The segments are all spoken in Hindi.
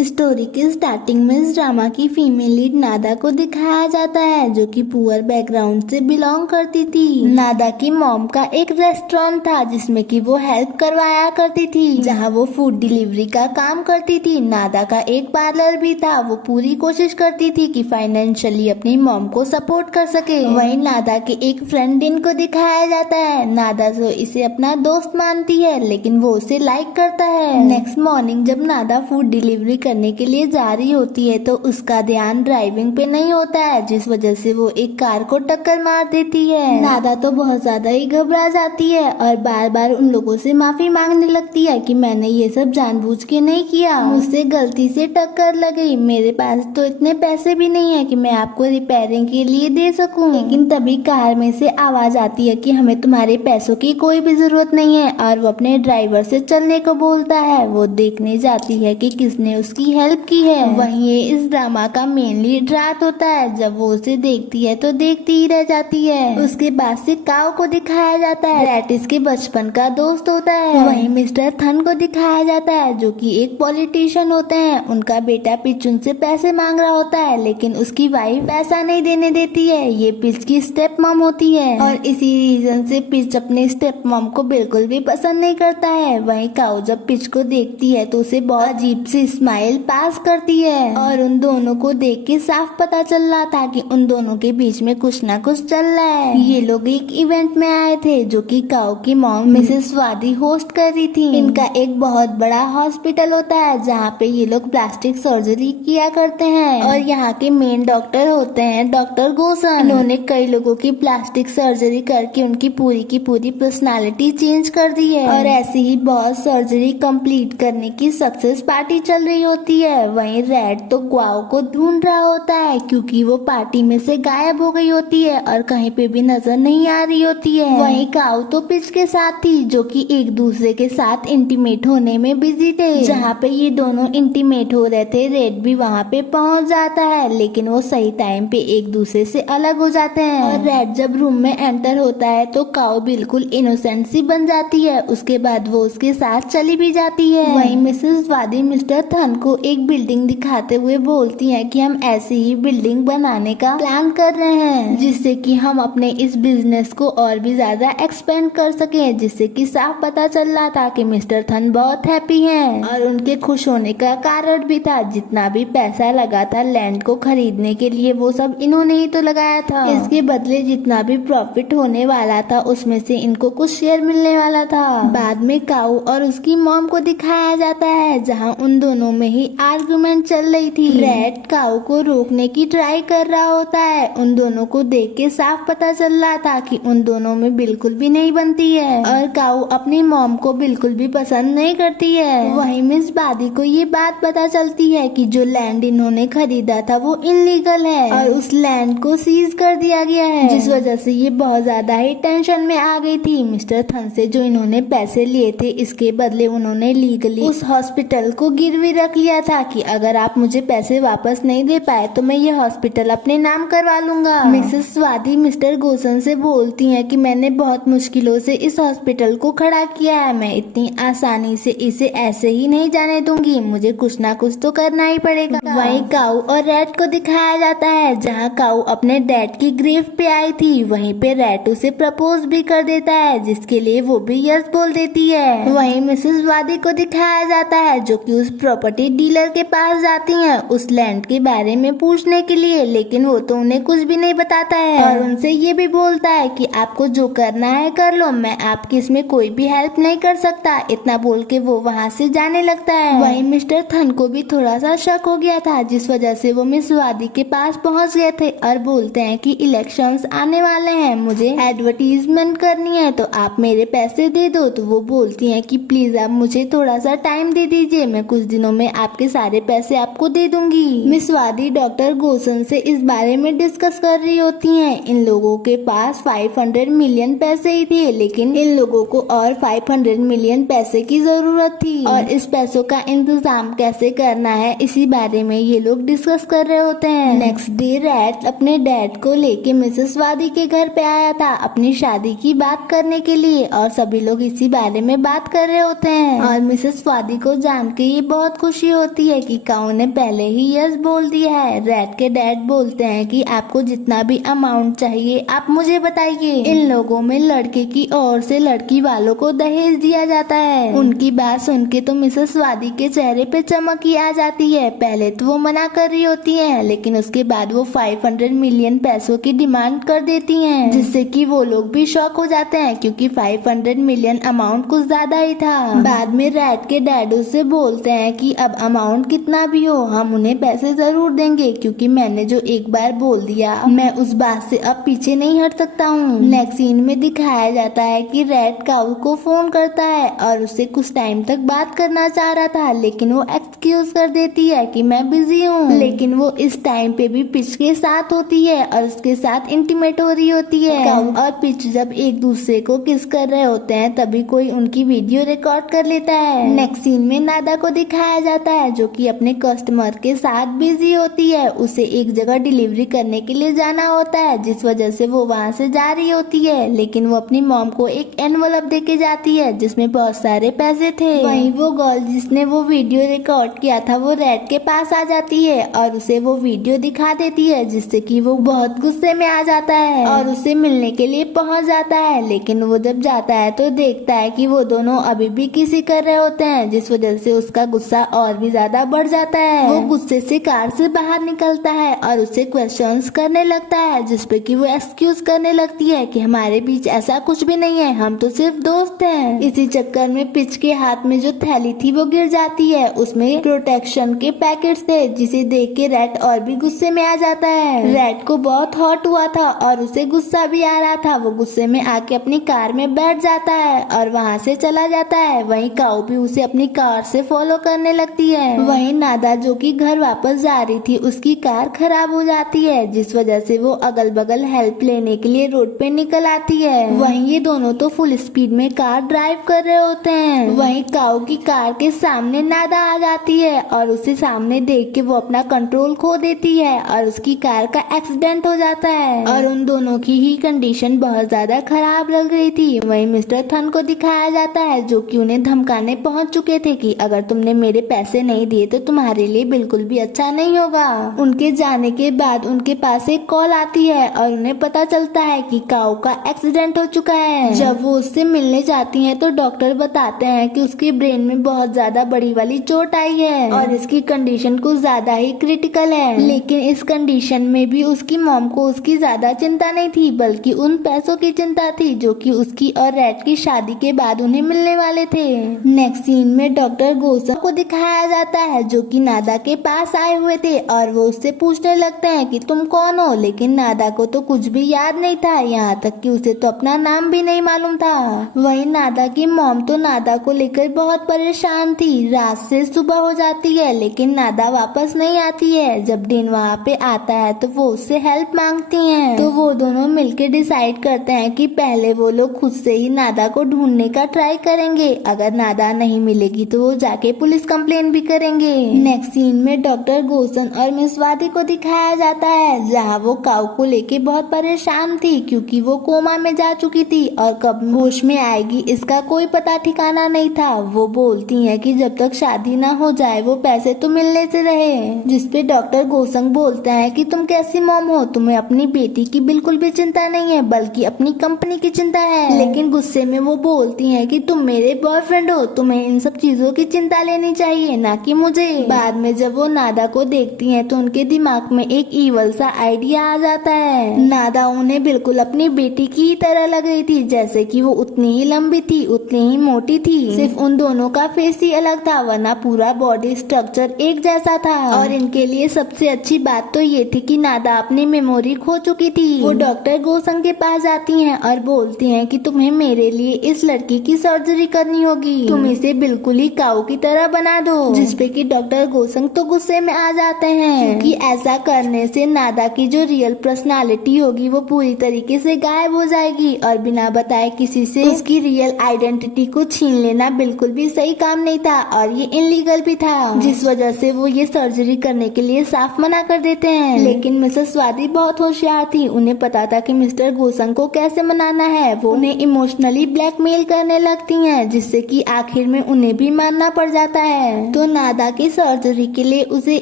स्टोरी के स्टार्टिंग में इस ड्रामा की फीमेल लीड नादा को दिखाया जाता है, जो कि पुअर बैकग्राउंड से बिलोंग करती थी। नादा की मॉम का एक रेस्टोरेंट था जिसमें कि वो हेल्प करवाया करती थी, जहां वो फूड डिलीवरी का काम करती थी। नादा का एक पार्लर भी था। वो पूरी कोशिश करती थी कि फाइनेंशियली अपनी मॉम को सपोर्ट कर सके। वहीं नादा के एक फ्रेंड दिन को दिखाया जाता है। नादा तो इसे अपना दोस्त मानती है, लेकिन वो उसे लाइक करता है। नेक्स्ट मॉर्निंग जब नादा फूड डिलीवरी करने के लिए जा रही होती है तो उसका ध्यान ड्राइविंग पे नहीं होता है, जिस वजह से वो एक कार को टक्कर मार देती है। नादा तो बहुत ज्यादा ही घबरा जाती है और बार बार उन लोगों से माफी मांगने लगती है कि मैंने ये सब जानबूझ के नहीं किया, मुझसे गलती से टक्कर लग गई। मेरे पास तो इतने पैसे भी नहीं है कि मैं आपको रिपेयरिंग के लिए दे सकूं। लेकिन तभी कार में से आवाज आती है कि हमें तुम्हारे पैसों की कोई भी जरूरत नहीं है, और वो अपने ड्राइवर से चलने को बोलता है। वो देखने जाती है कि किसने उसकी हेल्प की है। वहीं ये इस ड्रामा का मेन लीड रात होता है। जब वो उसे देखती है तो देखती ही रह जाती है। उसके बाद से काव को दिखाया जाता है। रैट इसके बचपन का दोस्त होता है। वहीं मिस्टर थन को दिखाया जाता है, जो कि एक पॉलिटिशियन होते हैं। उनका बेटा पिच उनसे पैसे मांग रहा होता है, लेकिन उसकी वाइफ पैसा नहीं देने देती है। ये पिच की स्टेप मॉम होती है और इसी रीजन से पिच अपने स्टेप मॉम को बिल्कुल भी पसंद नहीं करता है। वहीं काव जब पिच को देखती है तो उसे बहुत अजीब सी स्माइल पास करती है, और उन दोनों को देख के साफ पता चल रहा था कि उन दोनों के बीच में कुछ ना कुछ चल रहा है। ये लोग एक इवेंट में आए थे, जो कि काव की मॉम मिसेस स्वाति होस्ट कर रही थी। इनका एक बहुत बड़ा हॉस्पिटल होता है, जहाँ पे ये लोग प्लास्टिक सर्जरी किया करते हैं, और यहाँ के मेन डॉक्टर होते हैं डॉक्टर गोसन। इन्होंने कई लोगों की प्लास्टिक सर्जरी करके उनकी पूरी की पूरी पर्सनालिटी चेंज कर दी है, और ऐसी ही बहुत सर्जरी कंप्लीट करने की सक्सेस पार्टी चल रही होती है। वहीं रेड तो क्वाओ को ढूंढ रहा होता है, क्योंकि वो पार्टी में से गायब हो गई होती है और कहीं पे भी नजर नहीं आ रही होती है। वहीं काऊ तो पिच के साथ थी, जो कि एक दूसरे के साथ इंटीमेट होने में बिजी थे। जहाँ पे ये दोनों इंटीमेट हो रहे थे, रेड भी वहाँ पे पहुँच जाता है, लेकिन वो सही टाइम पे एक दूसरे से अलग हो जाते हैं। और रेड जब रूम में एंटर होता है तो काऊ बिल्कुल इनोसेंट सी बन जाती है। उसके बाद वो उसके साथ चली भी जाती है। वहीं मिसेस वादी मिस्टर थन को एक बिल्डिंग दिखाते हुए बोलती हैं कि हम ऐसी ही बिल्डिंग बनाने का प्लान कर रहे हैं, जिससे कि हम अपने इस बिजनेस को और भी ज्यादा एक्सपेंड कर सकें। जिससे कि साफ पता चल रहा था कि मिस्टर थन बहुत हैप्पी हैं, और उनके खुश होने का कारण भी था। जितना भी पैसा लगा था लैंड को खरीदने के लिए, वो सब इन्होंने ही तो लगाया था। इसके बदले जितना भी प्रॉफिट होने वाला था, उसमें से इनको कुछ शेयर मिलने वाला था। बाद में काऊ और उसकी मॉम को दिखाया जाता है, जहाँ उन दोनों में ही आर्गुमेंट चल रही थी। रेड काऊ को रोकने की ट्राई कर रहा होता है। उन दोनों को देख के साफ पता चल रहा था कि उन दोनों में बिल्कुल भी नहीं बनती है, और काऊ अपनी मॉम को बिल्कुल भी पसंद नहीं करती है। वहीं मिस बादी को ये बात पता चलती है कि जो लैंड इन्होंने खरीदा था वो इनलीगल है, और उस लैंड को सीज कर दिया गया है, जिस वजह से ये बहुत ज्यादा ही टेंशन में आ गई थी। मिस्टर थन से जो इन्होंने पैसे लिए थे, इसके बदले उन्होंने लीगली उस हॉस्पिटल को गिरवी रख लिया था कि अगर आप मुझे पैसे वापस नहीं दे पाए तो मैं ये हॉस्पिटल अपने नाम करवा लूंगा। मिसेस स्वाति मिस्टर गोसन से बोलती हैं कि मैंने बहुत मुश्किलों से इस हॉस्पिटल को खड़ा किया है, मैं इतनी आसानी से इसे ऐसे ही नहीं जाने दूंगी, मुझे कुछ ना कुछ तो करना ही पड़ेगा। वहीं काऊ और रेड को दिखाया जाता है, जहाँ काऊ अपने डैड की ग्रेव पे आई थी, वहीं पे रेड उसे प्रपोज भी कर देता है, जिसके लिए वो भी यस बोल देती है। वहीं मिसेस वादी को दिखाया जाता है, जो कि उस प्रॉपर्टी डीलर के पास जाती हैं उस लैंड के बारे में पूछने के लिए, लेकिन वो तो उन्हें कुछ भी नहीं बताता है, और उनसे ये भी बोलता है कि आपको जो करना है कर लो, मैं आपकी इसमें कोई भी हेल्प नहीं कर सकता। इतना बोल के वो वहाँ से जाने लगता है। वहीं मिस्टर थन को भी थोड़ा सा शक हो गया था, जिस वजह से वो मिस वादी के पास पहुँच गए थे और बोलते हैं कि इलेक्शंस आने वाले हैं, मुझे एडवर्टीजमेंट करनी है, तो आप मेरे पैसे दे दो। तो वो बोलती हैं कि प्लीज आप मुझे थोड़ा सा टाइम दे दीजिए, मैं कुछ दिनों में आपके सारे पैसे आपको दे दूंगी। मिस वादी डॉक्टर गोसन से इस बारे में डिस्कस कर रही होती हैं। इन लोगों के पास 500 मिलियन पैसे ही थे, लेकिन इन लोगों को और 500 मिलियन पैसे की जरूरत थी, और इस पैसों का इंतजाम कैसे करना है, इसी बारे में ये लोग डिस्कस कर रहे होते हैं। नेक्स्ट डे रैट अपने डैड को लेके मिसेस वादी के घर पे आया था अपनी शादी की बात करने के लिए, और सभी लोग इसी बारे में बात कर रहे होते हैं, और मिसेस वादी को जान के ये बहुत खुशी होती है कि काऊ ने पहले ही यस बोल दिया है। रैट के डैड बोलते हैं कि आपको जितना भी अमाउंट चाहिए आप मुझे बताइए। इन लोगों में लड़के की ओर से लड़की वालों को दहेज दिया जाता है। उनकी बात सुन के तो मिसेस वादी के चेहरे पे चमक ही आ जाती है। पहले तो वो मना कर रही होती है, लेकिन उसके बाद वो 500 मिलियन पैसों की डिमांड कर देती हैं, जिससे कि वो लोग भी शॉक हो जाते हैं क्योंकि 500 मिलियन अमाउंट कुछ ज्यादा ही था। बाद में रैट के डैड उससे बोलते हैं कि अब अमाउंट कितना भी हो हम उन्हें पैसे जरूर देंगे, क्योंकि मैंने जो एक बार बोल दिया मैं उस बात से अब पीछे नहीं हट सकता हूँ। नेक्स्ट सीन में दिखाया जाता है कि रैट काऊ को फोन करता है और उससे कुछ टाइम तक बात करना चाह रहा था, लेकिन वो एक्सक्यूज कर देती है कि मैं बिजी हूँ। लेकिन वो इस टाइम पे भी पिच के साथ होती है और उसके साथ इंटीमेट हो रही होती है। काऊ और पिच जब एक दूसरे को किस कर रहे होते हैं तभी कोई उनकी वीडियो रिकॉर्ड कर लेता है। नेक्स्ट सीन में नादा को दिखाया जाता है जो कि अपने कस्टमर के साथ बिजी होती है। उसे एक जगह डिलीवरी करने के लिए जाना होता है, जिस वजह से वो वहाँ से जा रही होती है, लेकिन वो अपनी मॉम को एक एनवलप दे के जाती है जिसमें बहुत सारे पैसे थे। वहीं वो गर्ल जिसने वो वीडियो रिकॉर्ड किया था वो रैट के पास आ जाती है और उसे वो वीडियो दिखा देती है, जिससे कि वो बहुत गुस्से में आ जाता है और उसे मिलने के लिए पहुंच जाता है। लेकिन वो जब जाता है तो देखता है कि वो दोनों अभी भी किसी कर रहे होते हैं, जिस वजह से उसका गुस्सा और भी ज्यादा बढ़ जाता है। वो गुस्से से कार से बाहर निकलता है और उससे क्वेश्चंस करने लगता है, जिसपे कि वो एक्सक्यूज करने लगती है कि हमारे बीच ऐसा कुछ भी नहीं है, हम तो सिर्फ दोस्त हैं। इसी चक्कर में पिच के हाथ में जो थैली थी वो गिर जाती है, उसमें प्रोटेक्शन के पैकेट्स थे, जिसे देख के रैट और भी गुस्से में आ जाता है। रैट को बहुत हॉट हुआ था और उसे गुस्सा भी आ रहा था। वो गुस्से में आके अपनी कार में बैठ जाता है और वहाँ से चला जाता है। वहीं काऊ भी उसे अपनी कार से फॉलो करने लगती है। वहीं नादा जो कि घर वापस जा रही थी उसकी कार खराब हो जाती है, जिस वजह से वो अगल बगल हेल्प लेने के लिए रोड पे निकल आती है। वहीं ये दोनों तो फुल स्पीड में कार ड्राइव कर रहे होते हैं। वहीं काऊ की कार के सामने नादा आ जाती है और उसे सामने देख के वो अपना कंट्रोल खो देती है और उसकी कार का एक्सीडेंट हो जाता है और उन दोनों की ही कंडीशन बहुत ज्यादा खराब लग रही थी। वहीं मिस्टर थन को दिखाया जाता है जो कि उन्हें धमकाने पहुंच चुके थे कि अगर तुमने मेरे पैसे नहीं दिए तो तुम्हारे लिए बिल्कुल भी अच्छा नहीं होगा। उनके जाने के बाद उनके पास एक कॉल आती है और उन्हें पता चलता है कि काऊ का एक्सीडेंट हो चुका है। जब वो उससे मिलने जाती हैं तो डॉक्टर बताते हैं कि उसके ब्रेन में बहुत ज्यादा बड़ी वाली चोट आई है और इसकी कंडीशन कुछ ज्यादा ही क्रिटिकल है। लेकिन इस कंडीशन में भी उसकी मॉम को उसकी ज्यादा चिंता नहीं थी, बल्कि उन पैसों की चिंता थी जो कि उसकी और रैट की शादी के बाद उन्हें मिलने वाले थे। नेक्स्ट सीन में डॉक्टर गोसम को दिखाया जाता है जो कि नादा के पास आए हुए थे और वो उससे पूछने लगते हैं कि तुम कौन हो, लेकिन नादा को तो कुछ भी याद नहीं था, यहाँ तक कि उसे तो अपना नाम भी नहीं मालूम था। वहीं नादा की मॉम तो नादा को लेकर बहुत परेशान थी। रात से सुबह हो जाती है लेकिन नादा वापस नहीं आती है। जब दिन वहाँ पे आता है तो वो उससे हेल्प मांगती हैं। तो वो दोनों मिलकर डिसाइड करते हैं कि पहले वो लोग खुद से ही नादा को ढूंढने का ट्राई करेंगे। अगर नादा नहीं मिलेगी तो वो जाके पुलिस कंप्लेन भी करेंगे। नेक्स्ट सीन में डॉक्टर गोसन और मिस वादी को दिखाया जाता है जहाँ वो काऊ को लेके बहुत परेशान थी क्योंकि वो कोमा में जा चुकी थी और कब होश में आएगी इसका कोई पता ठिकाना नहीं था। वो बोलती हैं कि जब तक शादी ना हो जाए वो पैसे तो मिलने से रहे, जिसपे डॉक्टर गोसंग बोलता है कि तुम कैसी मॉम हो, तुम्हें अपनी बेटी की बिल्कुल भी चिंता नहीं है बल्कि अपनी कंपनी की चिंता है। लेकिन गुस्से में वो बोलती हैं कि तुम मेरे बॉयफ्रेंड हो, तुम्हें इन सब चीजों की चिंता लेनी चाहिए ना कि मुझे। बाद में जब वो नादा को देखती हैं तो उनके दिमाग में एक ईवल सा आइडिया आ जाता है। नादा उन्हें बिल्कुल अपनी बेटी की तरह लग रही थी, जैसे कि वो उतनी ही लंबी थी उतनी ही मोटी थी, सिर्फ उन दोनों का फेस ही अलग था वरना पूरा बॉडी स्ट्रक्चर एक जैसा था। और इनके लिए सबसे अच्छी बात तो ये थी कि नादा अपनी मेमोरी खो चुकी थी। वो डॉक्टर गोसंग के पास जाती हैं और बोलती हैं कि तुम्हें मेरे लिए इस लड़की की सर्जरी करनी होगी, तुम इसे बिल्कुल ही काऊ की तरह बना दो। जिसपे कि डॉक्टर गोसंग तो गुस्से में आ जाते हैं क्योंकि ऐसा करने से नादा की जो रियल पर्सनालिटी होगी वो पूरी तरीके से गायब हो जाएगी और बिना बताए किसी से उसकी रियल आइडेंटिटी को छीन लेना बिल्कुल भी सही काम नहीं था और ये इनलीगल भी था, जिस वजह से वो ये सर्जरी करने के लिए साफ मना कर देते हैं। लेकिन मिसेस स्वाति बहुत होशियार थी, उन्हें पता था कि मिस्टर गोसंग को कैसे मनाना है। वो उन्हें इमोशनली ब्लैकमेल करने लगती हैं जिससे कि आखिर में उन्हें भी मानना पड़ जाता है। तो तो नादा की सर्जरी के लिए उसे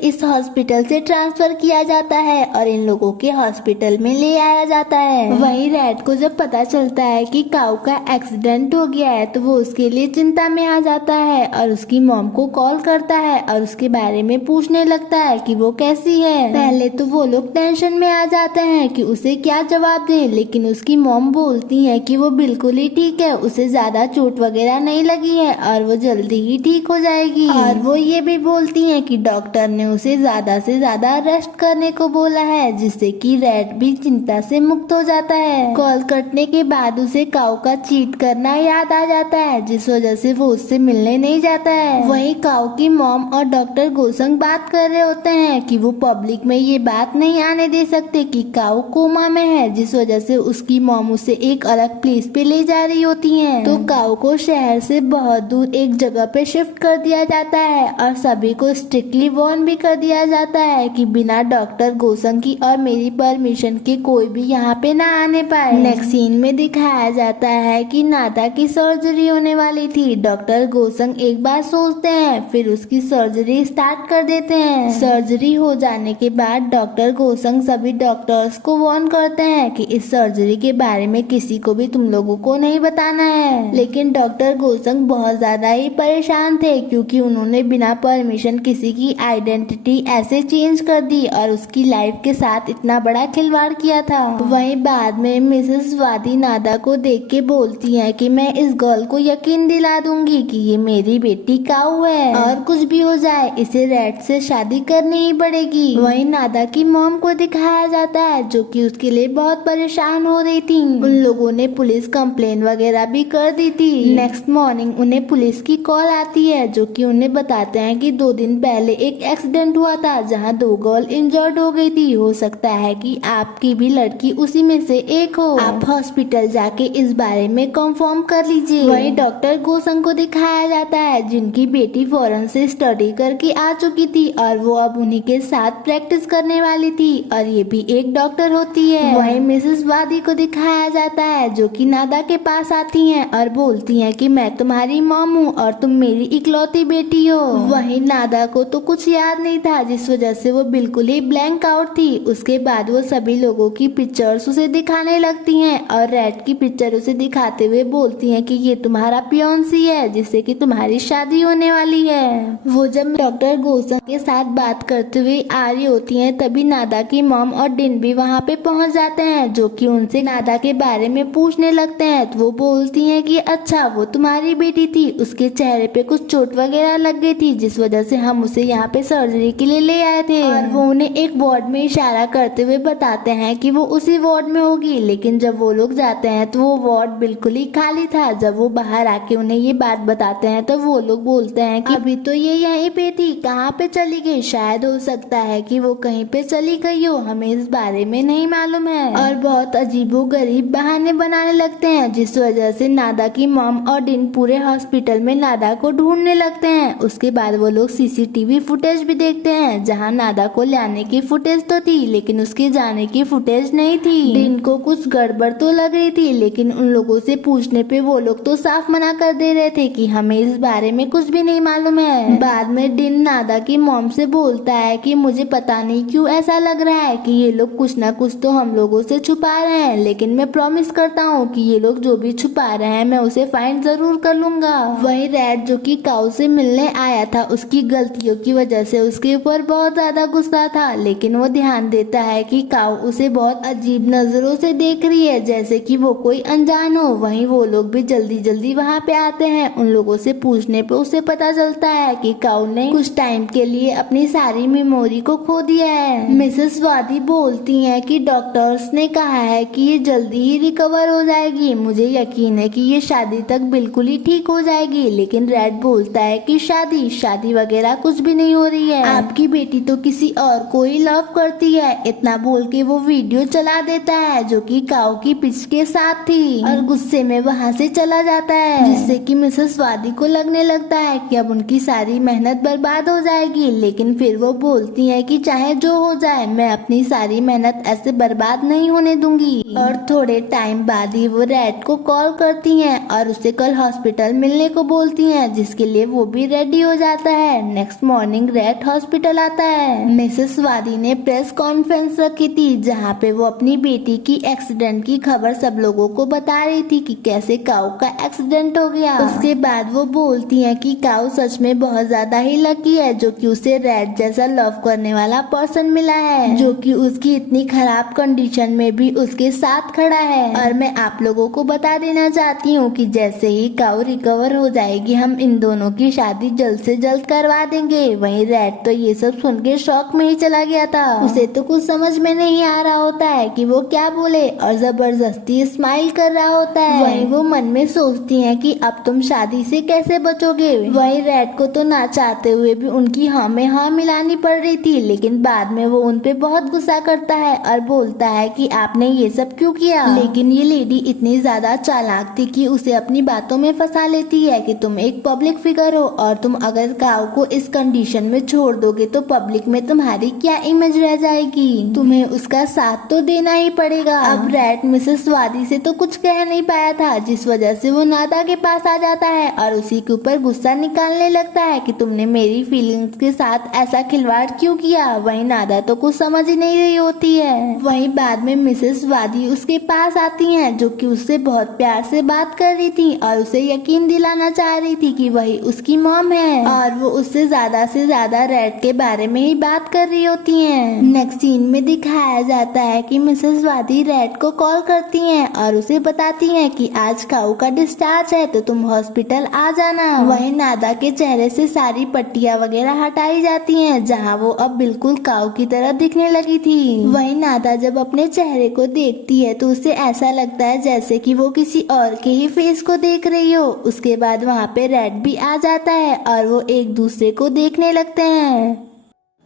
इस हॉस्पिटल से ट्रांसफर किया जाता है और इन लोगों के हॉस्पिटल में ले आया जाता है। वहीं रेड को जब पता चलता है कि काऊ का एक्सीडेंट हो गया है तो वो उसके लिए चिंता में आ जाता है और उसकी मॉम को कॉल करता है और उसके बारे में पूछने लगता है कि वो कैसी है। पहले तो वो लोग टेंशन में आ जाते हैं कि उसे क्या जवाब दे, लेकिन उसकी मॉम बोलती है कि वो बिल्कुल ही ठीक है, उसे ज्यादा चोट वगैरह नहीं लगी है और वो जल्दी ही ठीक हो जाएगी। और वो ये भी बोलती है कि डॉक्टर ने उसे ज्यादा से ज्यादा रेस्ट करने को बोला है, जिससे कि रेड भी चिंता से मुक्त हो जाता है। कॉल कटने के बाद उसे काऊ का चीट करना याद आ जाता है, जिस वजह से वो उससे मिलने नहीं जाता है। वहीं काऊ की मॉम और डॉक्टर गोसंग बात कर रहे होते हैं कि वो पब्लिक में ये बात नहीं आने दे सकते कि काऊ कोमा में है, जिस वजह से उसकी मॉम उसे एक अलग प्लेस पे ले जा रही होती हैं। तो काऊ को शहर से बहुत दूर एक जगह पे शिफ्ट कर दिया जाता है और सभी को स्ट्रिक्टली वार्न भी कर दिया जाता है कि बिना डॉक्टर गोसंग की और मेरी परमिशन के कोई भी यहाँ पे ना आने पाए। नेक्स्ट सीन में दिखाया जाता है कि नादा की सर्जरी होने वाली थी। डॉक्टर गोसंग एक बार सोचते हैं, फिर उसकी सर्जरी स्टार्ट कर देते हैं। सर्जरी हो जाने के बाद डॉक्टर गोसंग सभी डॉक्टर्स को वार्न करते हैं कि इस सर्जरी के बारे में किसी को भी तुम लोगों को नहीं बताना है। लेकिन डॉक्टर गोसंग बहुत ज्यादा ही परेशान थे, क्योंकि उन्होंने बिना परमिशन किसी की आइडेंटिटी ऐसे चेंज कर दी और उसकी लाइफ के साथ इतना बड़ा खिलवाड़ किया था। वहीं बाद में मिसेस वादी नादा को देख के बोलती है कि मैं इस गर्ल को यकीन दिला दूंगी कि ये मेरी बेटी काऊ है और कुछ भी हो जाए इसे रेड से शादी करनी ही पड़ेगी। वहीं नादा की मॉम को दिखाया जाता है, जो कि उसके लिए बहुत परेशान हो रही थी। उन लोगों ने पुलिस कंप्लेन वगैरह भी कर दी थी। नेक्स्ट मॉर्निंग उन्हें पुलिस की कॉल आती है, जो कि उन्हें बताते हैं कि 2 दिन पहले एक एक्सीडेंट हुआ था जहां 2 गर्ल इंजर्ड हो गई थी। हो सकता है कि आपकी भी लड़की उसी में से एक हो। आप हॉस्पिटल जाके इस बारे में कंफर्म कर लीजिए। वहीं डॉक्टर गोसंग को दिखाया जाता है, जिनकी बेटी फॉरेन से स्टडी करके आ चुकी थी और वो अब उन्हीं के साथ प्रैक्टिस करने वाली थी और ये भी एक डॉक्टर होती है। वहीं मिसेस वादी को दिखाया जाता है, जो कि नादा के पास आती हैं और बोलती हैं कि मैं तुम्हारी मॉम हूँ और तुम मेरी इकलौती बेटी हो। वहीं नादा को तो कुछ याद नहीं था, जिस वजह से वो बिल्कुल ही ब्लैंक आउट थी। उसके बाद वो सभी लोगों की पिक्चर्स उसे दिखाने लगती हैं और रेड की पिक्चर उसे दिखाते हुए बोलती हैं कि ये तुम्हारा पियोन्सी है, जिससे कि तुम्हारी शादी होने वाली है। वो जब डॉक्टर गोसंग के साथ बात करते हुए आ रही होती हैं, तभी नादा की मॉम और डिन भी वहाँ पे पहुँच जाते हैं, जो कि उनसे नादा के बारे में पूछने लगते हैं। तो वो बोलती हैं कि अच्छा वो तुम्हारी बेटी थी, उसके चेहरे पे कुछ चोट वगैरह लग गई थी, जिस वजह से हम उसे यहाँ पे सर्जरी के लिए ले आए थे। और वो उन्हें एक वार्ड में इशारा करते हुए बताते हैं कि वो उसी वार्ड में होगी। लेकिन जब वो लोग जाते हैं तो वो वार्ड बिल्कुल ही खाली था। जब वो बाहर आके उन्हें ये बात बताते हैं तो वो लोग बोलते हैं कि अभी तो ये यहीं पे थी, कहाँ पे चली गई, शायद हो सकता है कि वो कहीं पे चली गई हो, हमें इस बारे में नहीं मालूम है। और बहुत अजीबो गरीब बहाने बनाने लगते हैं, जिस वजह से नादा की मॉम और डिन पूरे हॉस्पिटल में नादा को ढूंढने लगते हैं। उसके बाद वो लोग सीसीटीवी फुटेज भी देखते हैं, जहाँ नादा को लाने की फुटेज तो थी लेकिन उसके जाने की फुटेज नहीं थी। डिन को कुछ गड़बड़ तो लग रही थी, लेकिन उन लोगों से पूछने पे वो लोग तो साफ मना कर दे रहे थे कि हमें इस बारे में कुछ भी नहीं मालूम है। बाद में डिन नादा की मॉम से बोलता है कि मुझे पता नहीं क्यों ऐसा लग रहा है कि ये लोग कुछ ना कुछ तो हम लोगों से छुपा रहे हैं, लेकिन मैं प्रॉमिस करता हूँ कि ये लोग जो भी छुपा रहे हैं मैं उसे फाइंड जरूर कर लूंगा। वही रेड जो कि काऊ से मिलने आया था, उसकी गलतियों की वजह से उसके ऊपर बहुत ज्यादा गुस्सा था, लेकिन वो ध्यान देता है कि काऊ उसे बहुत अजीब नजरों से देख रही है, जैसे कि वो कोई अनजान हो। वहीं वो लोग भी जल्दी जल्दी वहाँ पे आते हैं। उन लोगों से पूछने पे उसे पता चलता है कि काऊ ने कुछ टाइम के लिए अपनी सारी मेमोरी को खो दिया है। मिसेस वादी बोलती हैं कि डॉक्टर्स ने कहा है कि ये जल्दी ही रिकवर हो जाएगी, मुझे यकीन है कि ये शादी तक बिल्कुल ही ठीक हो जाएगी। लेकिन रेड बोलता है कि शादी वगैरह कुछ भी नहीं हो रही है, आपकी बेटी तो किसी और को ही लव करती है। इतना बोल के वो वीडियो चला देता है, जो कि काऊ की पिच के साथ थी, और गुस्से में वहाँ से चला जाता है, जिससे कि मिसेस वादी को लगने लगता है कि अब उनकी सारी मेहनत बर्बाद हो जाएगी। लेकिन फिर वो बोलती है कि चाहे जो हो जाए मैं अपनी सारी मेहनत ऐसे बर्बाद नहीं होने दूंगी। और थोड़े टाइम बाद ही वो रेड को कॉल करती हैं और उसे कल हॉस्पिटल मिलने को बोलती हैं, जिसके लिए वो भी रेडी रेडी हो जाता है। नेक्स्ट मॉर्निंग रैट हॉस्पिटल आता है। मिसेस स्वाति ने प्रेस कॉन्फ्रेंस रखी थी जहाँ पे वो अपनी बेटी की एक्सीडेंट की खबर सब लोगों को बता रही थी कि कैसे काऊ का एक्सीडेंट हो गया। उसके बाद वो बोलती है कि काऊ सच में बहुत ज्यादा ही लकी है जो कि उसे रैट जैसा लव करने वाला पर्सन मिला है जो कि उसकी इतनी खराब कंडीशन में भी उसके साथ खड़ा है। और मैं आप लोगों को बता देना चाहती हूँ कि जैसे ही काऊ रिकवर हो जाएगी हम इन दोनों की शादी जल्द से जल्द करवा देंगे। वहीं रैट तो ये सब सुन के शॉक में ही चला गया था। उसे तो कुछ समझ में नहीं आ रहा होता है कि वो क्या बोले और जबरदस्ती स्माइल कर रहा होता है। वहीं वो मन में सोचती है कि अब तुम शादी से कैसे बचोगे। वहीं रैट को तो ना चाहते हुए भी उनकी हाँ में हाँ मिलानी पड़ रही थी, लेकिन बाद में वो उन पे बहुत गुस्सा करता है और बोलता है कि आपने ये सब क्यों किया। लेकिन ये लेडी इतनी ज्यादा चालाक थी कि उसे अपनी बातों में फंसा लेती है कि तुम एक पब्लिक फिगर हो और तुम अगर काऊ को इस कंडीशन में छोड़ दोगे तो पब्लिक में तुम्हारी क्या इमेज रह जाएगी, तुम्हें उसका साथ तो देना ही पड़ेगा। अब रैट मिसेस स्वाति से तो कुछ कह नहीं पाया था जिस वजह से वो नादा के पास आ जाता है और उसी के ऊपर गुस्सा निकालने लगता है कि तुमने मेरी फीलिंग्स के साथ ऐसा खिलवाड़ क्यों किया। वहीं नादा तो कुछ समझ ही नहीं रही होती है। वहीं बाद में मिसेस स्वाति उसके पास आती हैं जो कि उससे बहुत प्यार से बात कर रही थी और उसे यकीन दिलाना चाह रही थी कि वही उसकी मॉम है और वो उससे ज्यादा रैट के बारे में ही बात कर रही होती हैं। नेक्स्ट सीन में दिखाया जाता है कि मिसेस स्वाति रैट को कॉल करती हैं और उसे बताती हैं कि आज काऊ का डिस्चार्ज है तो तुम हॉस्पिटल आ जाना। वहीं नादा के चेहरे से सारी पट्टियां वगैरह हटाई जाती हैं जहां वो अब बिल्कुल काऊ की तरह दिखने लगी थी। वहीं नादा जब अपने चेहरे को देखती है तो उसे ऐसा लगता है जैसे कि वो किसी और के ही फेस को देख रही हो। उसके बाद वहाँ पे रैट भी आ जाता है और वो एक दूसरे को देखने लगते हैं।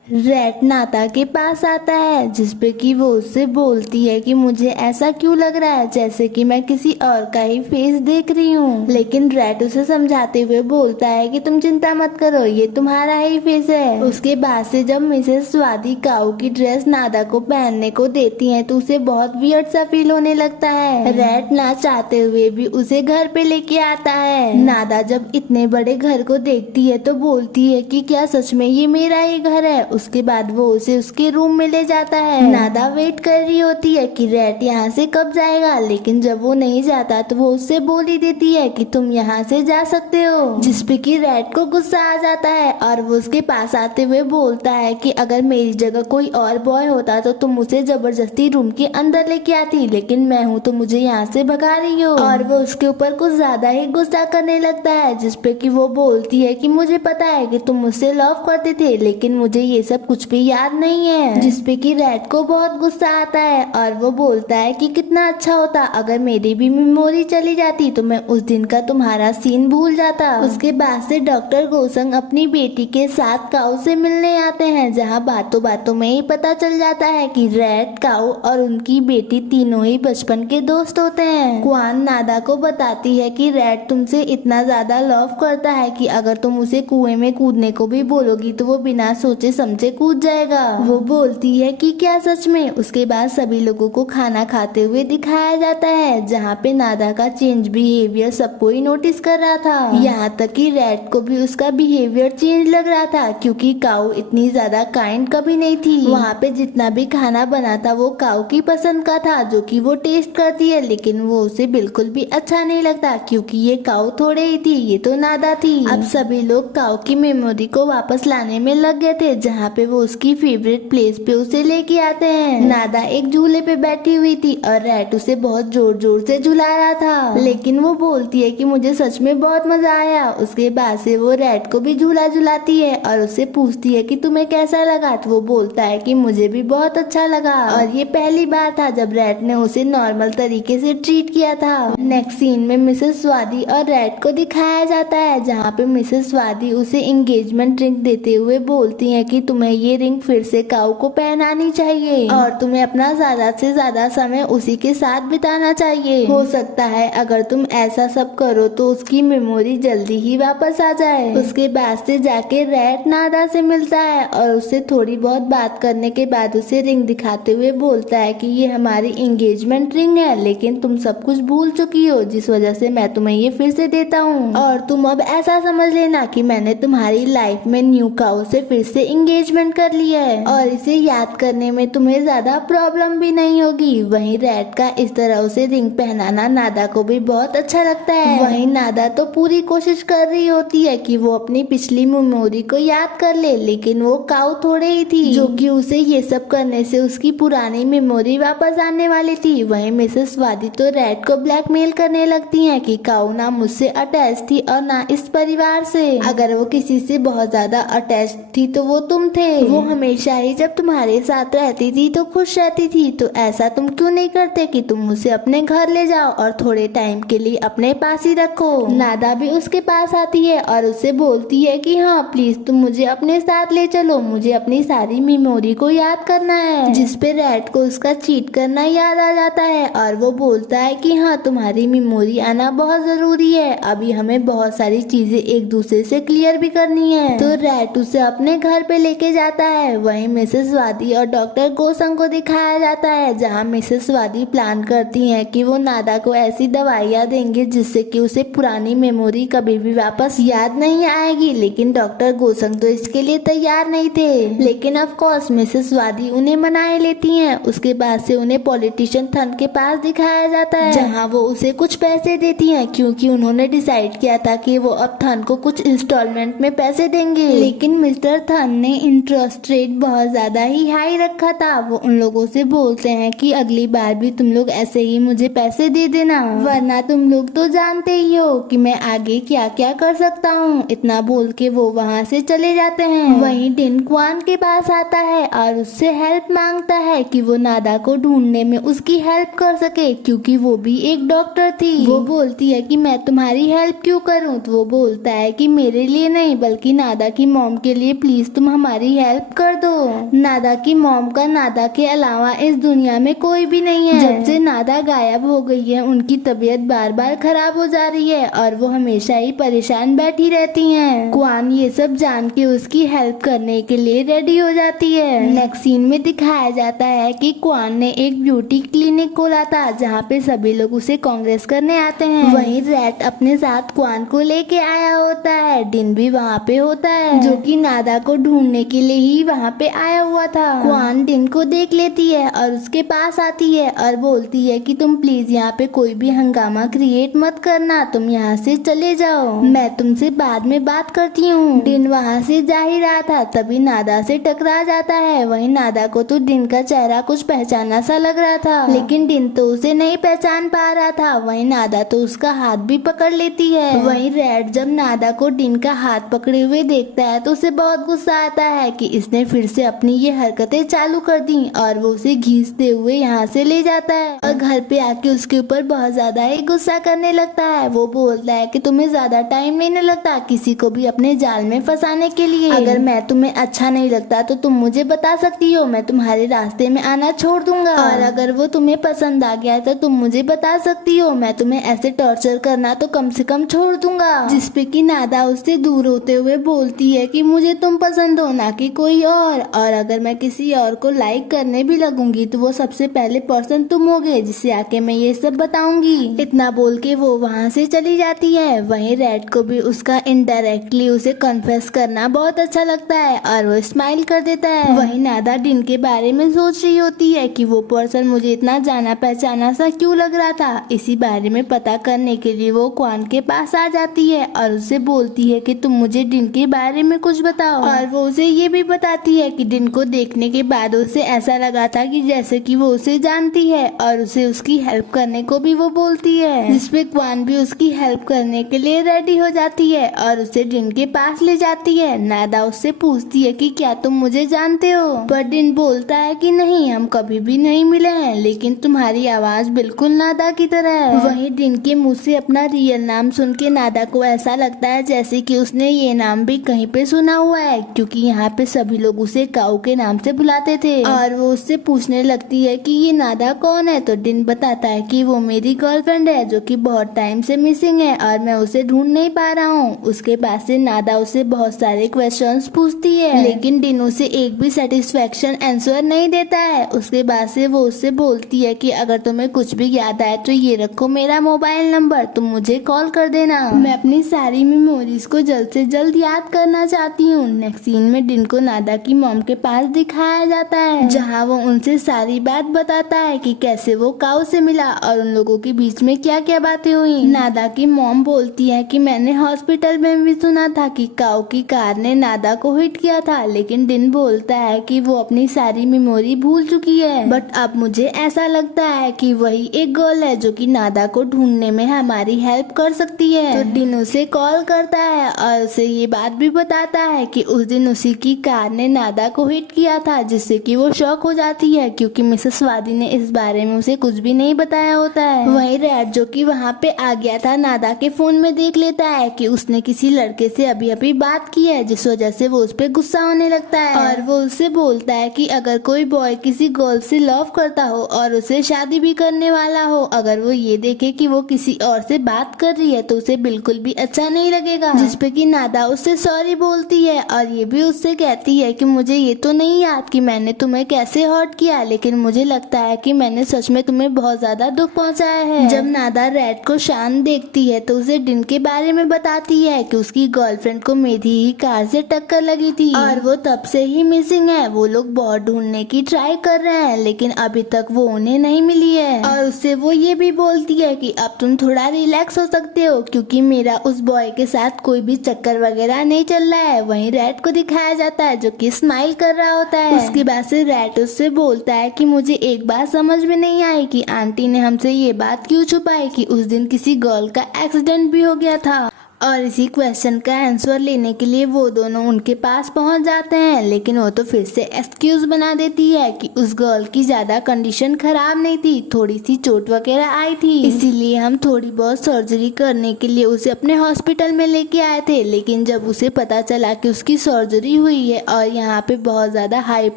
रैट नादा के पास आता है जिसपे कि वो उससे बोलती है कि मुझे ऐसा क्यों लग रहा है जैसे कि मैं किसी और का ही फेस देख रही हूँ। लेकिन रैट उसे समझाते हुए बोलता है कि तुम चिंता मत करो, ये तुम्हारा ही फेस है। उसके बाद से जब मिसेस स्वाति काऊ की ड्रेस नादा को पहनने को देती है तो उसे बहुत वियर्ड सा फील होने लगता है। रैट ना चाहते हुए भी उसे घर पे लेके आता है। नादा जब इतने बड़े घर को देखती है तो बोलती है कि क्या सच में ये मेरा ही घर है। उसके बाद वो उसे उसके रूम में ले जाता है। नादा वेट कर रही होती है कि रैट यहाँ से कब जाएगा, लेकिन जब वो नहीं जाता तो वो उससे बोल ही देती है कि तुम यहाँ से जा सकते हो, जिसपे कि रैट को गुस्सा आ जाता है और वो उसके पास आते हुए बोलता है कि अगर मेरी जगह कोई और बॉय होता तो तुम उसे जबरदस्ती रूम के अंदर लेके आती, लेकिन मैं हूँ तो मुझे यहाँ से भगा रही हो। और वो उसके ऊपर कुछ ज्यादा ही गुस्सा करने लगता है जिसपे कि वो बोलती है कि मुझे पता है कि तुम मुझसे लव करते थे लेकिन मुझे ये सब कुछ भी याद नहीं है। जिसपे कि रैट को बहुत गुस्सा आता है और वो बोलता है कि कितना अच्छा होता अगर मेरी भी मेमोरी चली जाती तो मैं उस दिन का तुम्हारा सीन भूल जाता। उसके बाद से डॉक्टर गोसंग अपनी बेटी के साथ काऊ से मिलने आते हैं जहाँ बातों बातों में ही पता चल जाता है कि रैट, काऊ और उनकी बेटी तीनों ही बचपन के दोस्त होते हैं। क्वान नादा को बताती है कि रैट तुमसे इतना ज्यादा लव करता है कि अगर तुम उसे कुएं में कूदने को भी बोलोगी तो वो बिना सोचे समझे कूद जाएगा। वो बोलती है कि क्या सच में। उसके बाद सभी लोगों को खाना खाते हुए दिखाया जाता है जहाँ पे नादा का चेंज बिहेवियर सबको ही नोटिस कर रहा था। यहाँ तक कि रैट को भी उसका बिहेवियर चेंज लग रहा था क्योंकि काऊ इतनी ज्यादा काइंड कभी नहीं थी। वहाँ पे जितना भी खाना बना था वो काऊ की पसंद का था जो कि वो टेस्ट करती है, लेकिन वो उसे बिल्कुल भी अच्छा नहीं लगता क्योंकि ये काऊ थोड़े ही थी, ये तो नादा थी। अब सभी लोग काऊ की मेमोरी को वापस लाने में लग गए थे जहाँ पे वो उसकी फेवरेट प्लेस पे उसे लेके आते हैं। नादा एक झूले पे बैठी हुई थी और रैट उसे बहुत जोर जोर से झुला रहा था, लेकिन वो बोलती है कि मुझे सच में बहुत मजा आया। उसके बाद से वो रैट को भी झूला झुलाती है और उससे पूछती है कि तुम्हें कैसा लगा, तो वो बोलता है कि मुझे भी बहुत अच्छा लगा और ये पहली बार था जब रैट ने उसे नॉर्मल तरीके से ट्रीट किया था। नेक्स्ट सीन में मिसेस स्वाति और रैट को दिखाया जाता है जहाँ पे मिसेस स्वाति उसे एंगेजमेंट रिंग देते हुए बोलती है कि तुम्हें ये रिंग फिर से काऊ को पहनानी चाहिए और तुम्हें अपना ज्यादा से ज्यादा समय उसी के साथ बिताना चाहिए। हो सकता है अगर तुम ऐसा सब करो तो उसकी मेमोरी जल्दी ही वापस आ जाए। उसके बाद से जाके रैट नादा से मिलता है और उससे थोड़ी बहुत बात करने के बाद उसे रिंग दिखाते हुए बोलता है कि ये हमारी एंगेजमेंट रिंग है, लेकिन तुम सब कुछ भूल चुकी हो जिस वजह से मैं तुम्हें ये फिर से देता हूँ और तुम अब ऐसा समझ लेना कि मैंने तुम्हारी लाइफ में न्यू काऊ से फिर से एंगेजमेंट कर लिया है और इसे याद करने में तुम्हें ज्यादा प्रॉब्लम भी नहीं होगी। वहीं रैट का इस तरह उसे रिंग पहनाना नादा को भी बहुत अच्छा लगता है। वहीं नादा तो पूरी कोशिश कर रही होती है कि वो अपनी पिछली मेमोरी को याद कर ले, लेकिन वो काऊ थोड़े ही थी जो कि उसे ये सब करने से उसकी पुरानी मेमोरी वापस आने वाली थी। वहीं मिसेस वादी तो रैट को ब्लैकमेल करने लगती है कि काऊ ना मुझसे अटैच थी और ना इस परिवार से। अगर वो किसी से बहुत ज्यादा अटैच थी तो वो तुम थे। वो हमेशा ही जब तुम्हारे साथ रहती थी तो खुश रहती थी, तो ऐसा तुम क्यों नहीं करते कि तुम उसे अपने घर ले जाओ और थोड़े टाइम के लिए अपने पास ही रखो। नादा भी उसके पास आती है और उससे बोलती है कि हाँ प्लीज तुम मुझे अपने साथ ले चलो, मुझे अपनी सारी मेमोरी को याद करना है। जिसपे रैट को उसका चीट करना याद आ जाता है और वो बोलता है कि हाँ तुम्हारी मेमोरी आना बहुत जरूरी है, अभी हमें बहुत सारी चीजें एक दूसरे से क्लियर भी करनी है। तो रैट उसे अपने घर पे लेके जाता है। वहीं मिसेस वादी और डॉक्टर गोसंग को दिखाया जाता है जहाँ मिसेस वादी प्लान करती हैं कि वो नादा को ऐसी दवाइयाँ देंगे जिससे कि उसे पुरानी मेमोरी कभी भी वापस याद नहीं आएगी, लेकिन डॉक्टर गोसंग तो इसके लिए तैयार नहीं थे। लेकिन ऑफ कोर्स मिसेस वादी उन्हें मनाए लेती हैं। उसके बाद से उन्हें पॉलिटिशियन थन के पास दिखाया जाता है जहाँ वो उसे कुछ पैसे देती हैं क्योंकि उन्होंने डिसाइड किया था कि वो अब थन को कुछ इंस्टॉलमेंट में पैसे देंगे। लेकिन मिस्टर थन ने इंटरेस्ट रेट बहुत ज्यादा ही हाई रखा था। वो उन लोगों से बोलते हैं कि अगली बार भी तुम लोग ऐसे ही मुझे पैसे दे देना, वरना तुम लोग तो जानते ही हो कि मैं आगे क्या क्या कर सकता हूँ। इतना बोल के वो वहाँ से चले जाते हैं। वहीं डिन क्वान के पास आता है और उससे हेल्प मांगता है कि वो नादा को ढूंढने में उसकी हेल्प कर सके क्योंकि वो भी एक डॉक्टर थी। वो बोलती है कि मैं तुम्हारी हेल्प क्यों करूं, तो वो बोलता है कि मेरे लिए नहीं बल्कि नादा की मॉम के लिए प्लीज तुम हमारी हेल्प कर दो। नादा की मॉम का नादा के अलावा इस दुनिया में कोई भी नहीं है। जब से नादा गायब हो गई है उनकी तबीयत बार बार खराब हो जा रही है और वो हमेशा ही परेशान बैठी रहती हैं। क्वान ये सब जान के उसकी हेल्प करने के लिए रेडी हो जाती है। नेक्स्ट सीन में दिखाया जाता है कि क्वान ने एक ब्यूटी क्लिनिक खोला था जहाँ पे सभी लोग उसे कांग्रेस करने आते हैं। वहीं रैट अपने साथ क्वान को लेके आया होता है। डिन भी वहाँ पे होता है जो कि नादा को ढूंढने के लिए ही वहाँ पे आया हुआ था। क्वान डिन को देख लेती है और उसके पास आती है और बोलती है कि तुम प्लीज यहाँ पे कोई भी हंगामा क्रिएट मत करना, तुम यहाँ से चले जाओ, मैं तुमसे बाद में बात करती हूँ। डिन वहाँ से जा ही रहा था तभी नादा से टकरा जाता है। वहीं नादा को तो डिन का चेहरा कुछ पहचाना सा लग रहा था, लेकिन डिन तो उसे नहीं पहचान पा रहा था। वहीं नादा तो उसका हाथ भी पकड़ लेती है। वहीं रैट जब नादा को डिन का हाथ पकड़े हुए देखता है तो उसे बहुत गुस्सा आता है कि इसने फिर से अपनी ये हरकतें चालू कर दी और वो उसे घींचते हुए यहाँ से ले जाता है और घर पे आके उसके ऊपर बहुत ज्यादा ही गुस्सा करने लगता है। वो बोलता है कि तुम्हें ज्यादा टाइम नहीं लगता किसी को भी अपने जाल में फंसाने के लिए। अगर मैं तुम्हें अच्छा नहीं लगता तो तुम मुझे बता सकती हो, मैं तुम्हारे रास्ते में आना छोड़ दूंगा, और अगर वो तुम्हें पसंद आ गया तो तुम मुझे बता सकती हो, मैं तुम्हें ऐसे टॉर्चर करना तो कम से कम छोड़ दूंगा। जिसपे कि नादा उससे दूर होते हुए बोलती है कि मुझे तुम पसंद हो ना कि कोई और अगर मैं किसी और को लाइक करने भी लगूंगी तो वो सबसे पहले पर्सन तुम होगे जिससे आके मैं ये सब बताऊंगी। इतना बोल के वो वहाँ से चली जाती है। वहीं रैट को भी उसका इनडायरेक्टली उसे कन्फेस करना बहुत अच्छा लगता है और वो स्माइल कर देता है। वहीं नादा डिन के बारे में सोच रही होती है कि वो पर्सन मुझे इतना जाना पहचाना सा क्यों लग रहा था। इसी बारे में पता करने के लिए वो क्वान के पास आ जाती है और उससे बोलती है कि तुम मुझे डिन के बारे में कुछ बताओ, और वो उसे ये भी बताती है कि डिन को देखने के बाद उसे ऐसा लगा था कि जैसे कि वो उसे जानती है और उसे उसकी हेल्प करने को भी वो बोलती है। जिसपे क्वान भी उसकी हेल्प करने के लिए रेडी हो जाती है और उसे डिन के पास ले जाती है। नादा उससे पूछती है कि क्या तुम मुझे जानते हो, पर डिन बोलता है कि नहीं, हम कभी भी नहीं मिले हैं, लेकिन तुम्हारी आवाज बिल्कुल नादा की तरह है। वहीं डिन के मुंह से अपना रियल नाम सुन के नादा को ऐसा लगता है जैसे कि उसने ये नाम भी कहीं पे सुना हुआ है, क्योंकि यहाँ यहाँ पे सभी लोग उसे काऊ के नाम से बुलाते थे और वो उससे पूछने लगती है कि ये नादा कौन है। तो डिन बताता है कि वो मेरी गर्लफ्रेंड है जो कि बहुत टाइम से मिसिंग है और मैं उसे ढूंढ नहीं पा रहा हूँ। उसके बाद से नादा उसे बहुत सारे क्वेश्चंस पूछती है लेकिन डिन उसे एक भी सेटिस्फेक्शन आंसर नहीं देता है। उसके बाद से वो उससे बोलती है कि अगर तुम्हें कुछ भी याद आए तो ये रखो मेरा मोबाइल नंबर, तुम मुझे कॉल कर देना, मैं अपनी सारी मेमोरीज को जल्द से जल्द याद करना चाहती हूँ। नेक्स्ट सीन में डिन को नादा की मॉम के पास दिखाया जाता है जहाँ वो उनसे सारी बात बताता है कि कैसे वो काऊ से मिला और उन लोगों के बीच में क्या क्या बातें हुई। नादा की मॉम बोलती है कि मैंने हॉस्पिटल में भी सुना था कि काऊ की कार ने नादा को हिट किया था, लेकिन डिन बोलता है कि वो अपनी सारी मेमोरी भूल चुकी है, बट अब मुझे ऐसा लगता है कि वही एक गर्ल है जो कि नादा को ढूंढने में हमारी हेल्प कर सकती है। तो डिन उसे कॉल करता है और उसे ये बात भी बताता है कि उस दिन उसी की कार ने नादा को हिट किया था, जिससे कि वो शॉक हो जाती है क्योंकि मिसेस वादी ने इस बारे में उसे कुछ भी नहीं बताया होता है। वही रैट जो कि वहाँ पे आ गया था नादा के फोन में देख लेता है कि उसने किसी लड़के से अभी अभी बात की है, जिस वजह से वो उस पर गुस्सा होने लगता है और वो उससे बोलता है कि अगर कोई बॉय किसी गर्ल से लव करता हो और उसे शादी भी करने वाला हो, अगर वो ये देखे कि वो किसी और से बात कर रही है तो उसे बिल्कुल भी अच्छा नहीं लगेगा। जिसपे कि नादा उससे सॉरी बोलती है और ये भी उससे कहती है कि मुझे ये तो नहीं याद कि मैंने तुम्हें कैसे हर्ट किया, लेकिन मुझे लगता है कि मैंने सच में तुम्हें बहुत ज्यादा दुख पहुंचाया है। जब नादा रैट को शांत देखती है तो उसे डिन के बारे में बताती है कि उसकी गर्लफ्रेंड को मेरी ही कार से टक्कर लगी थी और वो तब से ही मिसिंग है। वो लोग बहुत ढूंढने की ट्राई कर रहे हैं लेकिन अभी तक वो उन्हें नहीं मिली है और उससे वो ये भी बोलती है कि अब तुम थोड़ा रिलैक्स हो सकते हो क्योंकि मेरा उस बॉय के साथ कोई भी चक्कर वगैरह नहीं चल रहा है। वहीं रैट को दिखाया जाता है जो कि स्माइल कर रहा होता है। उसके बाद से रैट उससे बोलता है कि मुझे एक बात समझ में नहीं आई कि आंटी ने हमसे ये बात क्यों छुपाई कि उस दिन किसी गर्ल का एक्सीडेंट भी हो गया था। और इसी क्वेश्चन का आंसर लेने के लिए वो दोनों उनके पास पहुंच जाते हैं, लेकिन वो तो फिर से एक्सक्यूज बना देती है कि उस गर्ल की ज्यादा कंडीशन खराब नहीं थी, थोड़ी सी चोट वगैरह आई थी, इसीलिए हम थोड़ी बहुत सर्जरी करने के लिए उसे अपने हॉस्पिटल में लेके आए थे। लेकिन जब उसे पता चला कि उसकी सर्जरी हुई है और यहाँ पे बहुत ज्यादा हाई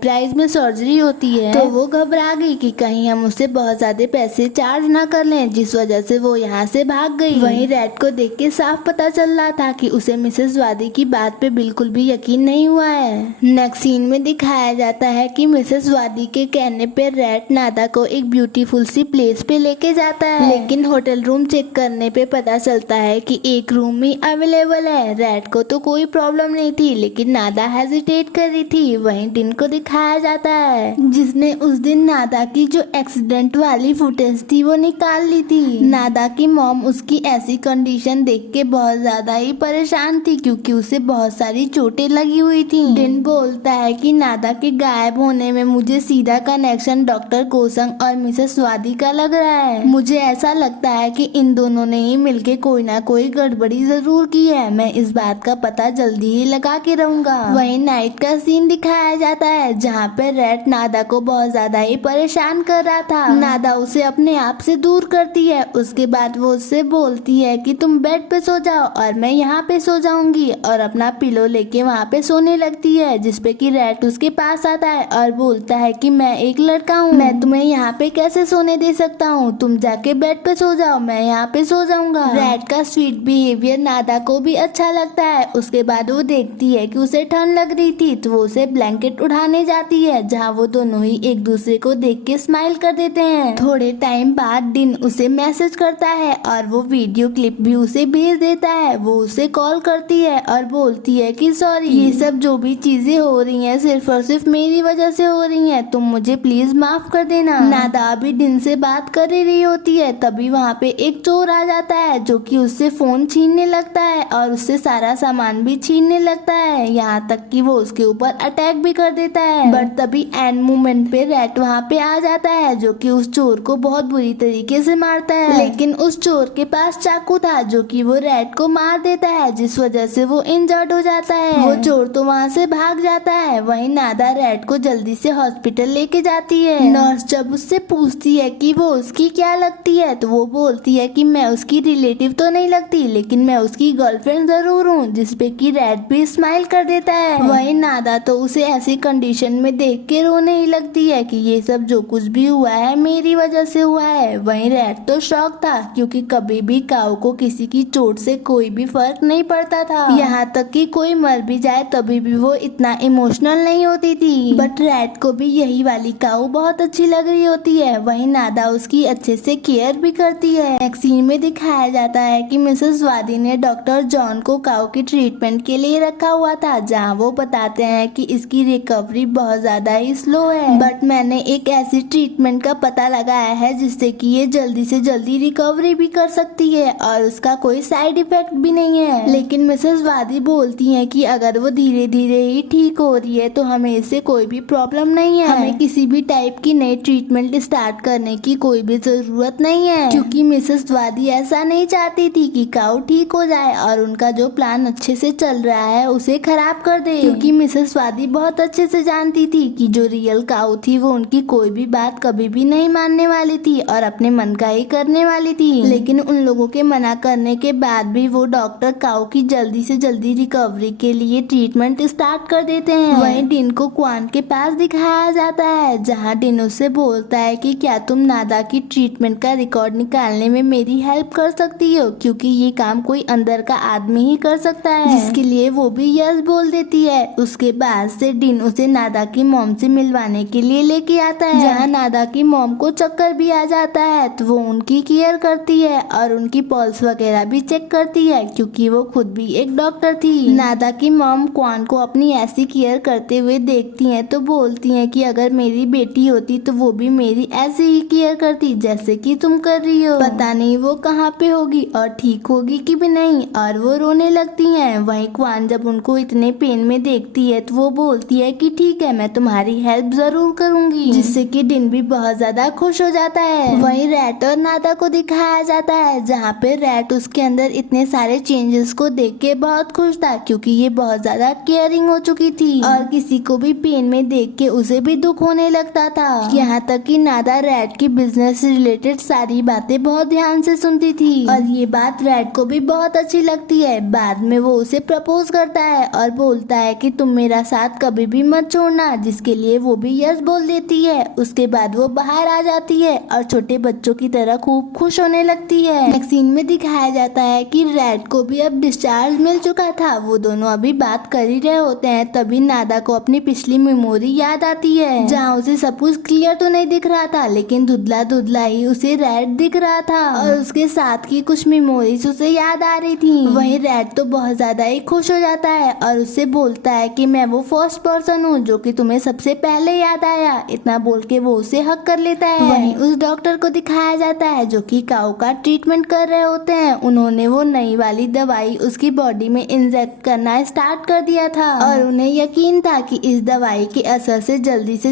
प्राइस में सर्जरी होती है तो वो घबरा गई कि कहीं हम उसे बहुत ज्यादा पैसे चार्ज ना कर लें, जिस वजह से वो यहाँ से भाग गई। वहीं रैट को देख के साफ पता चल रहा था कि उसे मिसेस वादी की बात पे बिल्कुल भी यकीन नहीं हुआ है। नेक्स्ट सीन में दिखाया जाता है कि मिसेस वादी के कहने पे रैट नादा को एक ब्यूटीफुल सी प्लेस पे लेके जाता है, लेकिन होटल रूम चेक करने पे पता चलता है कि एक रूम ही अवेलेबल है। रैट को तो कोई प्रॉब्लम नहीं थी लेकिन नादा हेजिटेट कर रही थी। वहीं डिन को दिखाया जाता है जिसने उस दिन नादा की जो एक्सीडेंट वाली फुटेज थी वो निकाल ली थी। नादा की मॉम उसकी ऐसी कंडीशन देख के बहुत ज्यादा ही परेशान थी क्योंकि उसे बहुत सारी चोटें लगी हुई थी। डिन बोलता है कि नादा के गायब होने में मुझे सीधा कनेक्शन डॉक्टर कोसंग और मिसेस वादी का लग रहा है। मुझे ऐसा लगता है कि इन दोनों ने ही मिलके कोई ना कोई गड़बड़ी जरूर की है। मैं इस बात का पता जल्दी ही लगा के रहूंगा। वहीं नाइट का सीन दिखाया जाता है जहाँ पे रैट नादा को बहुत ज्यादा ही परेशान कर रहा था। नादा उसे अपने आप से दूर करती है। उसके बाद वो उससे बोलती है कि तुम बेड पे सो जाओ और मैं यहाँ पे सो जाऊंगी, और अपना पिलो लेके वहाँ पे सोने लगती है। जिसपे कि रैट उसके पास आता है और बोलता है कि मैं एक लड़का हूँ, मैं तुम्हें यहाँ पे कैसे सोने दे सकता हूँ, तुम जाके बेड पे सो जाओ, मैं यहाँ पे सो जाऊंगा। रैट का स्वीट बिहेवियर नादा को भी अच्छा लगता है। उसके बाद वो देखती है कि उसे ठंड लग रही थी तो वो उसे ब्लैंकेट उठाने जाती है, जहाँ वो दोनों ही एक दूसरे को देख के स्माइल कर देते हैं। थोड़े टाइम बाद डिन उसे मैसेज करता है और वो वीडियो क्लिप भी उसे भेज देता है। वो उसे कॉल करती है और बोलती है कि सॉरी, ये सब जो भी चीजें हो रही हैं सिर्फ और सिर्फ मेरी वजह से हो रही हैं, तुम मुझे प्लीज माफ कर देना। नादा अभी डिन से बात कर रही होती है, तभी वहाँ पे एक चोर आ जाता है जो कि उससे फोन छीनने लगता है और उससे सारा सामान भी छीनने लगता है, यहाँ तक कि वो उसके ऊपर अटैक भी कर देता है। बट तभी एंड मोमेंट पे रैट वहाँ पे आ जाता है जो कि उस चोर को बहुत बुरी तरीके से मारता है। लेकिन उस चोर के पास चाकू था जो कि वो रैट को को मार देता है, जिस वजह से वो इंजर्ड हो जाता है। वो चोर तो वहाँ से भाग जाता है। वहीं नादा रैट को जल्दी से हॉस्पिटल लेके जाती है। नर्स जब उससे पूछती है कि वो उसकी क्या लगती है, तो वो बोलती है कि मैं उसकी रिलेटिव तो नहीं लगती, लेकिन मैं उसकी गर्लफ्रेंड जरूर हूँ, जिसपे कि रैट भी स्माइल कर देता है। वहीं नादा तो उसे ऐसी कंडीशन में देख के रोने ही लगती है कि ये सब जो कुछ भी हुआ है मेरी वजह से हुआ है। वहीं रैट तो शॉक था, क्योंकि कभी भी काऊ को किसी की चोट से कोई भी फर्क नहीं पड़ता था। यहाँ तक कि कोई मर भी जाए तभी भी वो इतना इमोशनल नहीं होती थी। बट रैट को भी यही वाली काऊ बहुत अच्छी लग रही होती है। वहीं नादा उसकी अच्छे से केयर भी करती है। नेक्स्ट सीन में दिखाया जाता है कि मिसेस वादी ने डॉक्टर जॉन को काऊ की ट्रीटमेंट के लिए रखा हुआ था, जहाँ वो बताते हैं कि इसकी रिकवरी बहुत ज्यादा ही स्लो है, बट मैंने एक ऐसी ट्रीटमेंट का पता लगाया है जिससे कि ये जल्दी से जल्दी रिकवरी भी कर सकती है और उसका कोई साइड इफेक्ट भी नहीं है। लेकिन मिसेस वादी बोलती हैं कि अगर वो धीरे धीरे ही ठीक हो रही है तो हमें इससे कोई भी प्रॉब्लम नहीं है। हमें किसी भी टाइप की नई ट्रीटमेंट स्टार्ट करने की कोई भी जरूरत नहीं है, क्योंकि मिसेस वादी ऐसा नहीं चाहती थी कि काऊ ठीक हो जाए और उनका जो प्लान अच्छे से चल रहा है उसे खराब कर दे। क्योंकि मिसेस वादी बहुत अच्छे से जानती थी कि जो रियल काऊ थी वो उनकी कोई भी बात कभी भी नहीं मानने वाली थी और अपने मन का ही करने वाली थी। लेकिन उन लोगों के मना करने के बाद भी वो डॉक्टर काऊ की जल्दी से जल्दी रिकवरी के लिए ट्रीटमेंट स्टार्ट कर देते हैं। वहीं डिन को क्वान के पास दिखाया जाता है, जहाँ डिन उससे बोलता है कि क्या तुम नादा की ट्रीटमेंट का रिकॉर्ड निकालने में मेरी हेल्प कर सकती हो, क्योंकि ये काम कोई अंदर का आदमी ही कर सकता है। जिसके लिए वो भी यस बोल देती है। उसके बाद से डिन उसे नादा की मॉम से मिलवाने के लिए लेके आता है, जहाँ नादा की मॉम को चक्कर भी आ जाता है, तो वो उनकी केयर करती है और उनकी पल्स वगैरह भी चेक करती है, क्योंकि वो खुद भी एक डॉक्टर थी। नादा की मॉम क्वान को अपनी ऐसी केयर करते हुए देखती हैं तो बोलती हैं कि अगर मेरी बेटी होती तो वो भी मेरी ऐसे ही केयर करती जैसे कि तुम कर रही हो। पता नहीं वो कहाँ पे होगी और ठीक होगी कि भी नहीं, और वो रोने लगती हैं। वहीं क्वान जब उनको इतने पेन में देखती है तो वो बोलती है कि ठीक है, मैं तुम्हारी हेल्प जरूर करूंगी, जिससे कि डिन भी बहुत ज्यादा खुश हो जाता है। वहीं रैट और नादा को दिखाया जाता है, जहाँ पे रैट उसके अंदर इतने सारे चेंजेस को देख के बहुत खुश था, क्योंकि ये बहुत ज्यादा केयरिंग हो चुकी थी और किसी को भी पेन में देख के उसे भी दुख होने लगता था। यहाँ तक कि नादा रैट की बिजनेस से रिलेटेड सारी बातें बहुत ध्यान से सुनती थी और ये बात रैट को भी बहुत अच्छी लगती है। बाद में वो उसे प्रपोज करता है और बोलता है कि तुम मेरा साथ कभी भी मत छोड़ना, जिसके लिए वो भी यस बोल देती है। उसके बाद वो बाहर आ जाती है और छोटे बच्चों की तरह खूब खुश होने लगती है। नेक्स्ट सीन में दिखाया जाता है कि रैट को भी अब डिस्चार्ज मिल चुका था। वो दोनों अभी बात कर ही रहे होते हैं, तभी नादा को अपनी पिछली मेमोरी याद आती है, जहाँ उसे सब कुछ क्लियर तो नहीं दिख रहा था, लेकिन धुंधला धुंधला ही उसे रैट दिख रहा था और उसके साथ की कुछ मेमोरीज उसे याद आ रही थी। वहीं रैट तो बहुत ज्यादा ही खुश हो जाता है और उससे बोलता है कि मैं वो फर्स्ट पर्सन हूँ जो कि तुम्हें सबसे पहले याद आया। इतना बोल के वो उसे हक कर लेता है। वहीं उस डॉक्टर को दिखाया जाता है जो कि काऊ का ट्रीटमेंट कर रहे होते हैं। उन्होंने वो नई वाली दवाई उसकी बॉडी में इंजेक्ट करना स्टार्ट कर दिया था और उन्हें यकीन था कि इस दवाई के असर से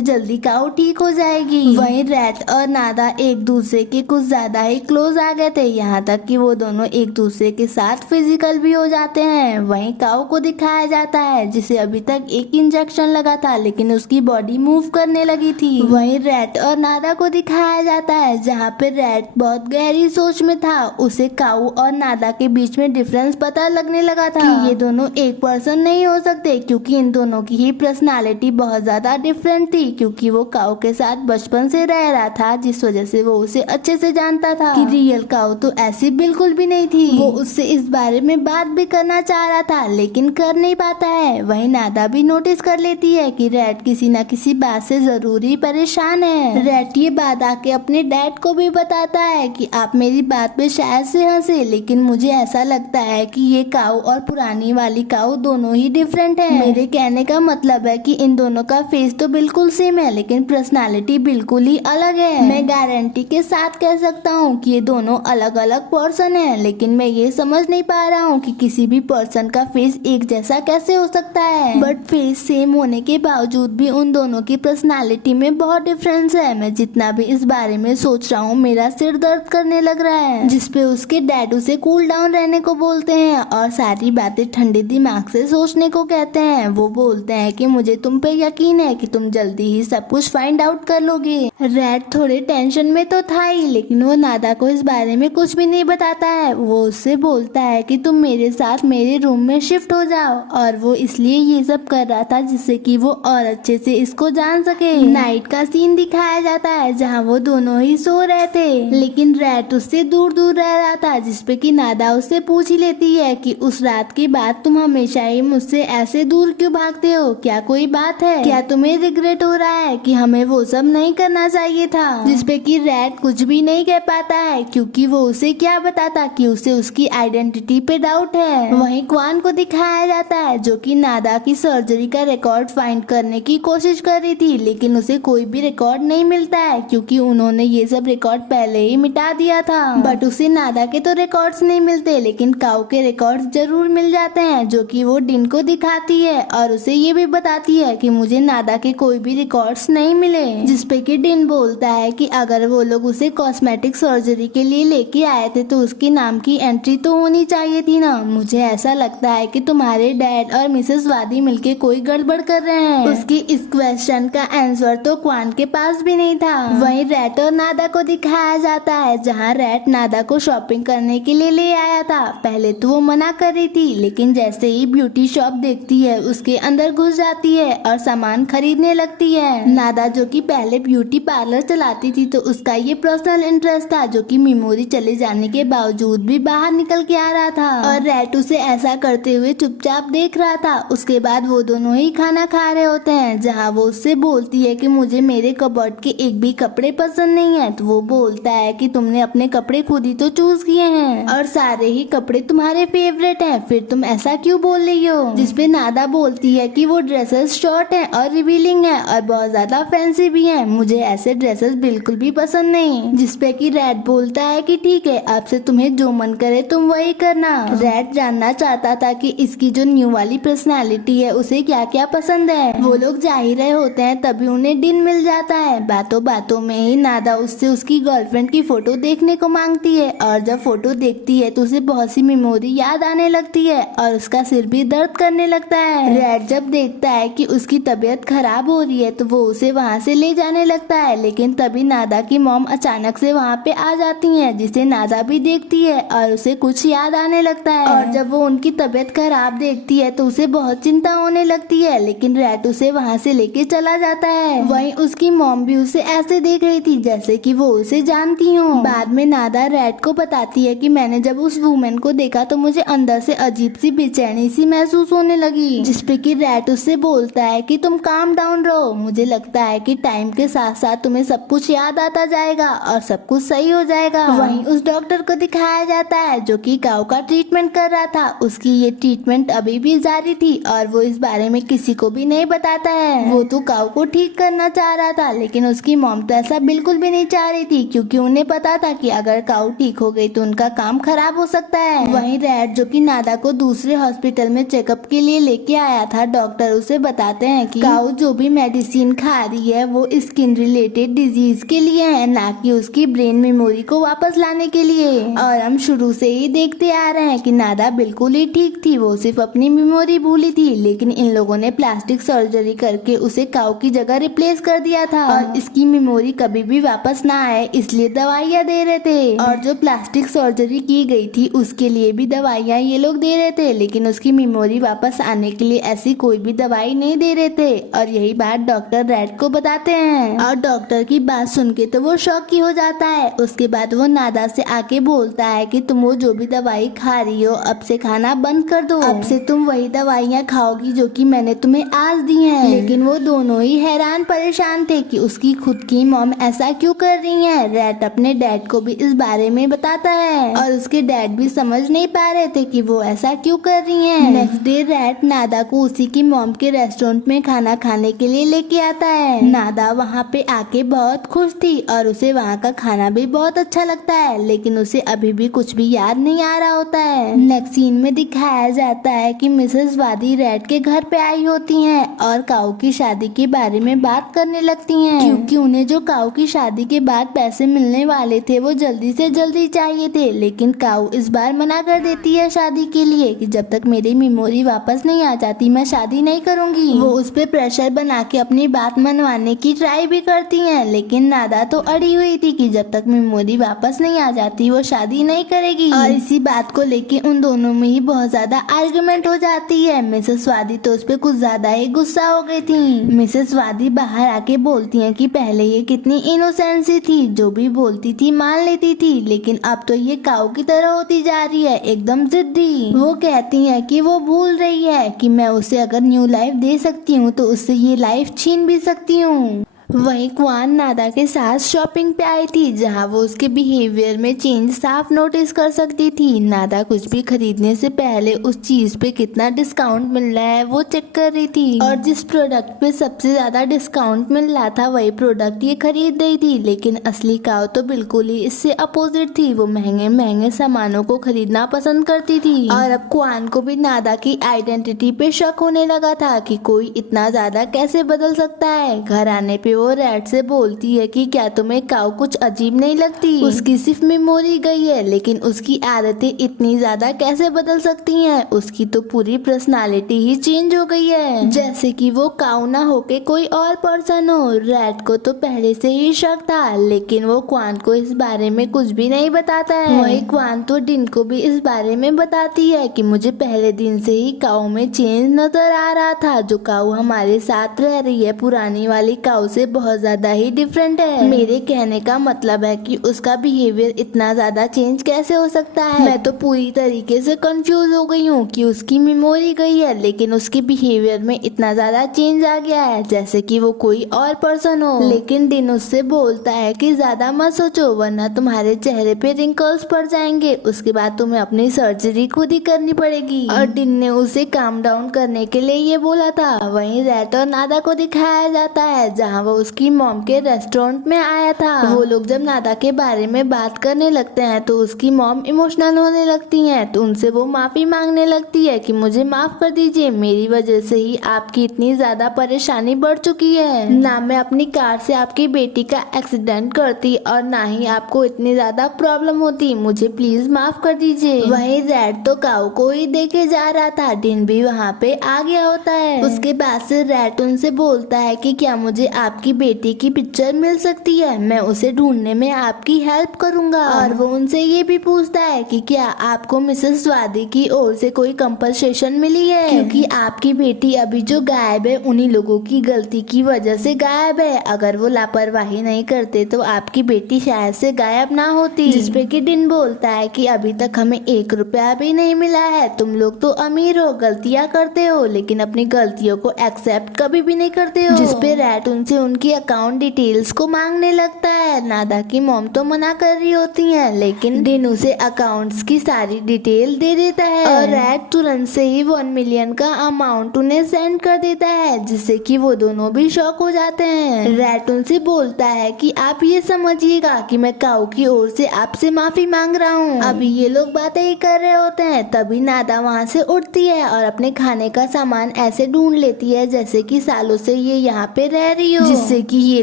जल्दी काऊ ठीक हो जाएगी। वहीं रैट और नादा एक दूसरे के कुछ ज्यादा ही क्लोज आ गए थे, यहाँ तक कि वो दोनों एक दूसरे के साथ फिजिकल भी हो जाते हैं। वहीं काऊ को दिखाया जाता है जिसे अभी तक एक इंजेक्शन लगा था, लेकिन उसकी बॉडी मूव करने लगी थी। वहीं रैट और नादा को दिखाया जाता है, जहाँ पे रैट बहुत गहरी सोच में था। उसे काऊ और नादा के बीच में डिफरेंस पता लगने लगा था कि ये दोनों एक पर्सन नहीं हो सकते, क्योंकि इन दोनों की ही पर्सनालिटी बहुत ज्यादा डिफरेंट थी। क्योंकि वो काऊ के साथ बचपन से रह रहा था, जिस वजह से वो उसे अच्छे से जानता था कि रियल काऊ तो ऐसी बिल्कुल भी नहीं थी। वो उससे इस बारे में बात भी करना चाह रहा था, लेकिन कर नहीं पाता है। वहीं नादा भी नोटिस कर लेती है कि रैट किसी न किसी बात से जरूर ही परेशान है। रैट ये बात आके अपने डैड को भी बताता है कि आप मेरी बात पे शायद से हंसे, लेकिन मुझे ऐसा लगता है कि ये काऊ और पुरानी वाली काऊ दोनों ही डिफरेंट है। मेरे कहने का मतलब है कि इन दोनों का फेस तो बिल्कुल सेम है, लेकिन पर्सनालिटी बिल्कुल ही अलग है। मैं गारंटी के साथ कह सकता हूँ कि ये दोनों अलग अलग पर्सन है, लेकिन मैं ये समझ नहीं पा रहा हूँ कि किसी भी पर्सन का फेस एक जैसा कैसे हो सकता है। बट फेस सेम होने के बावजूद भी उन दोनों की पर्सनालिटी में बहुत डिफरेंस है। मैं जितना भी इस बारे में सोच रहा हूँ मेरा सिर दर्द करने लग रहा है। जिसपे उसके डैड उसे कूल डाउन रहने को बोलते हैं और सारी बातें ठंडे दिमाग से सोचने को कहते हैं। वो बोलते हैं कि मुझे तुम पे यकीन है कि तुम जल्दी ही सब कुछ फाइंड आउट कर लोगे। रैट थोड़े टेंशन में तो था ही, लेकिन वो नादा को इस बारे में कुछ भी नहीं बताता है। वो उससे बोलता है कि तुम मेरे साथ मेरे रूम में शिफ्ट हो जाओ, और वो इसलिए ये सब कर रहा था जिससे कि वो और अच्छे से इसको जान सके। नाइट का सीन दिखाया जाता है जहाँ वो दोनों ही सो रहे थे, लेकिन रैट उससे दूर दूर रह रहा था, जिसपे कि नादा उससे पूछ ही लेती है कि उस रात के बाद तुम हमेशा ही मुझसे ऐसे दूर क्यों भागते हो, क्या कोई बात है, क्या तुम्हें रिग्रेट हो रहा है कि हमें वो सब नहीं करना चाहिए था। जिसपे कि रैट कुछ भी नहीं कह पाता है, क्योंकि वो उसे क्या बताता कि उसे उसकी आइडेंटिटी पे डाउट है। वहीं क्वान को दिखाया जाता है जो कि नादा की सर्जरी का रिकॉर्ड फाइंड करने की कोशिश कर रही थी, लेकिन उसे कोई भी रिकॉर्ड नहीं मिलता है क्योंकि उन्होंने ये सब रिकॉर्ड पहले ही मिटा दिया था। बट उसे नादा के तो रिकॉर्ड्स नहीं मिलते, लेकिन काऊ के रिकॉर्ड्स जरूर मिल जाते हैं, जो कि वो डिन को दिखाती है और उसे ये भी बताती है कि मुझे नादा के कोई भी रिकॉर्ड्स नहीं मिले। जिसपे कि डिन बोलता है कि अगर वो लोग उसे कॉस्मेटिक सर्जरी के लिए लेके आए थे तो उसके नाम की एंट्री तो होनी चाहिए थी ना। मुझे ऐसा लगता है कि तुम्हारे डैड और मिसेस वादी मिलके कोई गड़बड़ कर रहे हैं। उसकी इस क्वेश्चन का आंसर तो क्वान के पास भी नहीं था। वहीं रैट और नादा को दिखाया जाता है जहाँ रैट नादा को शॉपिंग करने के लिए ले आया था। पहले तो वो मना कर रही थी, लेकिन जैसे ही ब्यूटी शॉप देखती है उसके अंदर घुस जाती है और सामान खरीदने लगती है। नादा जो कि पहले ब्यूटी पार्लर चलाती थी तो उसका ये पर्सनल इंटरेस्ट था, जो कि मेमोरी चले जाने के बावजूद भी बाहर निकल के आ रहा था, और रैट उसे ऐसा करते हुए चुपचाप देख रहा था। उसके बाद वो दोनों ही खाना खा रहे होते हैं जहाँ वो उससे बोलती है कि मुझे मेरे कबर्ड के एक भी कपड़े पसंद नहीं है। तो वो बोलता है कि तुमने अपने कपड़े खुद ही तो चूज किए हैं और सारे ही कपड़े तुम्हारे फेवरेट हैं, फिर तुम ऐसा क्यों बोल रही हो। जिसपे नादा बोलती है कि वो ड्रेसेस शॉर्ट हैं और रिवीलिंग है और बहुत ज्यादा फैंसी भी हैं, मुझे ऐसे ड्रेसेस बिल्कुल भी पसंद नहीं। जिसपे कि रैट बोलता है कि ठीक है, अब से तुम्हें जो मन करे तुम वही करना। रैट जानना चाहता था कि इसकी जो न्यू वाली पर्सनालिटी है उसे क्या क्या पसंद है। वो लोग जा ही रहे होते हैं तभी उन्हें डिन मिल जाता है। बातों बातों में ही नादा उससे उसकी गर्लफ्रेंड की फोटो देखने को मांगती है, और जब फोटो देखती है तो उसे बहुत सी मेमोरी याद आने लगती है और उसका सिर भी दर्द करने लगता है। रैट जब देखता है कि उसकी तबीयत खराब हो रही है तो वो उसे वहाँ से ले जाने लगता है, लेकिन तभी नादा की मॉम अचानक से वहाँ पे आ जाती है, जिसे नादा भी देखती है और उसे कुछ याद आने लगता है। और जब वो उनकी तबीयत खराब देखती है तो उसे बहुत चिंता होने लगती है, लेकिन रैट उसे वहाँ से लेके चला जाता है। वहीं उसकी मॉम भी उसे ऐसे देख रही थी जैसे कि वो उसे जानती हो। बाद में नादा रैट को बताती है कि मैंने जब उस वुमेन को देखा तो मुझे अंदर से अजीब सी बेचैनी सी महसूस होने लगी। जिसपे कि रैट उससे बोलता है कि तुम काम डाउन रहो, मुझे लगता है कि टाइम के साथ साथ तुम्हें सब कुछ याद आता जाएगा और सब कुछ सही हो जाएगा। वहीं उस डॉक्टर को दिखाया जाता है जो कि काऊ का ट्रीटमेंट कर रहा था। उसकी ये ट्रीटमेंट अभी भी जारी थी और वो इस बारे में किसी को भी नहीं बताता है। वो तो काऊ को ठीक करना चाह रहा था, लेकिन उसकी मॉम तो ऐसा बिल्कुल भी नहीं चाह रही थी, क्योंकि उन्हें पता था कि अगर काऊ ठीक हो गई तो उनका काम खराब हो सकता है। वहीं रैट जो कि नादा को दूसरे हॉस्पिटल में चेकअप के लिए लेके आया था, डॉक्टर उसे बताते हैं कि काऊ जो भी मेडिसिन खा रही है वो स्किन रिलेटेड डिजीज के लिए है, ना कि उसकी ब्रेन मेमोरी को वापस लाने के लिए। और हम शुरू से ही देखते आ रहे हैं कि नादा बिल्कुल ही ठीक थी, वो सिर्फ अपनी मेमोरी भूली थी, लेकिन इन लोगों ने प्लास्टिक सर्जरी करके उसे काऊ की जगह रिप्लेस कर दिया था और इसकी मेमोरी कभी भी वापस ना आए इसलिए दवाइयाँ दे रहे थे। और जो प्लास्टिक सर्जरी की गई थी उसके लिए भी दवाइयाँ ये लोग दे रहे थे, लेकिन उसकी मेमोरी वापस आने के लिए ऐसी कोई भी दवाई नहीं दे रहे थे। और यही बात डॉक्टर रैट को बताते हैं और डॉक्टर की बात सुन के तो वो शॉक ही हो जाता है। उसके बाद वो नादा से आके बोलता है कि तुम वो जो भी दवाई खा रही हो अब से खाना बंद कर दो, अब से तुम वही दवाइयाँ खाओगी जो कि मैंने तुम्हें आज दी हैं। लेकिन वो दोनों ही हैरान परेशान थे कि उसकी खुद की मॉम ऐसा क्यों कर रही है। रैट अपने डैड को भी इस बारे में बताता है और उसके डैड भी समझ नहीं पा रहे थे कि वो ऐसा क्यों कर रही हैं। नेक्स्ट डे रैट नादा को उसी की मॉम के रेस्टोरेंट में खाना खाने के लिए लेके आता है। नादा वहाँ पे आके बहुत खुश थी और उसे वहाँ का खाना भी बहुत अच्छा लगता है, लेकिन उसे अभी भी कुछ भी याद नहीं आ रहा होता है। नेक्स्ट सीन में दिखाया जाता है कि मिसेस वादी रैट के घर पे आई होती हैं और काऊ की शादी के बारे में बात करने लगती हैं, क्योंकि उन्हें जो काऊ की शादी के बाद पैसे मिलने वाले थे वो जल्दी से जल्दी चाहिए थे, लेकिन काऊ इस बार मना कर देती है शादी के लिए कि जब तक मेरी मेमोरी वापस नहीं आ जाती मैं शादी नहीं करूंगी। वो उस पे प्रेशर बना के अपनी बात मनवाने की ट्राई भी करती है, लेकिन नादा तो अड़ी हुई थी कि जब तक मेमोरी वापस नहीं आ जाती वो शादी नहीं करेगी। और इसी बात को लेके उन दोनों में ही बहुत ज्यादा आर्गुमेंट हो जाती है। मिसेस स्वाति तो उस पे कुछ ज्यादा ही गुस्सा हो गई थी। मिसेस स्वाति बाहर आके बोलती है कि पहले ये कितनी इनोसेंट सी थी, जो भी बोलती थी मान लेती थी, लेकिन अब तो ये काऊ की तरह होती जा रही है, एकदम जिद्दी। वो कहती है कि वो भूल रही है कि मैं उसे अगर न्यू लाइफ दे सकती हूँ तो उससे ये लाइफ छीन भी सकती हूँ। वहीं क्वान नादा के साथ शॉपिंग पे आई थी, जहां वो उसके बिहेवियर में चेंज साफ नोटिस कर सकती थी। नादा कुछ भी खरीदने से पहले उस चीज पे कितना डिस्काउंट मिल रहा है वो चेक कर रही थी, और जिस प्रोडक्ट पे सबसे ज्यादा डिस्काउंट मिल रहा था वही प्रोडक्ट ये खरीद रही थी। लेकिन असली काऊ तो बिल्कुल ही इससे अपोजिट थी। वो महंगे महंगे सामानों को खरीदना पसंद करती थी। और अब क्वान को भी नादा की आइडेंटिटी पे शक होने लगा था कि कोई इतना ज्यादा कैसे बदल सकता है। घर आने पे वो रैट से बोलती है कि क्या तुम्हें काऊ कुछ अजीब नहीं लगती? उसकी सिर्फ मेमोरी गई है, लेकिन उसकी आदतें इतनी ज्यादा कैसे बदल सकती हैं? उसकी तो पूरी पर्सनालिटी ही चेंज हो गई है, जैसे कि वो काऊ ना होके कोई और पर्सन हो। रैट को तो पहले से ही शक था, लेकिन वो क्वान को इस बारे में कुछ भी नहीं बताता है। वही क्वान तो डिन को भी इस बारे में बताती है कि मुझे पहले दिन से ही काऊ में चेंज नजर आ रहा था। जो काऊ हमारे साथ रह रही है पुरानी वाली काऊ से बहुत ज्यादा ही डिफरेंट है। मेरे कहने का मतलब है कि उसका बिहेवियर इतना ज्यादा चेंज कैसे हो सकता है? मैं तो पूरी तरीके से कंफ्यूज हो गई हूँ कि उसकी मेमोरी गई है, लेकिन उसके बिहेवियर में इतना ज्यादा चेंज आ गया है जैसे कि वो कोई और पर्सन हो। लेकिन डिन उससे बोलता है कि ज्यादा मत सोचो वरना तुम्हारे चेहरे पे रिंकल्स पड़ जाएंगे, उसके बाद तुम्हें अपनी सर्जरी खुद ही करनी पड़ेगी। और डिन ने उसे काम डाउन करने के लिए ये बोला था। वहीं रैट और नादा को दिखाया जाता है जहाँ वो उसकी मॉम के रेस्टोरेंट में आया था। वो लोग जब नादा के बारे में बात करने लगते हैं तो उसकी मॉम इमोशनल होने लगती हैं, तो उनसे वो माफी मांगने लगती है कि मुझे माफ कर दीजिए, मेरी वजह से ही आपकी इतनी ज्यादा परेशानी बढ़ चुकी है। ना मैं अपनी कार से आपकी बेटी का एक्सीडेंट करती और ना ही आपको इतनी ज्यादा प्रॉब्लम होती, मुझे प्लीज माफ कर दीजिए। वहीं रैट तो काऊ को ही देखे जा रहा था। डिन भी वहाँ पे आ गया होता है। उसके बाद से रैट उनसे बोलता है कि क्या मुझे आपकी बेटी की पिक्चर मिल सकती है, मैं उसे ढूंढने में आपकी हेल्प करूंगा। और वो उनसे ये भी पूछता है कि क्या आपको मिसेस स्वाति की ओर से कोई कंपनसेशन मिली है, क्योंकि आपकी बेटी अभी जो गायब है उन्हीं लोगों की गलती की वजह से गायब है। अगर वो लापरवाही नहीं करते तो आपकी बेटी शायद से गायब ना होती। जिसपे कि डिन बोलता है कि अभी तक हमें 1 रुपया भी नहीं मिला है, तुम लोग तो अमीर हो, गलतियाँ करते हो लेकिन अपनी गलतियों को एक्सेप्ट कभी भी नहीं करते हो। जिसपे रैट उनसे उनकी अकाउंट डिटेल्स को मांगने लगता है। नादा की मॉम तो मना कर रही होती है, लेकिन डिन उसे अकाउंट्स की सारी डिटेल दे देता है। और रैट तुरंत से ही 1 मिलियन का अमाउंट उन्हें सेंड कर देता है, जिससे कि वो दोनों भी शॉक हो जाते हैं। रैट उनसे बोलता है कि आप ये समझिएगा कि मैं काऊ की ओर से आपसे माफी मांग रहा हूँ। अभी ये लोग बातें ही कर रहे होते हैं, तभी नादा वहाँ से उठती है और अपने खाने का सामान ऐसे ढूंढ लेती है जैसे कि सालों से ये यहाँ पे रह रही हो, जिससे कि ये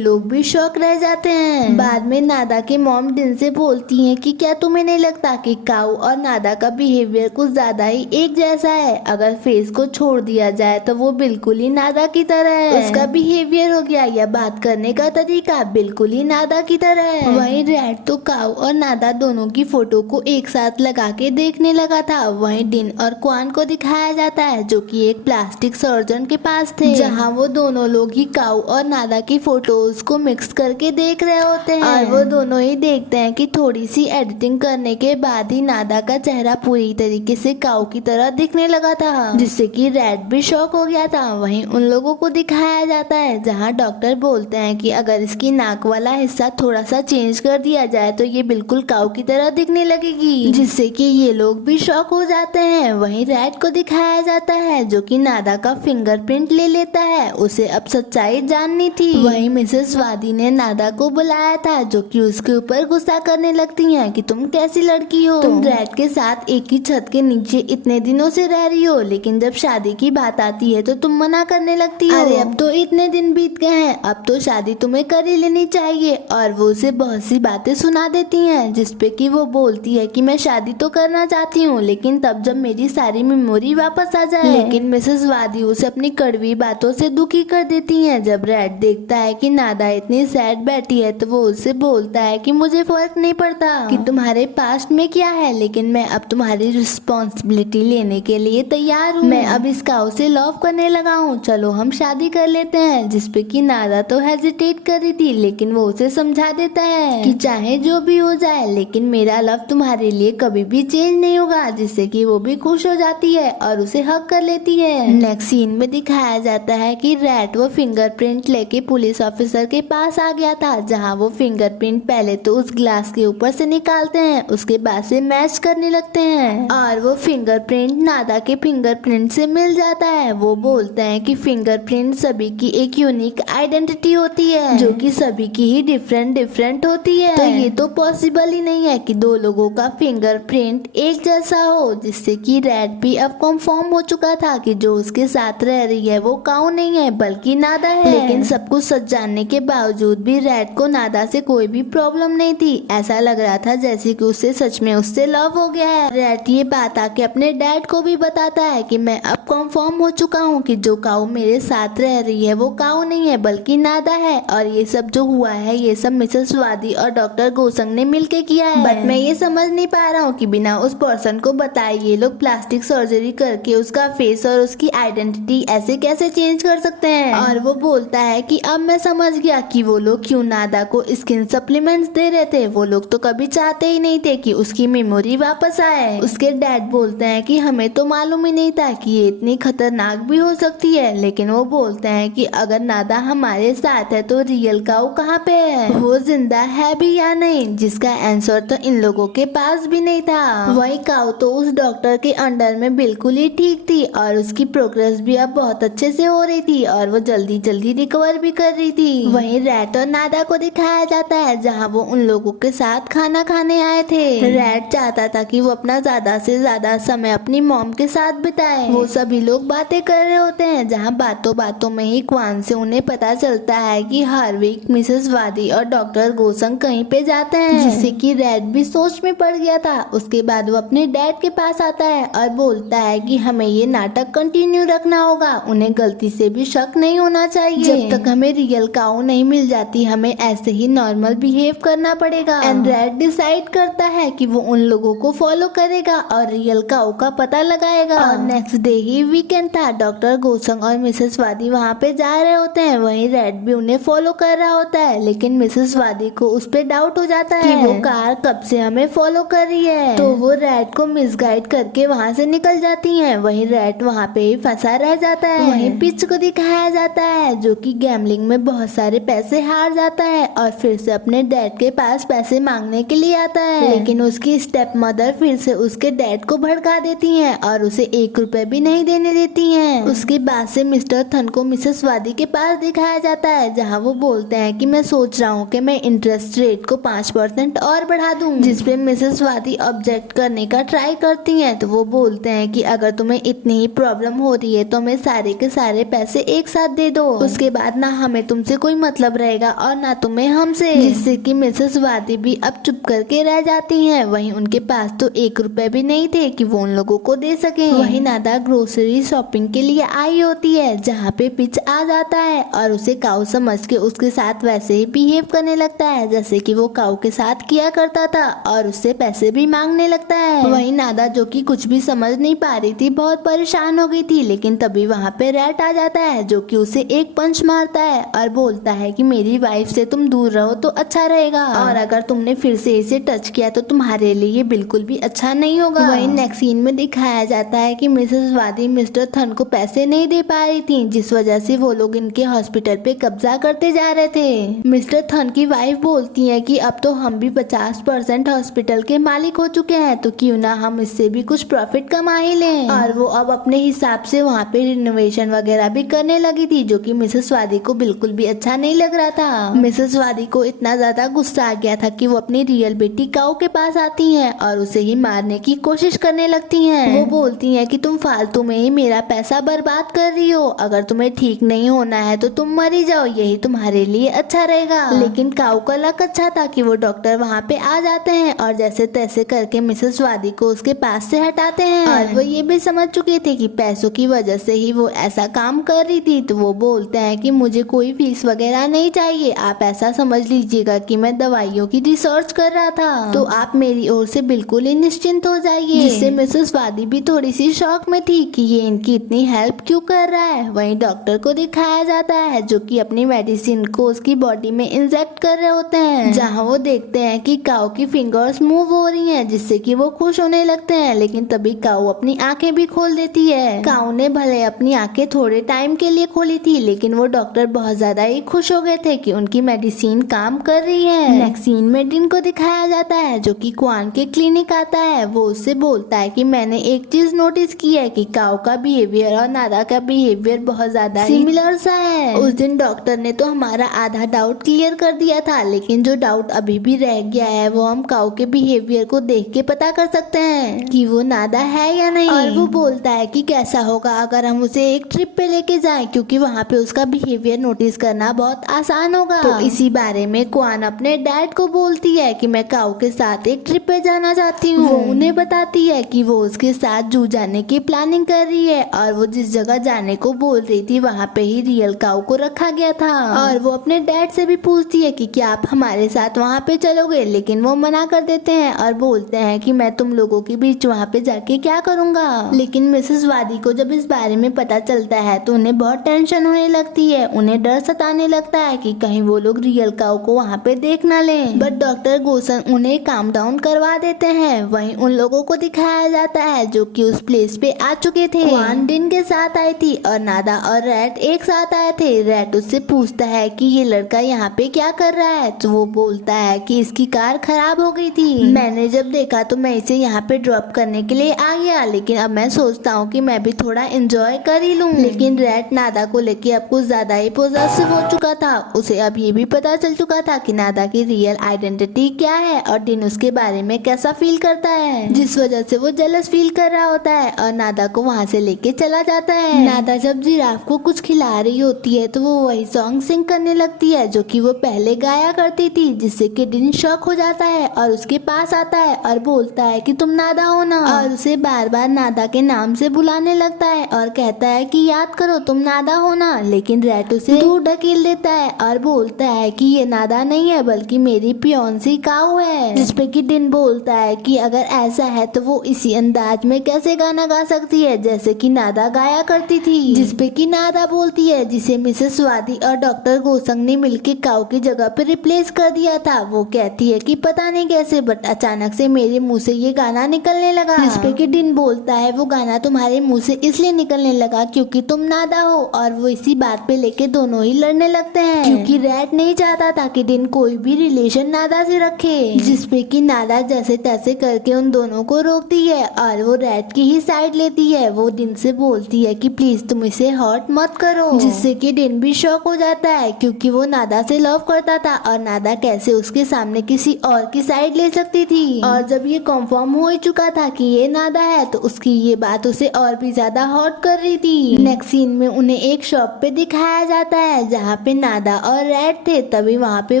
लोग भी शौक रह जाते हैं। बाद में नादा के मॉम डिन से बोलती हैं कि क्या तुम्हें नहीं लगता कि काऊ और नादा का बिहेवियर कुछ ज्यादा ही एक जैसा है? अगर फेस को छोड़ दिया जाए तो वो बिल्कुल ही नादा की तरह है। उसका बिहेवियर हो गया या बात करने का तरीका बिल्कुल ही नादा की तरह है। वहीं रैट तो काऊ और नादा दोनों की फोटो को एक साथ लगा के देखने लगा था। वहीं डिन और क्वान को दिखाया जाता है जो कि एक प्लास्टिक सर्जन के पास थे, जहाँ वो दोनों लोग ही काऊ और नादा की फोटोज को मिक्स करके देख रहे होते हैं। और वो दोनों ही देखते हैं कि थोड़ी सी एडिटिंग करने के बाद ही नादा का चेहरा पूरी तरीके से काऊ की तरह दिखने लगा था, जिससे कि रैट भी शॉक हो गया था। वहीं उन लोगों को दिखाया जाता है जहां डॉक्टर बोलते हैं कि अगर इसकी नाक वाला हिस्सा थोड़ा सा चेंज कर दिया जाए तो ये बिल्कुल काऊ की तरह दिखने लगेगी, जिससे कि ये लोग भी शॉक हो जाते हैं। वहीं रैट को दिखाया जाता है जो कि नादा का फिंगरप्रिंट ले लेता है, उसे अब सच्चाई जाननी थी। वहीं मिसेस वादी ने नादा को बुलाया था, जो कि उसके ऊपर गुस्सा करने लगती है कि तुम कैसी लड़की हो, तुम रैट के साथ एक ही छत के नीचे इतने दिनों से रह रही हो, लेकिन जब शादी की बात आती है तो तुम मना करने लगती हो। अरे अब तो इतने दिन बीत गए हैं, अब तो शादी तुम्हें कर ही लेनी चाहिए। और वो उसे बहुत सी बातें सुना देती हैं, जिसपे कि वो बोलती है कि मैं शादी तो करना चाहती हूँ, लेकिन तब जब मेरी सारी मेमोरी वापस आ जाए। लेकिन मिसेस वादी उसे अपनी कड़वी बातों से दुखी कर देती हैं। जब रैट देखता है कि नादा इतनी सैड बैठी है तो वो उससे बोलता है कि मुझे फर्क नहीं पड़ता कि तुम्हारे पास्ट में क्या है, लेकिन मैं अब तुम्हारी रिस्पॉन्सिबिलिटी लेने के लिए तैयार हूँ। मैं अब इस काऊ से लव करने लगा हूँ, चलो हम शादी कर लेते हैं। जिसपे कि नादा तो हेजिटेट कर रही थी, लेकिन वो उसे समझा देता है कि चाहे जो भी हो जाए, लेकिन मेरा लव तुम्हारे लिए कभी भी चेंज नहीं होगा। जिससे कि वो भी खुश हो जाती है और उसे हक कर लेती है। नेक्स्ट सीन में दिखाया जाता है कि रैट वो फिंगरप्रिंट लेके पुलिस ऑफिसर के पास आ गया था, जहाँ वो फिंगरप्रिंट पहले तो उस ग्लास के ऊपर से निकालते हैं, उसके बाद से मैच करने लगते हैं और वो फिंगरप्रिंट नादा के फिंगरप्रिंट से मिल जाता है। वो बोलते हैं कि फिंगरप्रिंट सभी की एक यूनिक आइडेंटिटी होती है, जो कि सभी की ही डिफरेंट होती है। तो ये तो पॉसिबल ही नहीं है कि दो लोगों का फिंगरप्रिंट एक जैसा हो। जिससे कि रैट भी अब कंफर्म हो चुका था कि जो उसके साथ रह रही है वो काऊ नहीं है बल्कि नादा है। लेकिन सब कुछ सच जानने के बावजूद भी रैट को नादा से कोई भी प्रॉब्लम नहीं थी। ऐसा लग रहा था जैसे कि उससे सच में उससे लव हो गया है। रैट ये बात आके अपने डैड को भी बताता है कि मैं अब कंफर्म हो चुका हूँ कि जो काऊ मेरे साथ रह रही है वो काऊ नहीं है बल्कि नादा है, और ये सब जो हुआ है ये सब मिसेस वादी और डॉक्टर गोसंग ने मिलके किया है। बट मैं ये समझ नहीं पा रहा हूँ कि बिना उस पर्सन को बताए ये लोग प्लास्टिक सर्जरी करके उसका फेस और उसकी आइडेंटिटी ऐसे कैसे चेंज कर सकते हैं। और वो बोलता है कि अब मैं समझ गया कि वो लोग क्यों नादा को स्किन सप्लीमेंट्स दे रहे थे। वो लोग तो कभी चाहते ही नहीं थे कि उसकी मेमोरी वापस आए। उसके डैड बोलते हैं कि हमें तो मालूम ही नहीं था कि ये इतनी खतरनाक भी हो सकती है, लेकिन वो बोलते हैं कि अगर नादा हमारे साथ है तो रियल काऊ कहाँ पे है, वो जिंदा है भी या नहीं, जिसका आंसर तो इन लोगों के पास भी नहीं था। वही काऊ तो उस डॉक्टर के अंडर में बिल्कुल ही ठीक थी और उसकी प्रोग्रेस भी अब बहुत अच्छे से हो रही थी और वो जल्दी जल्दी रिकवर भी कर रही थी। वहीं रैट और नादा को दिखाया जाता है, जहाँ वो उन लोगों के साथ खाना खाने आए थे। रैट चाहता था कि वो अपना ज्यादा से ज्यादा समय अपनी मॉम के साथ बिताए। वो सभी लोग बातें कर रहे होते हैं, जहाँ बातों बातों में ही क्वान से उन्हें पता चलता है कि हर वीक मिसेस वादी और डॉक्टर गोसंग कहीं पे जाते हैं, जिससे कि रैट भी सोच में पड़ गया था। उसके बाद वो अपने डैड के पास आता है और बोलता है कि हमें ये नाटक कंटिन्यू रखना होगा, उन्हें गलती से भी शक नहीं होना चाहिए। जब तक हमें रियल काऊ नहीं मिल जाती हमें ऐसे ही नॉर्मल बिहेव करना पड़ेगा। एंड रैट डिसाइड करता है कि वो उन लोगों को फॉलो करेगा और रियल काऊ का पता लगाएगा। और नेक्स्ट डे ही वीकेंड था। डॉक्टर गोसंग और मिसेस वादी वहाँ पे जा रहे होते हैं, वहीं रैट भी उन्हें फॉलो कर रहा होता है, लेकिन मिसेस वादी को उस पे डाउट हो जाता है कि वो कार कब से हमें फॉलो कर रही है। तो वो रैट को मिसगाइड करके वहाँ से निकल जाती हैं। वहीं रैट वहाँ पे ही फंसा रह जाता है। वहीं पिच को दिखाया जाता है, जो कि गैम्बलिंग में बहुत सारे पैसे हार जाता है और फिर से अपने डैड के पास पैसे मांगने के लिए आता है। लेकिन उसकी स्टेप मदर फिर से उसके डैड को भड़का देती हैं और उसे 1 रुपए भी नहीं देने देती हैं। उसके बाद से मिस्टर थन को मिसेस वादी के पास दिखाया जाता है, जहाँ वो बोलते हैं कि मैं सोच रहा हूँ कि मैं इंटरेस्ट रेट को 5% और बढ़ा दूं। जिसपे मिसेस वादी ऑब्जेक्ट करने का ट्राई करती हैं। तो वो बोलते हैं कि अगर तुम्हें इतनी ही प्रॉब्लम हो रही है तो हमें सारे के सारे पैसे एक साथ दे दो, उसके बाद ना हमें तुमसे कोई मतलब रहेगा और ना तुम्हें हमसे। जिससे कि मिसेस वादी भी अब चुप करके रह जाती हैं। वहीं उनके पास तो 1 रुपए भी नहीं थे कि वो उन लोगों को दे सके। वहीं नादा ग्रोसरी शॉपिंग के लिए आई होती है, जहाँ पे पिच आ जाता है और उसे काऊ समझ के उसके साथ वैसे ही बिहेव करने लगता है जैसे कि वो काऊ के साथ किया करता था और उससे पैसे भी मांगने लगता है। वहीं नादा, जो कि कुछ भी समझ नहीं पा रही थी, बहुत परेशान हो गई थी। लेकिन तभी वहाँ पे रैट आ जाता है, जो कि उसे एक पंच मारता है और बोलता है कि मेरी वाइफ से तुम दूर रहो तो अच्छा रहेगा, और अगर तुमने फिर से इसे टच किया तो तुम्हारे लिए बिल्कुल भी अच्छा नहीं होगा। वहीं नेक्स्ट सीन में दिखाया जाता है कि मिसेस वादी मिस्टर थन को पैसे नहीं दे पा रही थी, जिस वजह से वो लोग इनके हॉस्पिटल पे कब्जा करते जा रहे थे। मिस्टर थन की वाइफ बोलती है कि अब तो हम भी 50% हॉस्पिटल के मालिक हो चुके हैं, तो क्यों ना हम इससे भी कुछ प्रॉफिट कमा ही लें। और वो अब अपने हिसाब से वहाँ पे रिनोवेशन वगैरह भी करने लगी थी, जो कि मिसेस वादी को बिल्कुल भी अच्छा नहीं लग रहा था। मिसेस वादी को इतना ज्यादा गुस्सा आ गया था कि वो अपनी रियल बेटी काऊ के पास आती हैं और उसे ही मारने की कोशिश करने लगती हैं। वो बोलती हैं कि तुम फालतू में ही मेरा पैसा बर्बाद कर रही हो, अगर तुम्हें ठीक नहीं होना है तो तुम मरी जाओ, यही तुम्हारे लिए अच्छा रहेगा। लेकिन काऊ का लक अच्छा था कि वो डॉक्टर वहाँ पे आ जाते हैं और जैसे तैसे करके मिसेस वादी को उसके पास से हटाते हैं। और वो ये भी समझ चुके थे कि पैसों की वजह से ही वो ऐसा काम कर रही थी, तो वो बोलते हैं कि मुझे कोई फीस वगैरह नहीं चाहिए, आप ऐसा समझ लीजिएगा कि मैं दवाइयों की रिसर्च कर रहा था, तो आप मेरी ओर से बिल्कुल ही निश्चिंत हो जाइए। जिससे मिसेस वादी भी थोड़ी सी शॉक में थी कि ये इनकी इतनी हेल्प क्यों कर रहा है। वहीं डॉक्टर को दिखाया जाता है जो कि अपनी मेडिसिन को उसकी बॉडी में इंजेक्ट कर रहे होते हैं, जहाँ वो देखते हैं कि काऊ की फिंगर्स मूव हो रही हैं, जिससे कि वो खुश होने लगते हैं। लेकिन तभी काऊ अपनी आंखें भी खोल देती है। काऊ ने भले अपनी आंखें थोड़े टाइम के लिए खोली थी, लेकिन वो डॉक्टर बहुत ज्यादा ही खुश हो गए थे कि उनकी मेडिसिन काम कर रही है। नेक्स्ट सीन में डिन को दिखाया जाता है जो कि क्वान के क्लिनिक आता है। वो उससे बोलता है कि मैंने एक चीज नोटिस की है कि काऊ का बिहेवियर और नादा का बिहेवियर बहुत ज्यादा सिमिलर सा है। उस दिन डॉक्टर ने तो हमारा आधा डाउट क्लियर कर दिया था, लेकिन जो डाउट अभी भी रह गया है वो हम काऊ के बिहेवियर को देख के पता कर सकते हैं कि वो नादा है या नहीं। और वो बोलता है कि कैसा होगा अगर हम उसे एक ट्रिप पे लेके जाएं, क्योंकि वहाँ पे उसका बिहेवियर नोटिस करना बहुत आसान होगा। तो इसी बारे में क्वान अपने डैड को बोलती है कि मैं काऊ के साथ एक ट्रिप पे जाना चाहती हूँ। वो उन्हें बताती है कि वो उसके साथ जू जाने की प्लानिंग कर रही है और वो जिस जगह जाने को बोल रही थी वहाँ पे ही रियल काऊ को रखा गया था। और वो अपने डैड से भी पूछती है कि क्या आप हमारे साथ वहाँ पे चलोगे, लेकिन वो मना कर देते हैं और बोलते हैं कि मैं तुम लोगों के बीच वहाँ पे जाके क्या करूँगा। लेकिन मिसेस वादी को जब इस बारे में पता चलता है तो उन्हें बहुत टेंशन होने लगती है। उन्हें डर सताने लगता है कि कहीं वो लोग रियल काऊ को वहाँ पे देख ना लें। बट डॉक्टर गोसन उन्हें काम डाउन करवा देते हैं। वहीं उन लोगों को दिखाया जाता है जो कि उस प्लेस पे आ चुके थे। क्वान डिन के साथ आई थी और नादा और रैट एक साथ आए थे। रैट उससे पूछता है कि ये लड़का यहाँ पे क्या कर रहा है, तो वो बोलता है कि इसकी कार खराब हो गई थी, मैंने जब देखा तो मैं इसे यहाँ पे ड्रॉप करने के लिए आ गया, लेकिन अब मैं सोचता हूँ कि मैं भी थोड़ा एंजॉय कर ही लूँ। लेकिन रैट नादा को लेके अब कुछ ज्यादा ही पोजेसिव हो चुका था। उसे अब ये भी पता चल चुका था कि नादा की रियल आइडेंटिटी क्या है और डिन उसके बारे में कैसा फील करता है, जिस वजह से वो जेलस फील कर रहा होता है और नादा को वहाँ से लेके चला जाता है। नादा जब जिराफ को कुछ खिला रही होती है तो वो वही सॉन्ग सिंग करने लगती है जो कि वो पहले गाया करती थी, जिससे कि डिन शॉक हो जाता है और उसके पास आता है और बोलता है कि तुम नादा हो ना, और उसे बार बार नादा के नाम से बुलाने लगता है और कहता है कि याद करो तुम नादा हो ना। लेकिन रैट उसे दूर ढकेल देता है और बोलता है कि ये नादा नहीं है बल्कि मेरी पियोन्सी काऊ है, जिसपे कि डिन बोलता है कि अगर ऐसा है तो वो इसी अंदाज में कैसे गाना गा सकती है जैसे कि नादा गाया करती थी, जिसपे कि नादा बोलती है जिसे मिसेस वादी और डॉक्टर गोसंग ने मिलके काऊ की जगह पे रिप्लेस कर दिया था। वो कहती है कि पता नहीं कैसे बट अचानक से मेरे मुंह से ये गाना निकलने लगा, जिसपे कि डिन बोलता है वो गाना तुम्हारे मुंह से इसलिए निकलने लगा क्योंकि तुम नादा हो। और वो इसी बात पे लेके दोनों ही लड़ने लगते हैं क्योंकि रैट नहीं चाहता था कि डिन कोई भी रिलेशन नादा से रखे, जिसपे कि नादा जैसे तैसे करके उन दोनों को रोकती है और वो रैट की ही साइड लेती है। वो डिन से बोलती है कि प्लीज तुम इसे हर्ट मत करो, जिससे कि डिन भी शॉक हो जाता है क्योंकि वो नादा से लव करता था और नादा कैसे उसके सामने किसी और की साइड ले सकती थी। और जब ये कंफर्म हो ही चुका था कि ये नादा है तो उसकी ये बात उसे और भी ज्यादा हर्ट कर रही थी। नेक्स्ट सीन में उन्हें एक शॉप पे दिखाया जाता है जहाँ पे नादा और रैट थे। तभी वहाँ पे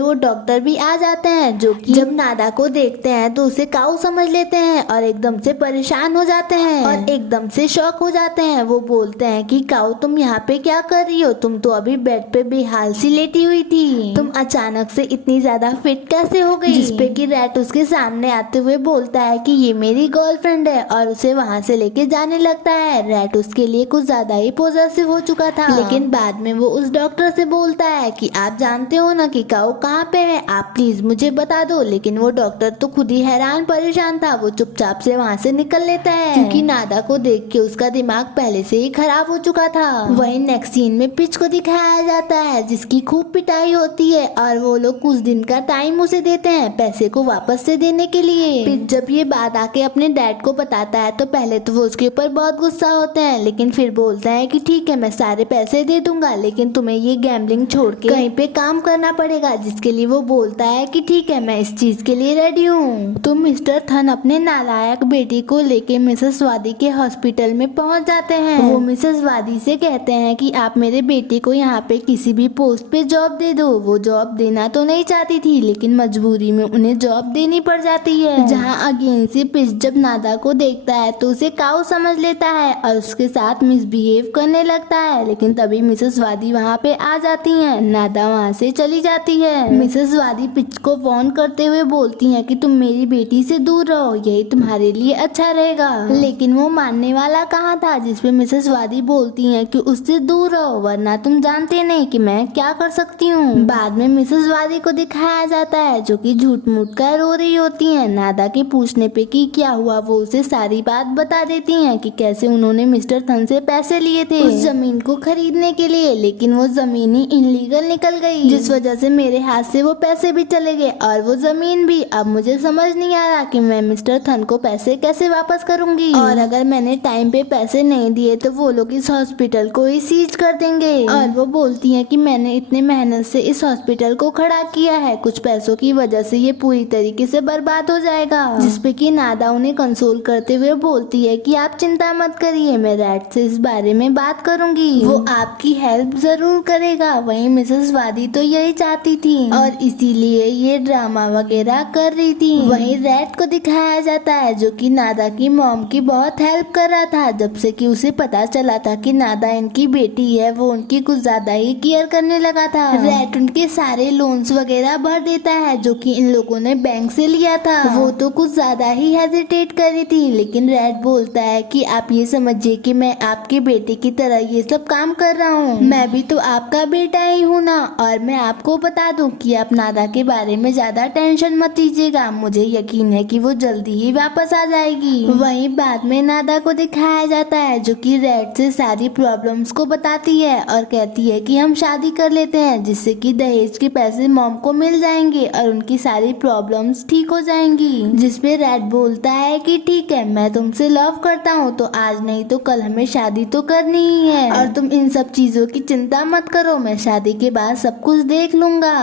वो डॉक्टर भी आ जाते हैं जो कि जब नादा को देखते हैं तो उसे काऊ समझ लेते हैं और एकदम से परेशान हो जाते हैं और एकदम से शॉक हो जाते हैं। वो बोलते हैं कि काऊ तुम यहाँ पे क्या कर रही हो, तुम तो अभी बेड पे बेहाल सी लेटी हुई थी, तुम अचानक से इतनी ज्यादा फिट कैसे हो गई, जिसपे कि रैट उसके सामने आते हुए बोलता है कि ये मेरी गर्लफ्रेंड है और उसे वहाँ से लेके जाने लगता है। रैट उसके लिए कुछ ज्यादा ही पॉजिटिव हो चुका था, लेकिन बाद में वो उस डॉक्टर से बोलता है कि आप जानते हो ना कि काऊ कहाँ पे है, आप प्लीज मुझे बता दो। लेकिन वो डॉक्टर तो खुद ही हैरान परेशान था, वो चुपचाप से वहाँ से निकल लेता है क्योंकि नादा को देख के उसका दिमाग पहले से ही खराब हो चुका था। वहीं नेक्स्ट सीन में पिच को दिखाया जाता है जिसकी खूब पिटाई होती है और वो लोग कुछ दिन का टाइम उसे देते हैं पैसे को वापस से देने के लिए। पिच जब ये बात आके अपने डैड को बताता है तो पहले तो वो उसके ऊपर बहुत गुस्सा होते हैं, लेकिन फिर बोलते हैं कि ठीक है मैं सारे पैसे दे दूंगा, लेकिन तुम्हें ये गैम्बलिंग छोड़ के कहीं पे काम करना पड़ेगा, जिसके लिए वो बोलता है कि ठीक है मैं इस चीज के लिए रेडी हूँ। तो मिस्टर थन अपने नालायक बेटी को लेके मिसेस वादी के हॉस्पिटल में पहुंच जाते हैं। वो मिसेस वादी से कहते हैं कि आप मेरे बेटे को यहाँ पे किसी भी पोस्ट पे जॉब दे दो। वो जॉब देना तो नहीं चाहती थी, लेकिन मजबूरी में उन्हें जॉब देनी पड़ जाती है। जहाँ अगेन से पिच जब नादा को देखता है तो उसे काऊ समझ लेता है और उसके साथ मिसबिहेव करने लगता है, लेकिन तभी मिसेस वादी वहाँ पे आ जाती है। नादा वहाँ से चली जाती है। मिसेस वादी पिच को वार्न करते हुए बोलती हैं कि तुम मेरी बेटी से दूर रहो, यही तुम्हारे लिए अच्छा रहेगा। लेकिन वो मानने वाला कहाँ था, जिसपे मिसेस वादी बोलती हैं कि उससे दूर रहो वरना तुम जानते नहीं कि मैं क्या कर सकती हूँ। बाद में मिसेस वादी को दिखाया जाता है जो कि झूठ मूठ कर रो रही होती है। नादा के पूछने पे कि क्या हुआ, वो उसे सारी बात बता देती हैं कि कैसे उन्होंने मिस्टर थन से पैसे लिए थे उस जमीन को खरीदने के लिए, लेकिन वो जमीन ही इनलीगल निकल गई, जिस वजह से मेरे हाथ से वो पैसे भी चले गए और वो जमीन भी। अब मुझे समझ नहीं आ रहा कि मैं मिस्टर थन को पैसे कैसे वापस करूंगी, और अगर मैंने टाइम पे पैसे नहीं दिए तो वो लोग इस हॉस्पिटल को ही सीज कर देंगे। और वो बोलती हैं कि मैंने इतने मेहनत से इस हॉस्पिटल को खड़ा किया है, कुछ पैसों की वजह से ये पूरी तरीके से बर्बाद हो जाएगा। जिसपे कि नादा उन्हें कंसोल करते हुए बोलती है कि आप चिंता मत करिए, मैं रैट से इस बारे में बात करूंगी, वो आपकी हेल्प जरूर करेगा। वहीं मिसेस वादी तो यही चाहती थी और इसीलिए ये ड्रामा वगैरह कर रही थी। वहीं रैट को दिखाया जाता है जो कि नादा की मॉम की बहुत हेल्प कर रहा था, जब से कि उसे पता चला था कि नादा इनकी बेटी है, वो उनकी कुछ ज्यादा ही केयर करने लगा था। रैट उनके सारे लोन्स वगैरह भर देता है जो कि इन लोगों ने बैंक से लिया था। वो तो कुछ ज्यादा ही हेजिटेट कर रही थी, लेकिन रैट बोलता है कि आप ये समझिए कि मैं आपके बेटे की तरह ये सब काम कर रहा हूँ, मैं भी तो आपका बेटा ही हूँ ना। और मैं आपको बता दूं कि आप नादा के बारे में ज्यादा टेंशन मत लीजिएगा, मुझे यकीन है कि वो जल्दी ही वापस आ जाएगी। वहीं बाद में नादा को दिखाया जाता है जो कि रैट से सारी प्रॉब्लम्स को बताती है और कहती है कि हम शादी कर लेते हैं, जिससे कि दहेज के पैसे मॉम को मिल जाएंगे और उनकी सारी प्रॉब्लम्स ठीक हो जाएंगी। जिसपे रैट बोलता है कि ठीक है, मैं तुमसे लव करता हूँ तो आज नहीं तो कल हमें शादी तो करनी ही है, और तुम इन सब चीजों की चिंता मत करो, मैं शादी के बाद सब कुछ देख लूंगा।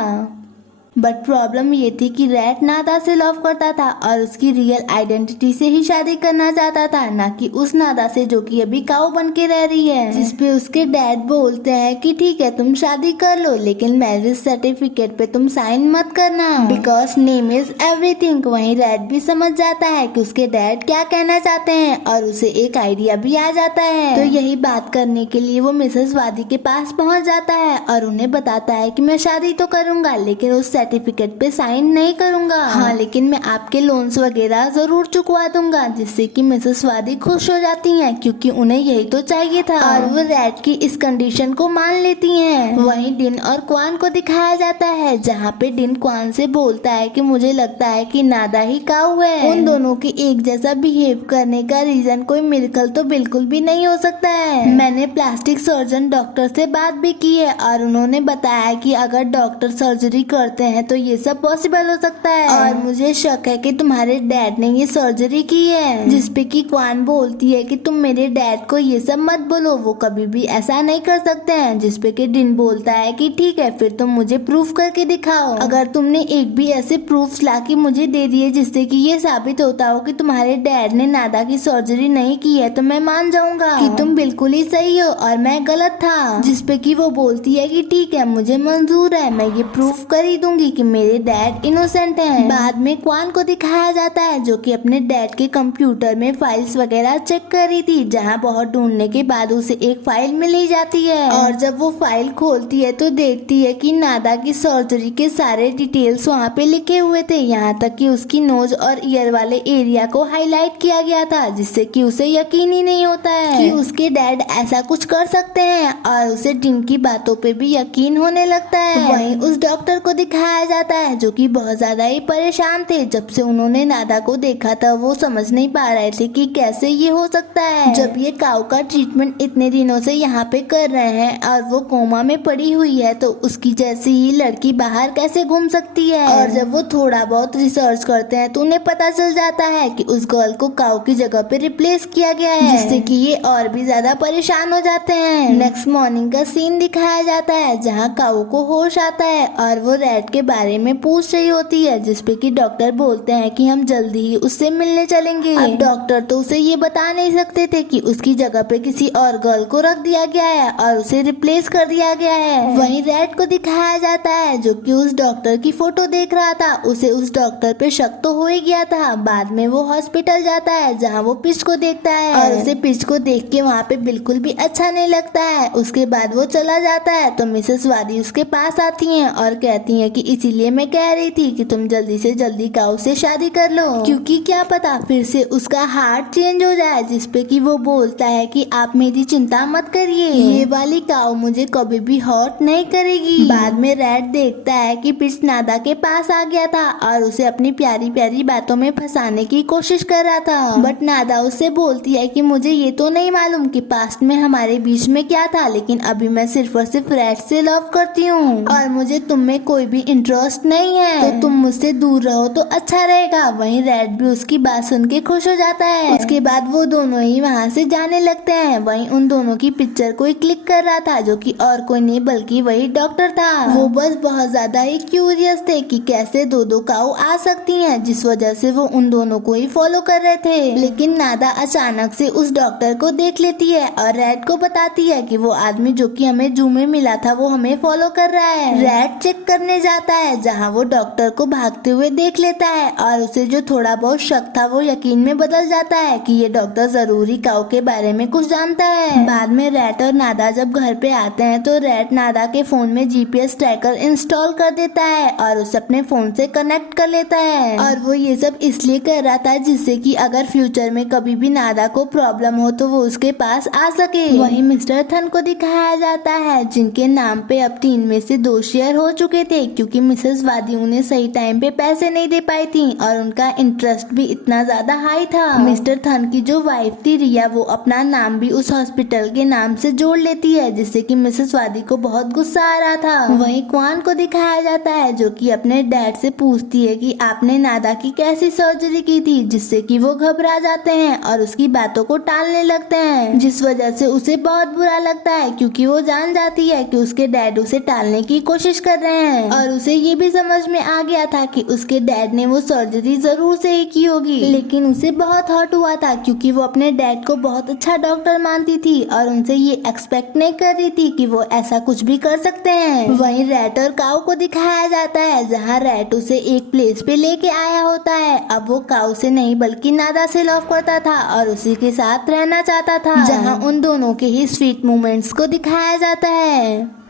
बट प्रॉब्लम ये थी कि रैट नादा से लव करता था और उसकी रियल आइडेंटिटी से ही शादी करना चाहता था, ना कि उस नादा से जो कि अभी काऊ बन के रह रही है। जिसपे उसके डैड बोलते हैं कि ठीक है तुम शादी कर लो, लेकिन मैरिज सर्टिफिकेट पे तुम साइन मत करना, बिकॉज नेम इज एवरीथिंग। वहीं रैट भी समझ जाता है कि उसके डैड क्या कहना चाहते हैं और उसे एक आइडिया भी आ जाता है। तो यही बात करने के लिए वो मिसेस वादी के पास पहुँच जाता है और उन्हें बताता है कि मैं शादी तो करूंगा, लेकिन उस सर्टिफिकेट पे साइन नहीं करूंगा। हाँ, लेकिन मैं आपके लोन्स वगैरह जरूर चुकवा दूंगा, जिससे कि मिसेस वादी खुश हो जाती हैं क्योंकि उन्हें यही तो चाहिए था और वो रैट की इस कंडीशन को मान लेती हैं। वहीं डिन और क्वान को दिखाया जाता है जहाँ पे डिन क्वान से बोलता है कि मुझे लगता है कि नादा ही काऊ है। उन दोनों के एक जैसा बिहेव करने का रीजन कोई मिरेकल तो बिल्कुल भी नहीं हो सकता है। मैंने प्लास्टिक सर्जन डॉक्टर से बात भी की है और उन्होंने बताया कि अगर डॉक्टर सर्जरी करते हैं तो ये सब पॉसिबल हो सकता है, और मुझे शक है कि तुम्हारे डैड ने ये सर्जरी की है। जिसपे कि क्वान बोलती है कि तुम मेरे डैड को ये सब मत बोलो, वो कभी भी ऐसा नहीं कर सकते हैं। जिसपे कि डिन बोलता है कि ठीक है फिर तुम मुझे प्रूफ करके दिखाओ, अगर तुमने एक भी ऐसे प्रूफ ला के मुझे दे दिए जिससे कि ये साबित होता हो कि तुम्हारे डैड ने नादा की सर्जरी नहीं की है, तो मैं मान जाऊंगा कि तुम बिल्कुल ही सही हो और मैं गलत था। जिसपे कि वो बोलती है कि ठीक है मुझे मंजूर है, मैं ये प्रूफ कर ही दूंगी कि मेरे डैड इनोसेंट हैं। बाद में क्वान को दिखाया जाता है जो कि अपने डैड के कंप्यूटर में फाइल्स वगैरह चेक कर रही थी, जहां बहुत ढूंढने के बाद उसे एक फाइल मिल ही जाती है और जब वो फाइल खोलती है तो देखती है कि नादा की सर्जरी के सारे डिटेल्स वहाँ पे लिखे हुए थे, यहाँ तक कि उसकी नोज और ईयर वाले एरिया को हाईलाइट किया गया था, जिससे कि उसे यकीन ही नहीं होता है कि उसके डैड ऐसा कुछ कर सकते हैं और उसे डिन की बातों पे भी यकीन होने लगता है। वहीं उस डॉक्टर को दिखाया दिखाया जाता है जो कि बहुत ज्यादा ही परेशान थे। जब से उन्होंने नादा को देखा था वो समझ नहीं पा रहे थे कि कैसे ये हो सकता है। जब ये काऊ का ट्रीटमेंट इतने दिनों से यहाँ पे कर रहे हैं और वो कोमा में पड़ी हुई है तो उसकी जैसी ही लड़की बाहर कैसे घूम सकती है। और जब वो थोड़ा बहुत रिसर्च करते हैं तो उन्हें पता चल जाता है कि उस गर्ल को काऊ की जगह पे रिप्लेस किया गया है, जिससे कि ये और भी ज्यादा परेशान हो जाते हैं। नेक्स्ट मॉर्निंग का सीन दिखाया जाता है जहाँ काऊ को होश आता है और वो रैट के बारे में पूछ रही होती है, जिसपे कि डॉक्टर बोलते हैं कि हम जल्दी ही उससे मिलने चलेंगे। अब डॉक्टर तो उसे ये बता नहीं सकते थे कि उसकी जगह पे किसी और गर्ल को रख दिया गया है और उसे रिप्लेस कर दिया गया है। वहीं रैट को दिखाया जाता है जो कि उस डॉक्टर की फोटो देख रहा था। उसे उस डॉक्टर पे शक तो हो ही गया था। बाद में वो हॉस्पिटल जाता है जहाँ वो पिच को देखता है और उसे पिच को देख के वहाँ पे बिल्कुल भी अच्छा नहीं लगता है। उसके बाद वो चला जाता है तो मिसेस वादी उसके पास आती हैं और कहती हैं कि इसीलिए मैं कह रही थी कि तुम जल्दी से जल्दी काऊ से शादी कर लो, क्योंकि क्या पता फिर से उसका हार्ट चेंज हो जाए। जिसपे कि वो बोलता है कि आप मेरी चिंता मत करिए, ये वाली काऊ मुझे कभी भी हर्ट नहीं करेगी। बाद में रैट देखता है कि पिच नादा के पास आ गया था और उसे अपनी प्यारी प्यारी बातों में फंसाने की कोशिश कर रहा था। बट नादा उससे बोलती है कि मुझे ये तो नहीं मालूम कि पास्ट में हमारे बीच में क्या था, लेकिन अभी मैं सिर्फ और सिर्फ रैट से लव करती हूँ और मुझे तुम में कोई भी इंटरेस्ट नहीं है, तो तुम मुझसे दूर रहो तो अच्छा रहेगा। वहीं रैट भी उसकी बात सुन के खुश हो जाता है। उसके बाद वो दोनों ही वहाँ से जाने लगते हैं। वहीं उन दोनों की पिक्चर कोई क्लिक कर रहा था जो कि और कोई नहीं बल्कि वही डॉक्टर था। वो बस बहुत ज्यादा ही क्यूरियस थे कि कैसे दो काऊ आ सकती हैं, जिस वजह से वो उन दोनों को ही फॉलो कर रहे थे। लेकिन नादा अचानक से उस डॉक्टर को देख लेती है और रैट को बताती है कि वो आदमी जो कि हमें जू में मिला था वो हमें फॉलो कर रहा है। रैट चेक करने जाता है जहाँ वो डॉक्टर को भागते हुए देख लेता है और उसे जो थोड़ा बहुत शक था वो यकीन में बदल जाता है कि ये डॉक्टर जरूरी काऊ के बारे में कुछ जानता है। बाद में रैट और नादा जब घर पे आते हैं तो रैट नादा के फोन में जीपीएस ट्रैकर इंस्टॉल कर देता है और उसे अपने फोन से कनेक्ट कर लेता है। और वो ये सब इसलिए कर रहा था जिससे कि अगर फ्यूचर में कभी भी नादा को प्रॉब्लम हो तो वो उसके पास आ सके। वहीं मिस्टर थन को दिखाया जाता है जिनके नाम पे अब 3 में से 2 शेयर हो चुके थे, क्योंकि मिसेस वादी उन्हें सही टाइम पे पैसे नहीं दे पाई थी और उनका इंटरेस्ट भी इतना ज्यादा हाई था। मिस्टर थन की जो वाइफ थी रिया वो अपना नाम भी उस हॉस्पिटल के नाम से जोड़ लेती है, जिससे कि मिसेस वादी को बहुत गुस्सा आ रहा था। वहीं क्वान को दिखाया जाता है जो कि अपने डैड से पूछती है कि आपने नादा की कैसी सर्जरी की थी, जिससे कि वो घबरा जाते हैं और उसकी बातों को टालने लगते हैं, जिस वजह से उसे बहुत बुरा लगता है क्योंकि वो जान जाती है कि उसके डैड उसे टालने की कोशिश कर रहे हैं। और उसे ये भी समझ में आ गया था कि उसके डैड ने वो सर्जरी जरूर से ही की होगी, लेकिन उसे बहुत हर्ट हुआ था क्योंकि वो अपने डैड को बहुत अच्छा डॉक्टर मानती थी और उनसे ये एक्सपेक्ट नहीं कर रही थी कि वो ऐसा कुछ भी कर सकते हैं। वहीं रैट और काऊ को दिखाया जाता है जहाँ रैट उसे एक प्लेस पे लेके आया होता है। अब वो काऊ से नहीं बल्कि नादा से लव करता था और उसी के साथ रहना चाहता था, जहाँ उन दोनों के ही स्वीट मोमेंट्स को दिखाया जाता है।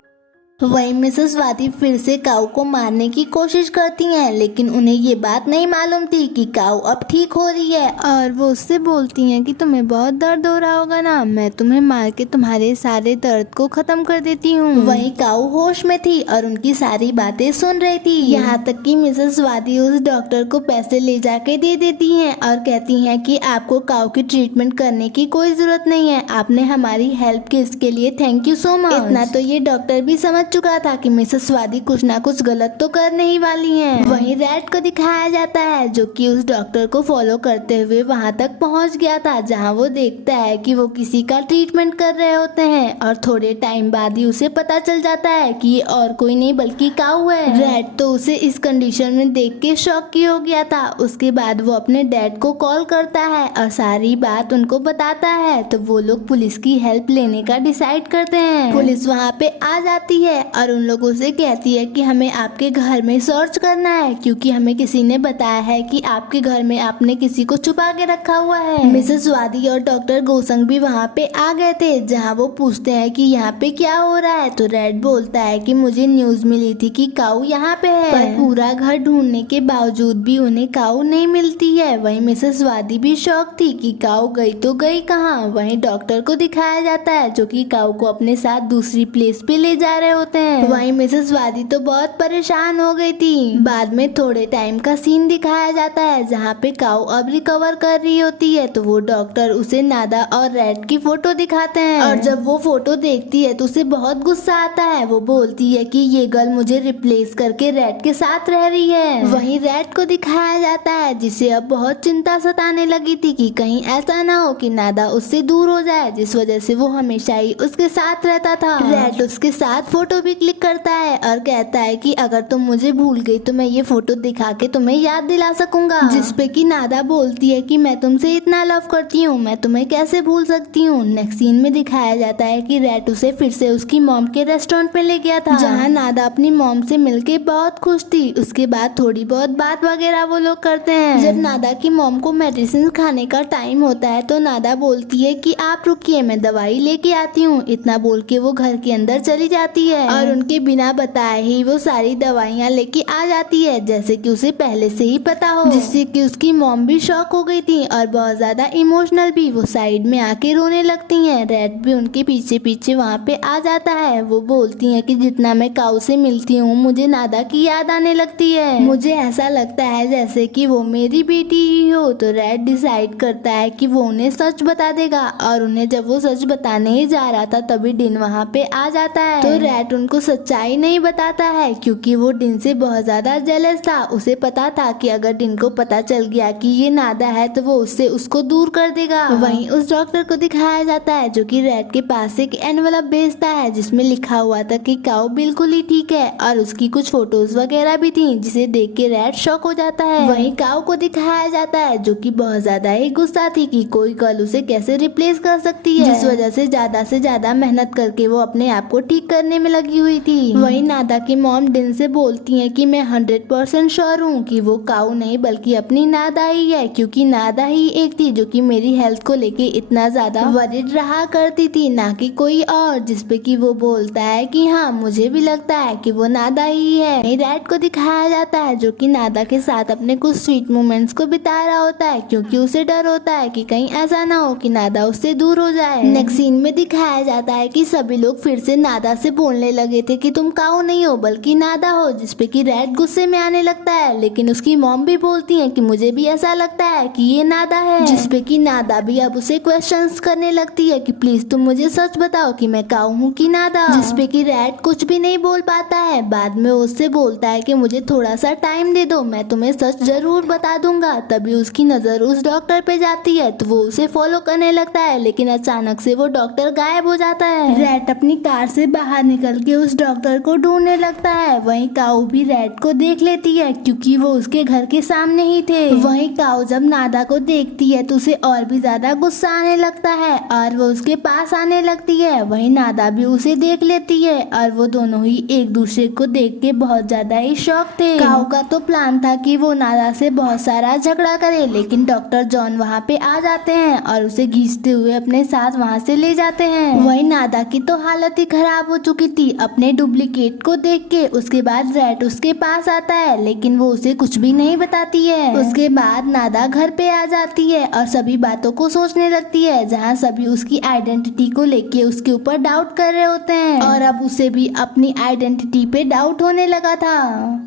वहीं मिसेस वादी फिर से काऊ को मारने की कोशिश करती हैं, लेकिन उन्हें ये बात नहीं मालूम थी कि काऊ अब ठीक हो रही है और वो उससे बोलती हैं कि तुम्हें बहुत दर्द हो रहा होगा ना, मैं तुम्हें मार के तुम्हारे सारे दर्द को खत्म कर देती हूँ। वहीं काऊ होश में थी और उनकी सारी बातें सुन रही थी, यहाँ तक कि मिसेस वादी उस डॉक्टर को पैसे ले जाके दे देती हैं और कहती हैं कि आपको काऊ की ट्रीटमेंट करने की कोई जरूरत नहीं है, आपने हमारी हेल्प की इसके लिए थैंक यू सो मच। इतना तो ये डॉक्टर भी समझ चुका था कि मिसेस वादी कुछ ना कुछ गलत तो करने ही वाली हैं। वहीं रैट को दिखाया जाता है जो कि उस डॉक्टर को फॉलो करते हुए वहां तक पहुंच गया था, जहां वो देखता है कि वो किसी का ट्रीटमेंट कर रहे होते हैं और थोड़े टाइम बाद ही उसे पता चल जाता है कि ये और कोई नहीं बल्कि काऊ है। रैट तो उसे इस कंडीशन में देख के शॉक की हो गया था। उसके बाद वो अपने डैड को कॉल करता है और सारी बात उनको बताता है, तो वो लोग पुलिस की हेल्प लेने का डिसाइड करते हैं। पुलिस वहाँ पे आ जाती है और उन लोगों से कहती है कि हमें आपके घर में सर्च करना है क्योंकि हमें किसी ने बताया है कि आपके घर में आपने किसी को छुपा के रखा हुआ है। मिसेस वादी और डॉक्टर गोसंग भी वहाँ पे आ गए थे, जहाँ वो पूछते हैं कि यहाँ पे क्या हो रहा है, तो रेड बोलता है कि मुझे न्यूज मिली थी कि काऊ यहाँ पे है, पर पूरा घर ढूंढने के बावजूद भी उन्हें काऊ नहीं मिलती है। वहीं मिसेस वादी भी शौक थी कि काऊ गई तो गई कहाँ। वहीं डॉक्टर को दिखाया जाता है जो कि काऊ को अपने साथ दूसरी प्लेस पे ले जा रहे होते हैं। वहीं मिसेस वादी तो बहुत परेशान हो गई थी। बाद में थोड़े टाइम का सीन दिखाया जाता है जहाँ पे काऊ अब रिकवर कर रही होती है, तो वो डॉक्टर उसे नादा और रैट की फोटो दिखाते हैं और जब वो फोटो देखती है तो उसे बहुत गुस्सा आता है। वो बोलती है कि ये गर्ल मुझे रिप्लेस करके रैट के साथ रह रही है। वहीं रैट को दिखाया जाता है जिसे अब बहुत चिंता सताने लगी थी कि कहीं ऐसा ना हो कि नादा उससे दूर हो जाए, जिस वजह से वो हमेशा ही उसके साथ रहता था। रैट उसके साथ फोटो भी क्लिक करता है और कहता है कि अगर तुम मुझे भूल गई तो मैं ये फोटो दिखा के तुम्हें याद दिला सकूंगा, जिसपे कि नादा बोलती है कि मैं तुमसे इतना लव करती हूँ, मैं तुम्हें कैसे भूल सकती हूँ। नेक्स्ट सीन में दिखाया जाता है कि रैट उसे फिर से उसकी मॉम के रेस्टोरेंट पे ले गया था, जहाँ नादा अपनी मॉम से मिलके बहुत खुश थी। उसके बाद थोड़ी बहुत बात वगैरह वो लोग करते हैं। जब नादा की मॉम को मेडिसिन खाने का टाइम होता है तो नादा बोलती है कि आप रुकिए, मैं दवाई लेके आती हूँ। इतना बोल के वो घर के अंदर चली जाती है और उनके बिना बताए ही वो सारी दवाइयाँ लेके आ जाती है, जैसे कि उसे पहले से ही पता हो, जिससे कि उसकी मॉम भी शॉक हो गई थी और बहुत ज्यादा इमोशनल भी। वो साइड में आके रोने लगती हैं। रैट भी उनके पीछे पीछे वहाँ पे आ जाता है। वो बोलती हैं कि जितना मैं काऊ से मिलती हूँ मुझे नादा की याद आने लगती है, मुझे ऐसा लगता है जैसे कि वो मेरी बेटी ही हो। तो रैट डिसाइड करता है कि वो उन्हें सच बता देगा और उन्हें जब वो सच बताने ही जा रहा था तभी डिन वहाँ पे आ जाता है। तो रैट उनको सच्चाई नहीं बताता है क्योंकि वो डिन से बहुत ज्यादा जेलस था। उसे पता था कि अगर डिन को पता चल गया कि ये नादा है तो वो उससे उसको दूर कर देगा। वहीं उस डॉक्टर को दिखाया जाता है जो कि रैट के पास एक एनवलप भेजता है जिसमें लिखा हुआ था कि काऊ बिल्कुल ही ठीक है और उसकी कुछ फोटोज वगैरह भी थी, जिसे देख के रैट शॉक हो जाता है। वहीं काऊ को दिखाया जाता है जो कि बहुत ज्यादा ही गुस्सा थी कि कोई गर्ल उसे कैसे रिप्लेस कर सकती है, जिस वजह से ज्यादा मेहनत करके वो अपने आप को ठीक करने में लगी हुई थी। वहीं नादा की मॉम डिन से बोलती है कि मैं 100% श्योर हूँ कि वो काऊ नहीं बल्कि अपनी नादा ही है, क्योंकि नादा ही एक थी जो कि मेरी हेल्थ को लेके इतना ज्यादा वरिड रहा करती थी, ना कि कोई और। जिसपे कि वो बोलता है कि हाँ मुझे भी लगता है कि वो नादा ही है। रैट को दिखाया जाता है जो कि नादा के साथ अपने कुछ स्वीट मोमेंट्स को बिता रहा होता है क्योंकि उसे डर होता है कि कहीं ऐसा ना हो कि नादा उससे दूर हो जाए। नेक्स्ट सीन में दिखाया जाता है कि सभी लोग फिर से नादा से बोलने लगे थे कि तुम काऊ नहीं हो बल्कि नादा हो, जिसपे कि रैट गुस्से में आने लगता है। लेकिन उसकी मॉम भी बोलती है कि मुझे भी ऐसा लगता है कि ये नादा है, जिसपे कि नादा भी अब उसे क्वेश्चंस करने लगती है कि प्लीज तुम मुझे सच बताओ कि मैं काऊ हूँ कि नादा, जिसपे कि रैट कुछ भी नहीं बोल पाता है। बाद में उससे बोलता है कि मुझे थोड़ा सा टाइम दे दो, मैं तुम्हें सच जरूर बता दूंगा। तभी उसकी नजर उस डॉक्टर पे जाती है तो वो उसे फॉलो करने लगता है, लेकिन अचानक से वो डॉक्टर गायब हो जाता है। रैट अपनी कार से बाहर निकल के उस डॉक्टर को ढूंढने लगता है। वहीं काऊ भी रैट को देख लेती है क्योंकि वो उसके घर के सामने ही थे। वहीं काऊ जब नादा को देखती है तो उसे और भी ज्यादा गुस्सा आने लगता है और वो उसके पास आने लगती है। वहीं नादा भी उसे देख लेती है और वो दोनों ही एक दूसरे को देख के बहुत ज्यादा ही शॉक थे। काऊ का तो प्लान था कि वो नादा से बहुत सारा झगड़ा करे, लेकिन डॉक्टर जॉन वहाँ पे आ जाते हैं और उसे घींचते हुए अपने साथ वहाँ से ले जाते हैं। वहीं नादा की तो हालत ही खराब हो चुकी थी अपने डुप्लीकेट को देख के। उसके बाद रैट उसके पास आता है लेकिन वो उसे कुछ भी नहीं बताती है। उसके बाद नादा घर पे आ जाती है और सभी बातों को सोचने लगती है, जहाँ सभी उसकी आइडेंटिटी को लेके उसके ऊपर डाउट कर रहे होते हैं और अब उसे भी अपनी आइडेंटिटी पे डाउट होने लगा था।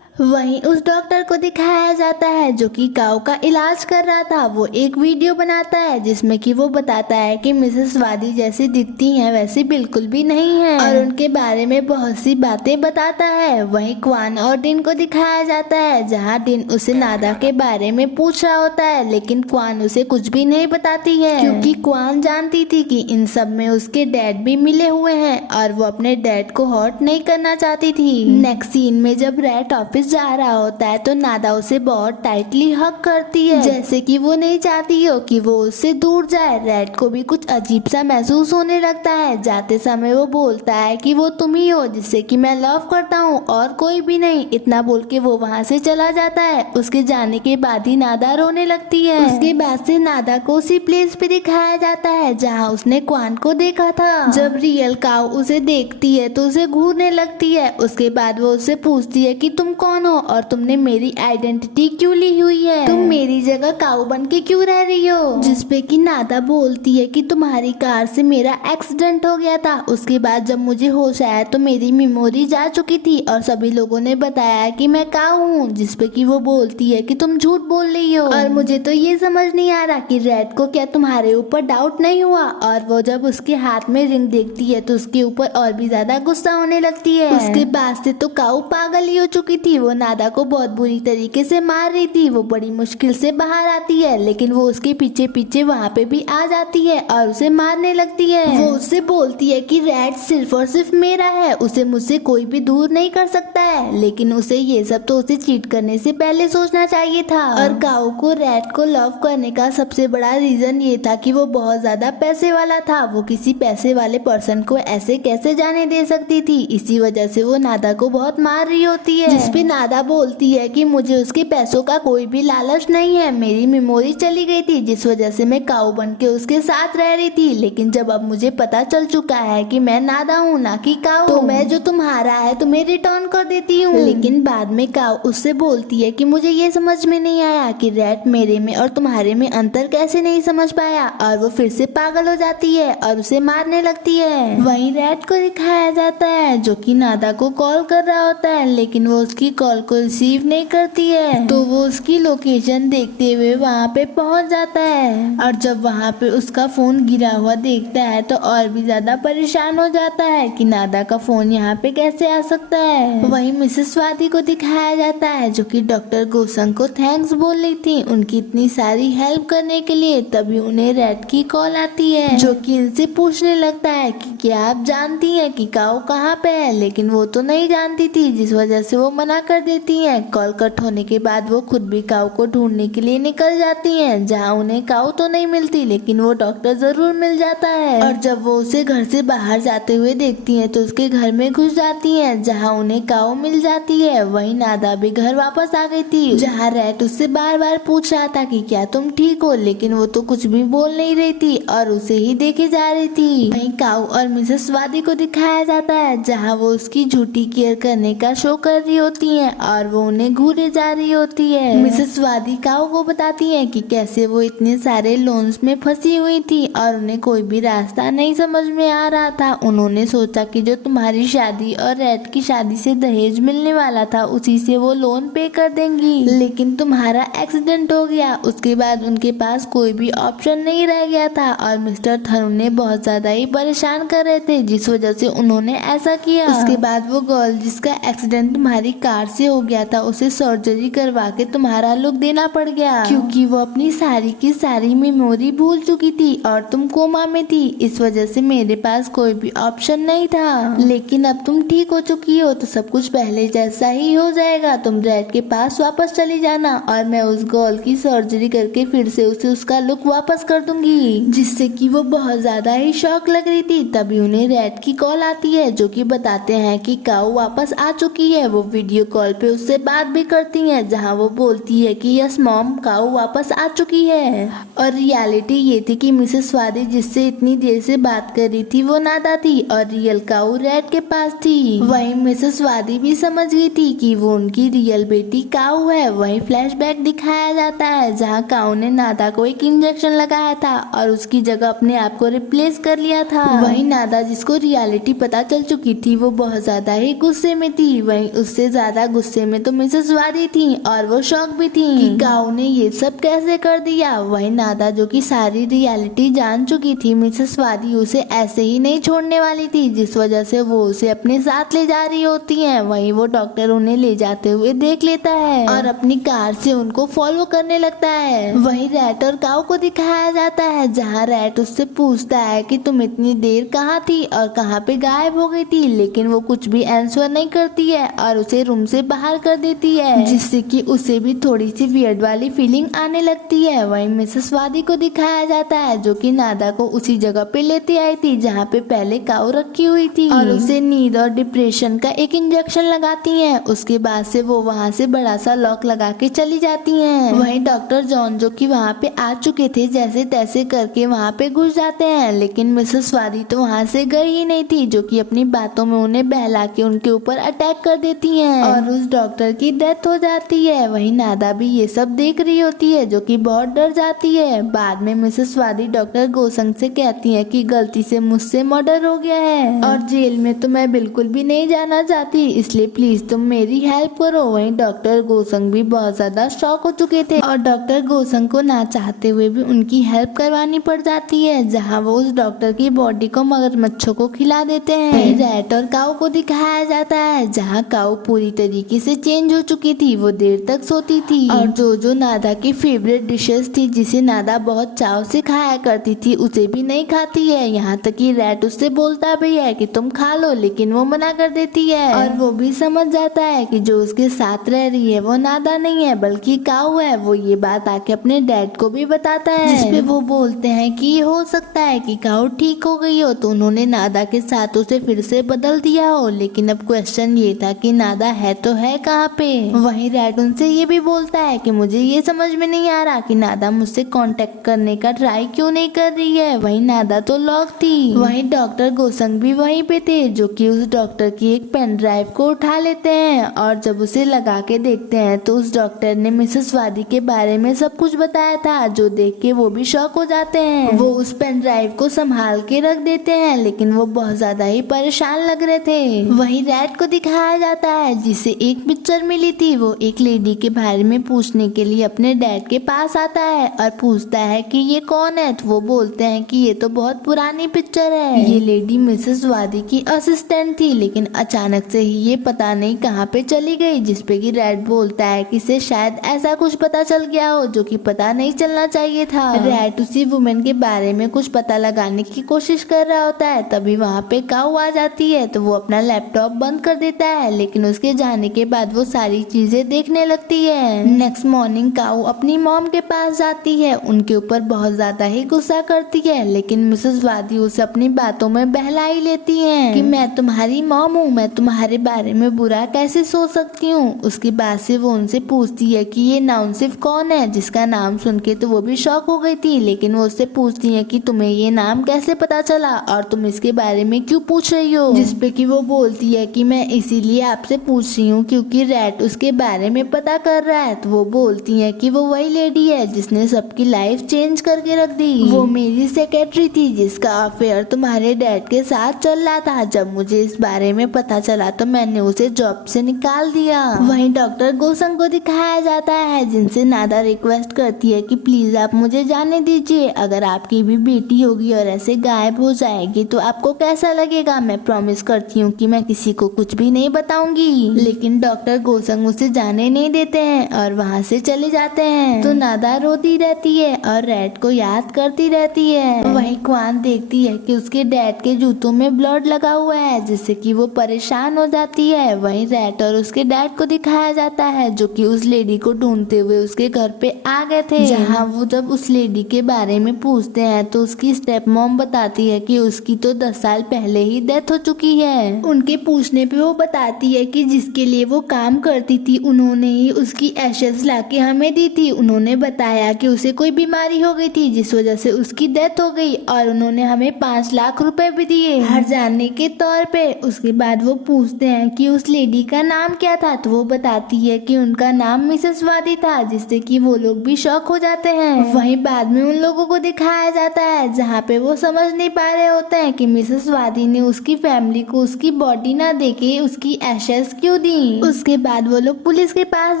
वहीं उस डॉक्टर को दिखाया जाता है जो कि काऊ का इलाज कर रहा था। वो एक वीडियो बनाता है जिसमें कि वो बताता है कि मिसेस वादी जैसी दिखती हैं वैसी बिल्कुल भी नहीं है और उनके बारे में बहुत सी बातें बताता है। वहीं क्वान और डिन को दिखाया जाता है जहां डिन उसे नादा के बारे में पूछ रहा होता है, लेकिन क्वान उसे कुछ भी नहीं बताती है क्योंकि क्वान जानती थी कि इन सब में उसके डैड भी मिले हुए हैं और वो अपने डैड को हर्ट नहीं करना चाहती थी। नेक्स्ट सीन में जब रैट ऑफिस जा रहा होता है तो नादा उसे बहुत टाइटली हग करती है, जैसे कि वो नहीं चाहती हो कि वो उससे दूर जाए। रैट को भी कुछ अजीब सा महसूस होने लगता है। जाते समय वो बोलता है कि वो तुम ही हो जिससे कि मैं लव करता हूँ और कोई भी नहीं। इतना बोल के वो वहाँ से चला जाता है। उसके जाने के बाद ही नादा रोने लगती है। उसके बाद से नादा को उसी प्लेस पे दिखाया जाता है जहाँ उसने क्वान को देखा था। जब रियल काऊ उसे देखती है तो उसे घूरने लगती है। उसके बाद वो उससे पूछती है कि तुम कौन कौन हो और तुमने मेरी आइडेंटिटी क्यों ली हुई है, तुम मेरी जगह काऊ बन के क्यों रह रही हो। जिसपे कि नादा बोलती है कि तुम्हारी कार से मेरा एक्सीडेंट हो गया था, उसके बाद जब मुझे होश आया तो मेरी मेमोरी जा चुकी थी और सभी लोगों ने बताया कि मैं काऊ हूँ। जिसपे कि वो बोलती है कि तुम झूठ बोल रही हो और मुझे तो ये समझ नहीं आ रहा कि रेड को क्या तुम्हारे ऊपर डाउट नहीं हुआ। और वो जब उसके हाथ में रिंग देखती है तो उसके ऊपर और भी ज्यादा गुस्सा होने लगती है। उसके बाद से तो काऊ पागल ही हो चुकी थी, वो नादा को बहुत बुरी तरीके से मार रही थी। वो बड़ी मुश्किल से बाहर आती है लेकिन वो उसके पीछे पीछे वहाँ पे भी आ जाती है और उसे मारने लगती है। वो उससे बोलती है कि रेड सिर्फ और सिर्फ मेरा है, उसे मुझसे कोई भी दूर नहीं कर सकता है। लेकिन उसे ये सब तो उसे चीट करने से पहले सोचना चाहिए था। और काऊ को रेड को लव करने का सबसे बड़ा रीजन ये था कि वो बहुत ज्यादा पैसे वाला था। वो किसी पैसे वाले पर्सन को ऐसे कैसे जाने दे सकती थी, इसी वजह से वो नादा को बहुत मार रही होती है। जिसपे नादा बोलती है कि मुझे उसके पैसों का कोई भी लालच नहीं है, मेरी मेमोरी चली गई थी जिस वजह से मैं काऊ बन के उसके साथ रह रही थी। लेकिन जब अब मुझे पता चल चुका है कि मैं नादा हूँ ना कि काऊ, तो मैं जो तुम्हारा है तुम्हें रिटर्न कर देती हूँ। लेकिन बाद में काऊ उससे बोलती है कि मुझे ये समझ में नहीं आया कि रेड मेरे में और तुम्हारे में अंतर कैसे नहीं समझ पाया। और वो फिर से पागल हो जाती है और उसे मारने लगती है। वहीं रेड को दिखाया जाता है जो कि नादा को कॉल कर रहा होता है लेकिन वो उसकी कॉल को रिसीव नहीं करती है। तो वो उसकी लोकेशन देखते हुए वहाँ पे पहुँच जाता है और जब वहाँ पे उसका फोन गिरा हुआ देखता है तो और भी ज्यादा परेशान हो जाता है कि नादा का फोन यहाँ पे कैसे आ सकता है। वहीं मिसेस स्वाति को दिखाया जाता है जो कि डॉक्टर गोसंग को थैंक्स बोल रही थी उनकी इतनी सारी हेल्प करने के लिए। तभी उन्हें रेड की कॉल आती है जो कि इनसे पूछने लगता है कि क्या आप जानती हैं कि काऊ कहाँ पे है। लेकिन वो तो नहीं जानती थी जिस वजह से वो मना कर देती हैं। कॉल कट होने के बाद वो खुद भी काऊ को ढूंढने के लिए निकल जाती हैं जहाँ उन्हें काऊ तो नहीं मिलती लेकिन वो डॉक्टर जरूर मिल जाता है। और जब वो उसे घर से बाहर जाते हुए देखती हैं तो उसके घर में घुस जाती हैं जहाँ उन्हें काऊ मिल जाती है। वहीं नादा भी घर वापस आ गई थी जहाँ रेड उससे बार बार पूछ रहा था कि क्या तुम ठीक हो, लेकिन वो तो कुछ भी बोल नहीं रही थी और उसे ही देखे जा रही थी। वहीं काऊ और मिसेस स्वाति को दिखाया जाता है जहाँ वो उसकी झूठी केयर करने का शो कर रही होती हैं और वो उन्हें घूरे जा रही होती है। मिसेस स्वाति काऊ को बताती है कि कैसे वो इतने सारे लोन्स में फंसी हुई थी और उन्हें कोई भी रास्ता नहीं समझ में आ रहा था। उन्होंने सोचा कि जो तुम्हारी शादी और रेड की शादी से दहेज मिलने वाला था उसी से वो लोन पे कर देंगी, लेकिन तुम्हारा एक्सीडेंट हो गया। उसके बाद उनके पास कोई भी ऑप्शन नहीं रह गया था और मिस्टर थरुण ने बहुत ज्यादा ही परेशान कर रहे थे जिस वजह से उन्होंने ऐसा किया। उसके बाद वो गर्ल जिसका एक्सीडेंट तुम्हारी कार से हो गया था उसे सर्जरी करवा के तुम्हारा लुक देना पड़ गया क्योंकि वो अपनी सारी की सारी मेमोरी भूल चुकी थी और तुम कोमा में थी। इस वजह से मेरे पास कोई भी ऑप्शन नहीं था, लेकिन अब तुम ठीक हो चुकी हो तो सब कुछ पहले जैसा ही हो जाएगा। तुम रेड के पास वापस चली जाना और मैं उस गर्ल की सर्जरी करके फिर से उसे उसका लुक वापस कर दूंगी। जिससे कि वो बहुत ज्यादा ही शॉक लग रही थी। तभी उन्हें रेड की कॉल आती है जो कि बताते हैं कि काऊ वापस आ चुकी है। वो वीडियो कॉल पे उससे बात भी करती है जहाँ वो बोलती है कि यस मॉम, काऊ वापस आ चुकी है। और रियलिटी ये थी कि मिसेस स्वाति जिससे इतनी देर से बात कर रही थी वो नादा थी और रियल काऊ रेड के पास थी। वहीं मिसेस स्वाति भी समझ गई थी कि वो उनकी रियल बेटी काऊ है। वहीं फ्लैशबैक दिखाया जाता है जहाँ काऊ ने नादा को एक इंजेक्शन लगाया था और उसकी जगह अपने आप को रिप्लेस कर लिया था। वहीं नादा जिसको रियलिटी पता चल चुकी थी वो बहुत ज्यादा ही गुस्से में थी। वहीं उससे ज्यादा गुस्से में तो मिसेस स्वाति थी और वो शॉक भी थी कि काऊ ने ये सब कैसे कर दिया। वहीं नादा जो कि सारी रियलिटी जान चुकी थी, मिसेस स्वाति उसे ऐसे ही नहीं छोड़ने वाली थी जिस वजह से वो उसे अपने साथ ले जा रही होती है। वहीं वो डॉक्टर उन्हें ले जाते हुए देख लेता है और अपनी कार से उनको फॉलो करने लगता है। वहीं रैट और काऊ को दिखाया जाता है जहाँ रैट उससे पूछता है कि तुम इतनी देर कहाँ थी और कहाँ पे गायब हो गई थी, लेकिन वो कुछ भी आंसर नहीं करती है और उसे रूम से बाहर कर देती है जिससे कि उसे भी थोड़ी सी वियर्ड वाली फीलिंग आने लगती है। वहीं मिसेस स्वाति को दिखाया जाता है जो कि नादा को उसी जगह पे लेते आई थी जहाँ पे पहले काऊ रखी हुई थी और उसे नींद और डिप्रेशन का एक इंजेक्शन लगाती हैं। उसके बाद से वो वहाँ से बड़ा सा लॉक लगा के चली जाती हैं। वहीं डॉक्टर जॉन जो कि वहाँ पे आ चुके थे जैसे तैसे करके वहाँ पे घुस जाते हैं, लेकिन मिसेस स्वाति तो वहाँ से गई ही नहीं थी जो कि अपनी बातों में उन्हें बहला के उनके ऊपर अटैक कर देती हैं और और उस डॉक्टर की डेथ हो जाती है। वहीं नादा भी ये सब देख रही होती है, जो कि बहुत डर जाती है। बाद में मिसेस स्वाति डॉक्टर गोसंग से कहती है कि गलती से मुझसे मर्डर हो गया है और जेल में तो मैं बिल्कुल भी नहीं जाना चाहती, इसलिए प्लीज तुम मेरी हेल्प करो। वहीं डॉक्टर गोसंग भी बहुत ज्यादा शॉक हो चुके थे और डॉक्टर गोसंग को ना चाहते हुए भी उनकी हेल्प करवानी पड़ जाती है, जहाँ वो उस डॉक्टर की बॉडी को मगरमच्छों को खिला देते हैं। रैट और काऊ को दिखाया जाता है, जहाँ काऊ पूरी तरीके से चेंज हो चुकी थी। वो देर तक सोती थी और जो नादा की फेवरेट डिशेस थी, जिसे नादा बहुत चाव से खाया करती थी, उसे भी नहीं खाती है। यहाँ तक कि रैट उससे बोलता भी है कि तुम खा लो, लेकिन वो मना कर देती है और वो भी समझ जाता है कि जो उसके साथ रह रही है वो नादा नहीं है बल्कि काऊ है। वो ये बात आके अपने डैड को भी बताता है, जिसपे वो बोलते हैं कि ये हो सकता है कि काऊ ठीक हो गई हो तो उन्होंने नादा के साथ उसे फिर से बदल दिया हो, लेकिन अब क्वेश्चन ये था कि नादा है तो है कहाँ पे। वहीं रैट उनसे ये भी बोलता है कि मुझे ये समझ में नहीं आ रहा कि नादा मुझसे कांटेक्ट करने का ट्राई क्यों नहीं कर रही है। वहीं नादा तो लॉक थी। वहीं डॉक्टर गोसंग भी वहीं पे थे, जो कि उस डॉक्टर की एक पेन ड्राइव को उठा लेते हैं और जब उसे लगा के देखते हैं तो उस डॉक्टर ने मिसेस वादी के बारे में सब कुछ बताया था, जो देख के वो भी शॉक हो जाते हैं। वो उस पेन ड्राइव को संभाल के रख देते हैं, लेकिन वो बहुत ज्यादा ही परेशान लग रहे थे। वहीं रैट को दिखाया जाता है, जिसे एक पिक्चर मिली थी। वो एक लेडी के बारे में पूछने के लिए अपने डैड के पास आता है और पूछता है कि ये कौन है। तो वो बोलते हैं कि ये तो बहुत पुरानी पिक्चर है, ये लेडी मिसेस वादी की असिस्टेंट थी, लेकिन अचानक से ही ये पता नहीं कहाँ पे चली गई। जिसपे कि रैट बोलता है कि इसे शायद ऐसा कुछ पता चल गया हो जो कि पता नहीं चलना चाहिए था। रैट उसी वुमेन के बारे में कुछ पता लगाने की कोशिश कर रहा होता है, तभी वहाँ पे काऊ आ जाती है। तो वो अपना लैपटॉप बंद कर देता है, लेकिन उसके जाने के बाद वो सारी चीजें देखने लगती है। नेक्स्ट मॉर्निंग काऊ अपनी मॉम के पास जाती है, उनके ऊपर बहुत ज्यादा ही गुस्सा करती है, लेकिन मिसेस वादी उसे अपनी बातों में बहला ही लेती है कि मैं तुम्हारी मॉम हूँ, मैं तुम्हारे बारे में बुरा कैसे सोच सकती हूँ। उसके बाद से वो उनसे पूछती है कि ये नाउनसिफ कौन है, जिसका नाम सुन के तो वो भी शॉक हो गई थी, लेकिन वो उससे पूछती है कि तुम्हें ये नाम कैसे पता चला और तुम इसके बारे में क्यों पूछ रही हो। जिसपे कि वो बोलती है कि मैं इसीलिए आपसे पूछ रही हूँ क्योंकि रैट उसके बारे में पता कर रहा है। तो वो बोलती है कि वो वही लेडी है जिसने सबकी लाइफ चेंज करके रख दी। वो मेरी सेक्रेटरी थी जिसका अफेयर तुम्हारे डैड के साथ चल रहा था। जब मुझे इस बारे में पता चला तो मैंने उसे जॉब से निकाल दिया। वहीं डॉक्टर गोसंग को दिखाया जाता है, जिनसे नादा रिक्वेस्ट करती है कि प्लीज आप मुझे जाने दीजिए। अगर आपकी भी बेटी होगी और ऐसे गायब हो जाएगी तो आपको कैसा लगेगा। मैं प्रॉमिस करती हूँ कि मैं किसी को कुछ भी नहीं बताऊंगी। लेकिन डॉक्टर गोसंग उसे जाने नहीं देते हैं और वहाँ से चले जाते हैं। तो नादा रोती रहती है और रैट को याद करती रहती है। वहीं क्वान देखती है कि उसके डैड के जूतों में ब्लड लगा हुआ है, जिससे कि वो परेशान हो जाती है। वहीं रैट और उसके डैड को दिखाया जाता है, जो कि उस लेडी को ढूंढते हुए उसके घर पे आ गए थे। जहाँ वो जब उस लेडी के बारे में पूछते हैं तो उसकी स्टेप मॉम बताती है कि उसकी तो 10 साल पहले ही डेथ हो चुकी है। उनके पूछने पे वो बताती है कि जिसके लिए वो काम करती थी उन्होंने ही उसकी एशेस लाके हमें दी थी। उन्होंने बताया कि उसे कोई बीमारी हो गई थी जिस वजह से उसकी डेथ हो गई और उन्होंने हमें 5 लाख रुपए भी दिए हर जाने के तौर पे। उसके बाद वो पूछते हैं कि उस लेडी का नाम क्या था। तो वो बताती है कि उनका नाम मिसेस वादी था, जिससे कि वो लोग भी शॉक हो जाते हैं। वहीं बाद में उन लोगों को दिखाया जाता है, जहाँ पे वो समझ नहीं पा रहे होते हैं कि मिसेस वादी ने उसकी फैमिली को उसकी बॉडी ना देके उसकी एशेस क्यों दी। उसके बाद वो लोग पुलिस के पास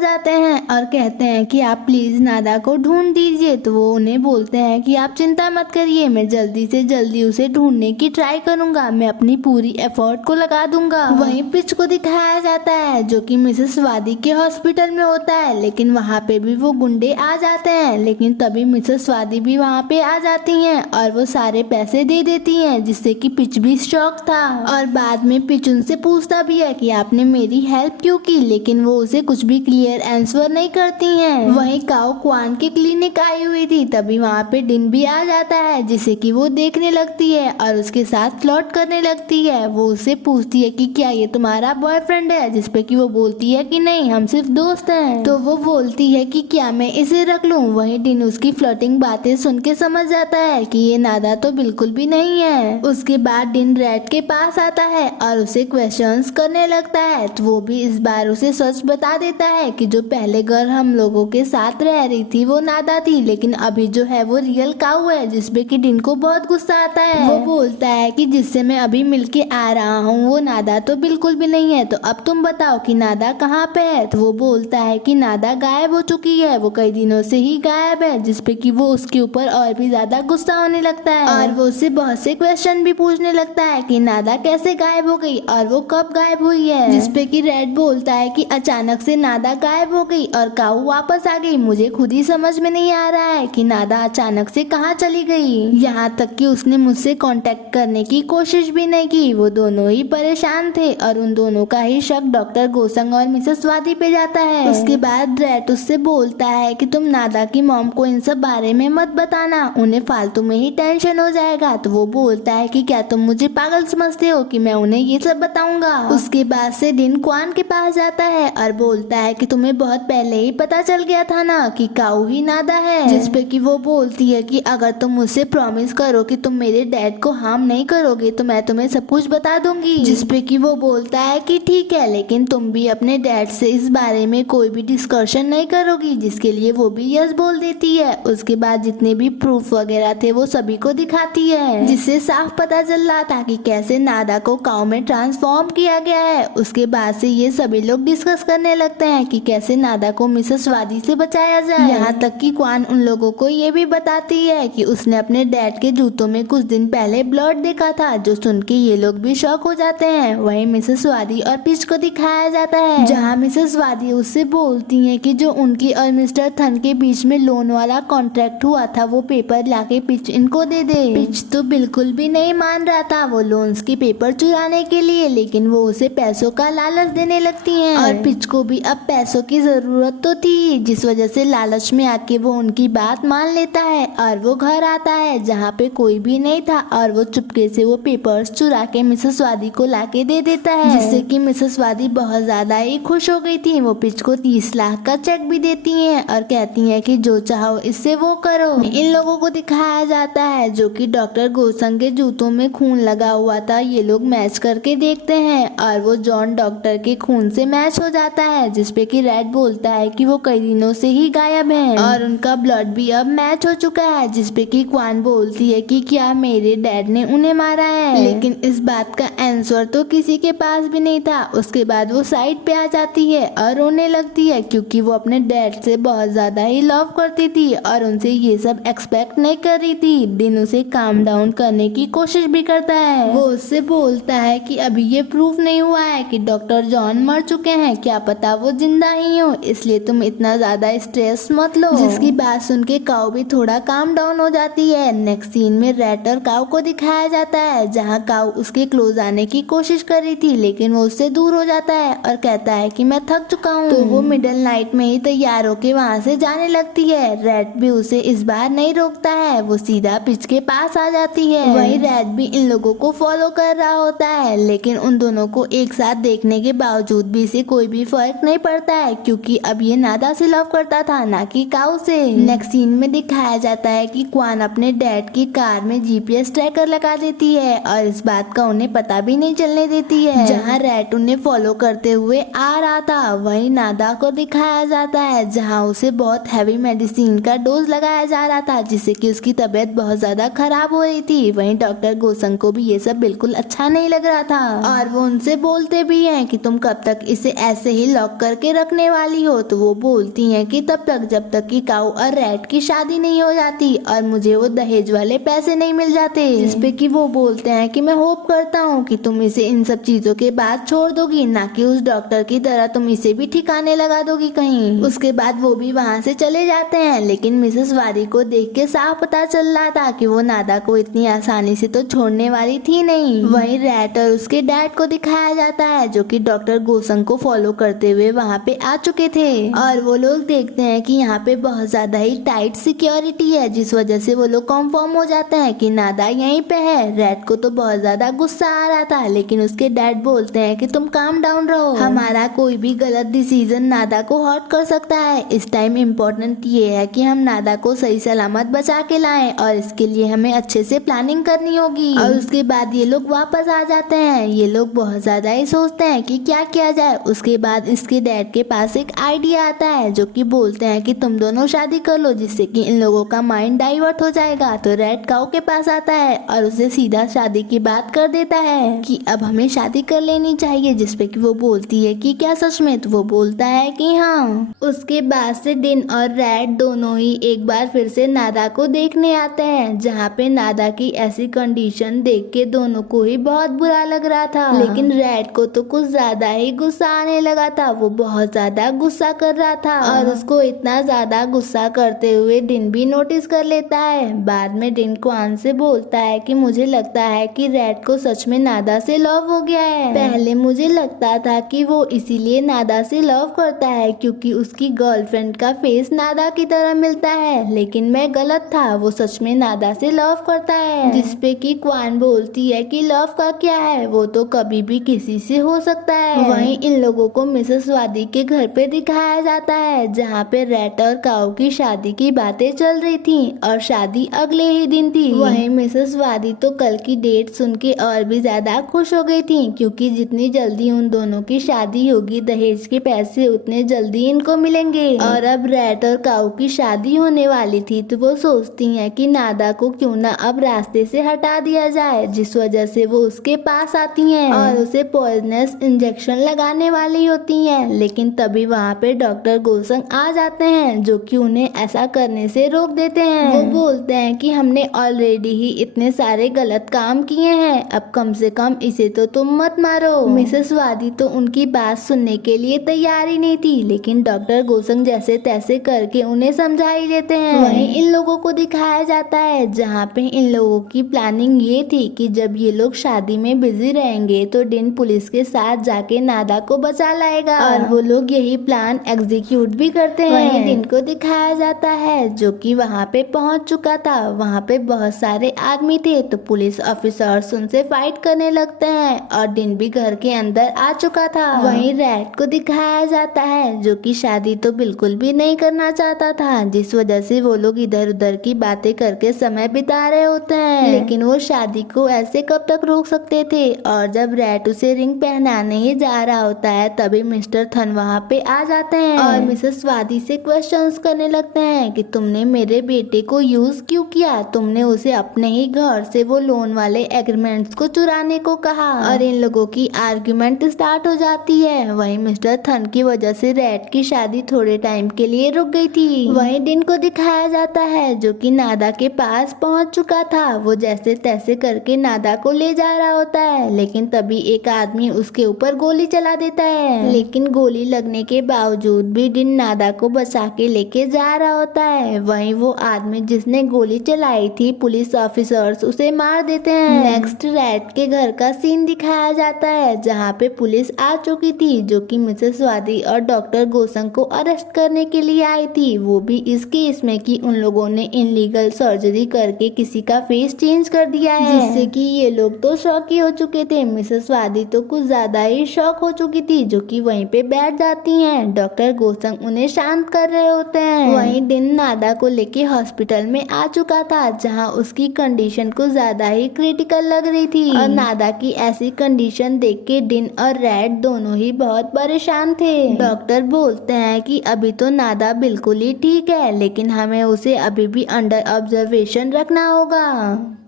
जाते हैं और कहते हैं कि आप प्लीज नादा को ढूंढ दीजिए। तो वो उन्हें बोलते हैं कि आप चिंता मत करिए, मैं जल्दी से जल्दी उसे ढूंढने की ट्राई करूंगा, मैं अपनी पूरी एफर्ट को लगा दूंगा। वहीं पिच को दिखाया जाता है, जो कि मिसेस वादी के हॉस्पिटल में होता है, लेकिन वहाँ पे भी वो गुंडे आ जाते हैं। लेकिन तभी मिसेस वादी भी वहाँ पे आ जाती हैं और वो सारे पैसे दे देती हैं, जिससे कि पिच भी शॉक था। और बाद में पिच उनसे पूछता भी है कि आपने मेरी हेल्प क्यों की, लेकिन वो उसे कुछ भी क्लियर आंसर नहीं करती हैं। वहीं काऊ क्वान की क्लिनिक आई हुई थी, तभी वहाँ पे डिन भी आ जाता है, जिसे कि वो देखने लगती है और उसके साथ फ्लर्ट करने लगती है। वो उससे पूछती है कि क्या ये तुम्हारा बॉयफ्रेंड है, जिसपे कि वो बोलती है कि नहीं, हम सिर्फ दोस्त हैं। तो वो बोलती है कि क्या मैं इसे रख लूं। वहीं डिन उसकी फ्लर्टिंग बातें सुन के समझ जाता है कि ये नादा तो बिल्कुल भी नहीं है। उसके बाद डिन रैट के पास आता है और उसे क्वेश्चंस करने लगता है। तो वो भी इस बार उसे सच बता देता है कि जो पहले गर्ल हम लोगों के साथ रह रही थी वो नादा थी, लेकिन अभी जो है वो रियल काऊ है, जिसपे कि डिन को बहुत गुस्सा आता है। वो बोलता है कि जिससे मैं अभी मिलके आ रहा हूँ वो नादा तो बिल्कुल भी नहीं है, तो अब तुम बताओ कि नादा कहाँ पे है। तो वो बोलता है कि नादा गायब हो चुकी है, वो कई दिनों से ही गायब है, जिसपे कि वो उसके ऊपर और भी ज्यादा गुस्सा होने लगता है और वो उससे बहुत से क्वेश्चन भी पूछने लगता है कि नादा कैसे गायब हो गई और वो कब गायब हुई है। जिसपे कि रेड बोलता है कि अचानक से नादा गायब हो गई और काऊ वापस आ गई, मुझे खुद ही समझ में नहीं आ रहा है कि नादा अचानक से कहाँ चली गई। यहाँ तक कि उसने मुझसे कांटेक्ट करने की कोशिश भी नहीं की। वो दोनों ही परेशान थे और उन दोनों का ही शक डॉक्टर गोसंग और मिसेस वादी पे जाता है। उसके बाद रेड उससे बोलता है कि तुम नादा की मॉम को इन सब बारे में मत बताना, उन्हें फालतू में ही टेंशन हो जाएगा। तो वो बोलता है कि क्या तुम मुझे पागल समझते हो कि मैं उन्हें ये सब बताऊंगा। उसके बाद से डिन क्वान के पास जाता है और बोलता है कि तुम्हें बहुत पहले ही पता चल गया था ना कि काऊ ही नादा है। जिसपे कि वो बोलती है कि अगर तुम मुझसे प्रॉमिस करो कि तुम मेरे डैड को हार्म नहीं करोगे तो मैं तुम्हें सब कुछ बता दूंगी। जिसपे कि वो बोलता है कि ठीक है, लेकिन तुम भी अपने डैड से इस बारे में कोई भी डिस्कशन नहीं करोगी, जिसके लिए वो भी यस बोल देती है। उसके बाद जितने भी प्रूफ वगैरह थे वो सभी को दिखाती है, जिससे साफ पता चल रहा था कि कैसे नादा को काऊ में ट्रांसफॉर्म किया गया है। उसके बाद से ये सभी लोग डिस्कस करने लगते हैं कि कैसे नादा को मिसेस वादी से बचाया जाए। यहाँ तक कि क्वान उन लोगों को ये भी बताती है कि उसने अपने डैड के जूतों में कुछ दिन पहले ब्लड देखा था, जो सुन के ये लोग भी शॉक हो जाते हैं। वहीं मिसेस वादी और पिच को दिखाया जाता है, जहाँ मिसेस वादी उससे बोलती हैं कि जो उनकी और मिस्टर थन के बीच में लोन वाला कॉन्ट्रैक्ट हुआ था वो पेपर लाके पिच इनको दे दे। पिच तो बिल्कुल भी नहीं मान रहा था वो लोन्स के पेपर चुराने के लिए, लेकिन वो उसे पैसों का लालच देने लगती हैं और पिच को भी अब पैसों की जरूरत तो थी, जिस वजह से लालच में आके वो उनकी बात मान लेता है और वो घर आता है जहाँ पे कोई भी नहीं था और वो चुपके से वो पेपर्स चुरा के मिसेस वादी को लाके दे देता है, जिससे कि मिसेस वादी बहुत ज्यादा ही खुश हो गई थी। वो पिच को 30 लाख का चेक भी देती हैं और कहती हैं कि जो चाहो इससे वो करो। इन लोगों को दिखाया जाता है जो कि डॉक्टर गोसंग के जूतों में खून लगा हुआ था, ये लोग मैच करके देखते हैं और वो जॉन डॉक्टर के खून से मैच हो जाता है, जिसपे कि रेड बोलता है कि वो कई दिनों से ही गायब हैं और उनका ब्लड भी अब मैच हो चुका है। जिसपे कि क्वान बोलती है कि क्या मेरे डैड ने उन्हें मारा है, लेकिन इस बात का आंसर तो किसी के पास भी नहीं था। उसके बाद वो साइड पे आ जाती है और रोने लगती है क्योंकि वो अपने डैड से बहुत ज्यादा ही लव करती थी और उनसे ये सब एक्सपेक्ट नहीं कर रही थी। डिन उसे काम डाउन करने की कोशिश भी करता है। वो उससे बोलता है कि अभी ये प्रूफ नहीं हुआ है कि डॉक्टर जॉन मर चुके हैं, क्या पता वो जिंदा ही हो, इसलिए तुम इतना ज्यादा स्ट्रेस मत लो। जिसकी बात सुन के काऊ भी थोड़ा काम डाउन हो जाती है। नेक्स्ट सीन में रेड और काऊ को दिखाया जाता है, जहाँ काऊ उसके क्लोज आने की कोशिश कर रही थी, लेकिन वो उससे दूर हो जाता है और कहता है कि मैं थक चुका हूँ। तो वो मिडल नाइट में ही तैयार होके वहाँ से जाने लगती है। रेड भी उसे इस बार नहीं रोकता है, वो सीधा पिच के पास आ जाती है। वहीं रेड भी इन लोगों को फॉलो कर रहा होता है, लेकिन उन दोनों को एक साथ देखने के बावजूद भी इसे कोई भी फर्क नहीं पड़ता है, क्योंकि अब ये नादा से लव करता था ना कि काऊ से। नेक्स्ट सीन में दिखाया जाता है कि क्वान अपने डैड की कार में जीपीएस ट्रैकर लगा देती है और इस बात का उन्हें पता भी नहीं चलने देती है। जहाँ रेड उन्हें फॉलो करते हुए आ रहा था, वहीं नादा को दिखाया जाता है, जहाँ उसे बहुत हैवी मेडिसिन का डोज लगाया जा रहा था, जिससे कि उसकी तबीयत बहुत ज्यादा खराब हो रही थी। वहीं डॉक्टर गोसंग को भी ये सब बिल्कुल अच्छा नहीं लग रहा था और वो उनसे बोलते भी हैं कि तुम कब तक इसे ऐसे ही लॉक करके रखने वाली हो। तो वो बोलती हैं कि तब तक जब तक कि काऊ और रेड की शादी नहीं हो जाती और मुझे वो दहेज वाले पैसे नहीं मिल जाते। जिसपे कि वो बोलते हैं कि मैं होप करता हूँ कि तुम इसे इन सब चीजों के बाद छोड़ दोगी, ना कि उस डॉक्टर की तरह तुम इसे भी ठिकाने लगा दोगी कहीं। उसके बाद वो भी वहाँ से चले जाते हैं, लेकिन मिसेस वादी को देख के साफ पता चल रहा था कि वो नादा को इतनी आसानी से तो छोड़ने वाली थी नहीं। वहीं रैट और उसके डैड को दिखाया जाता है, जो कि डॉक्टर गोसंग को फॉलो करते हुए वहाँ पे आ चुके थे और वो लोग देखते हैं कि यहाँ पे बहुत ज्यादा ही टाइट सिक्योरिटी है, जिस वजह से वो लोग कंफर्म हो जाते हैं कि नादा यहीं पे है। रैट को तो बहुत ज्यादा गुस्सा आ रहा था, लेकिन उसके डैड बोलते हैं कि तुम काम डाउन रहो, हमारा कोई भी गलत डिसीजन नादा को हर्ट कर सकता है। इस टाइम इम्पोर्टेंट ये है कि हम नादा को सही सलामत बचा के लाएं और इसके लिए हमें अच्छे से प्लानिंग करनी होगी। और उसके बाद ये लोग वापस आ जाते हैं। ये लोग बहुत ज्यादा ही सोचते हैं कि क्या क्या किया जाए। उसके बाद इसके डैड के पास एक आइडिया आता है जो कि बोलते हैं कि तुम दोनों शादी कर लो जिससे कि इन लोगों का माइंड डाइवर्ट हो जाएगा। तो रेड काऊ के पास आता है और उसे सीधा शादी की बात कर देता है कि अब हमें शादी कर लेनी चाहिए, जिसपे कि वो बोलती है कि क्या सच में। तो वो बोलता है कि हाँ। उसके बाद से डिन और रेड दोनों ही एक बार फिर से नादा को देखने आते हैं, जहाँ पे नादा की ऐसी कंडीशन देख के दोनों को ही बहुत बुरा लग रहा था। लेकिन रेड को तो कुछ ज्यादा ही गुस्सा आने लगा था, वो बहुत ज्यादा गुस्सा कर रहा था और उसको इतना ज्यादा गुस्सा करते हुए डिन भी नोटिस कर लेता है। बाद में डिन क्वान से बोलता है कि मुझे लगता है कि रेड को सच में नादा से लव हो गया है। पहले मुझे लगता था कि वो इसीलिए नादा से लव करता है क्योंकि उसकी गर्लफ्रेंड का फेस नादा की तरह मिलता है, लेकिन मैं गलत था, वो सच में नादा से लव करता है। जिसपे कि क्वान बोलती है कि लव का क्या है, वो तो कभी भी किसी से हो सकता है। वहीं इन लोगों को मिसेस वादी के घर पे दिखाया जाता है, जहाँ पे रेड और काऊ की शादी की बातें चल रही थी और शादी अगले ही दिन थी। वहीं मिसेस वादी तो कल की डेट सुन के और भी ज्यादा खुश हो गई थी क्योंकि जितनी जल्दी उन दोनों की शादी होगी दहेज के पैसे उतने जल्दी इनको मिलेंगे। और अब रेड और काऊ की शादी होने वाली थी तो वो सोचती हैं कि नादा को क्यों ना अब रास्ते से हटा दिया जाए, जिस वजह से वो उसके पास आती हैं और उसे पॉइजनस इंजेक्शन लगाने वाली होती हैं। लेकिन तभी वहाँ पे डॉक्टर गोसंग आ जाते हैं जो कि उन्हें ऐसा करने से रोक देते हैं। वो बोलते हैं कि हमने ऑलरेडी ही इतने सारे गलत काम किए हैं, अब कम से कम इसे तो तुम मत मारो। मिसेस वादी तो उनकी बात सुनने के लिए तैयार ही नहीं थी, लेकिन डॉक्टर गोसंग जैसे तैसे करके उन्हें समझा ही देते हैं। वहीं इन लोगों को दिखाया जाता है जहाँ पे इन लोगों की प्लानिंग ये थी कि जब ये लोग शादी में बिजी रहेंगे तो डिन पुलिस के साथ जाके नादा को बचा लाएगा और वो लोग यही प्लान एग्जीक्यूट भी करते हैं। वहीं डिन को दिखाया जाता है जो कि वहाँ पे पहुँच चुका था। वहाँ पे बहुत सारे आदमी थे तो पुलिस ऑफिसर्स उनसे फाइट करने लगते हैं और डिन भी घर के अंदर आ चुका था। वहीं रेड को दिखाया जाता है जो कि शादी तो बिल्कुल भी नहीं करना चाहता था, जिस वजह से वो लोग इधर उधर की बातें करके समय बिता रहे होते हैं। लेकिन वो शादी को ऐसे कब तक रोक सकते थे। और जब रेड उसे रिंग पहनाने ही जा रहा होता है तभी मिस्टर थन वहाँ पे आ जाते हैं और मिसेस वादी से क्वेश्चंस करने लगते हैं कि तुमने मेरे बेटे को यूज क्यों किया, तुमने उसे अपने ही घर से वो लोन वाले एग्रीमेंट्स को चुराने को कहा। और इन लोगों की आर्ग्यूमेंट स्टार्ट हो जाती है। वहीं मिस्टर थन की वजह से रेड की शादी थोड़े टाइम के लिए रुक गई थी। वहीं डिन को दिखाया जाता है जो कि नादा के पास पहुंच चुका था। वो जैसे तैसे करके नादा को ले जा रहा होता है, लेकिन तभी एक आदमी उसके ऊपर गोली चला देता है। लेकिन गोली लगने के बावजूद भी डिन नादा को बचा के लेके जा रहा होता है। वहीं वो आदमी जिसने गोली चलाई थी पुलिस ऑफिसर्स उसे मार देते हैं। नेक्स्ट रेड के घर का सीन दिखाया जाता है जहाँ पे पुलिस आ चुकी थी जो कि मिसेस वादी और डॉक्टर गोसंग को अरेस्ट करने के लिए आई थी, वो भी इस केस में कि उन लोगों ने इनलीगल सर्जरी करके किसी का फेस चेंज कर दिया है, जिससे कि ये लोग तो शॉक ही हो चुके थे। मिसेस वादी तो कुछ ज्यादा ही शॉक हो चुकी थी जो कि वहीं पे बैठ जाती हैं। डॉक्टर गोसंग उन्हें शांत कर रहे होते हैं। वहीं डिन नादा को लेके हॉस्पिटल में आ चुका था जहां उसकी कंडीशन को ज्यादा ही क्रिटिकल लग रही थी और नादा की ऐसी कंडीशन देख के डिन और रेड दोनों ही बहुत परेशान थे। डॉक्टर बोलते हैं कि अभी तो नादा बिल्कुल ही ठीक है, लेकिन हमें उसे अभी भी अंडर ऑब्जर्वेशन रखना होगा।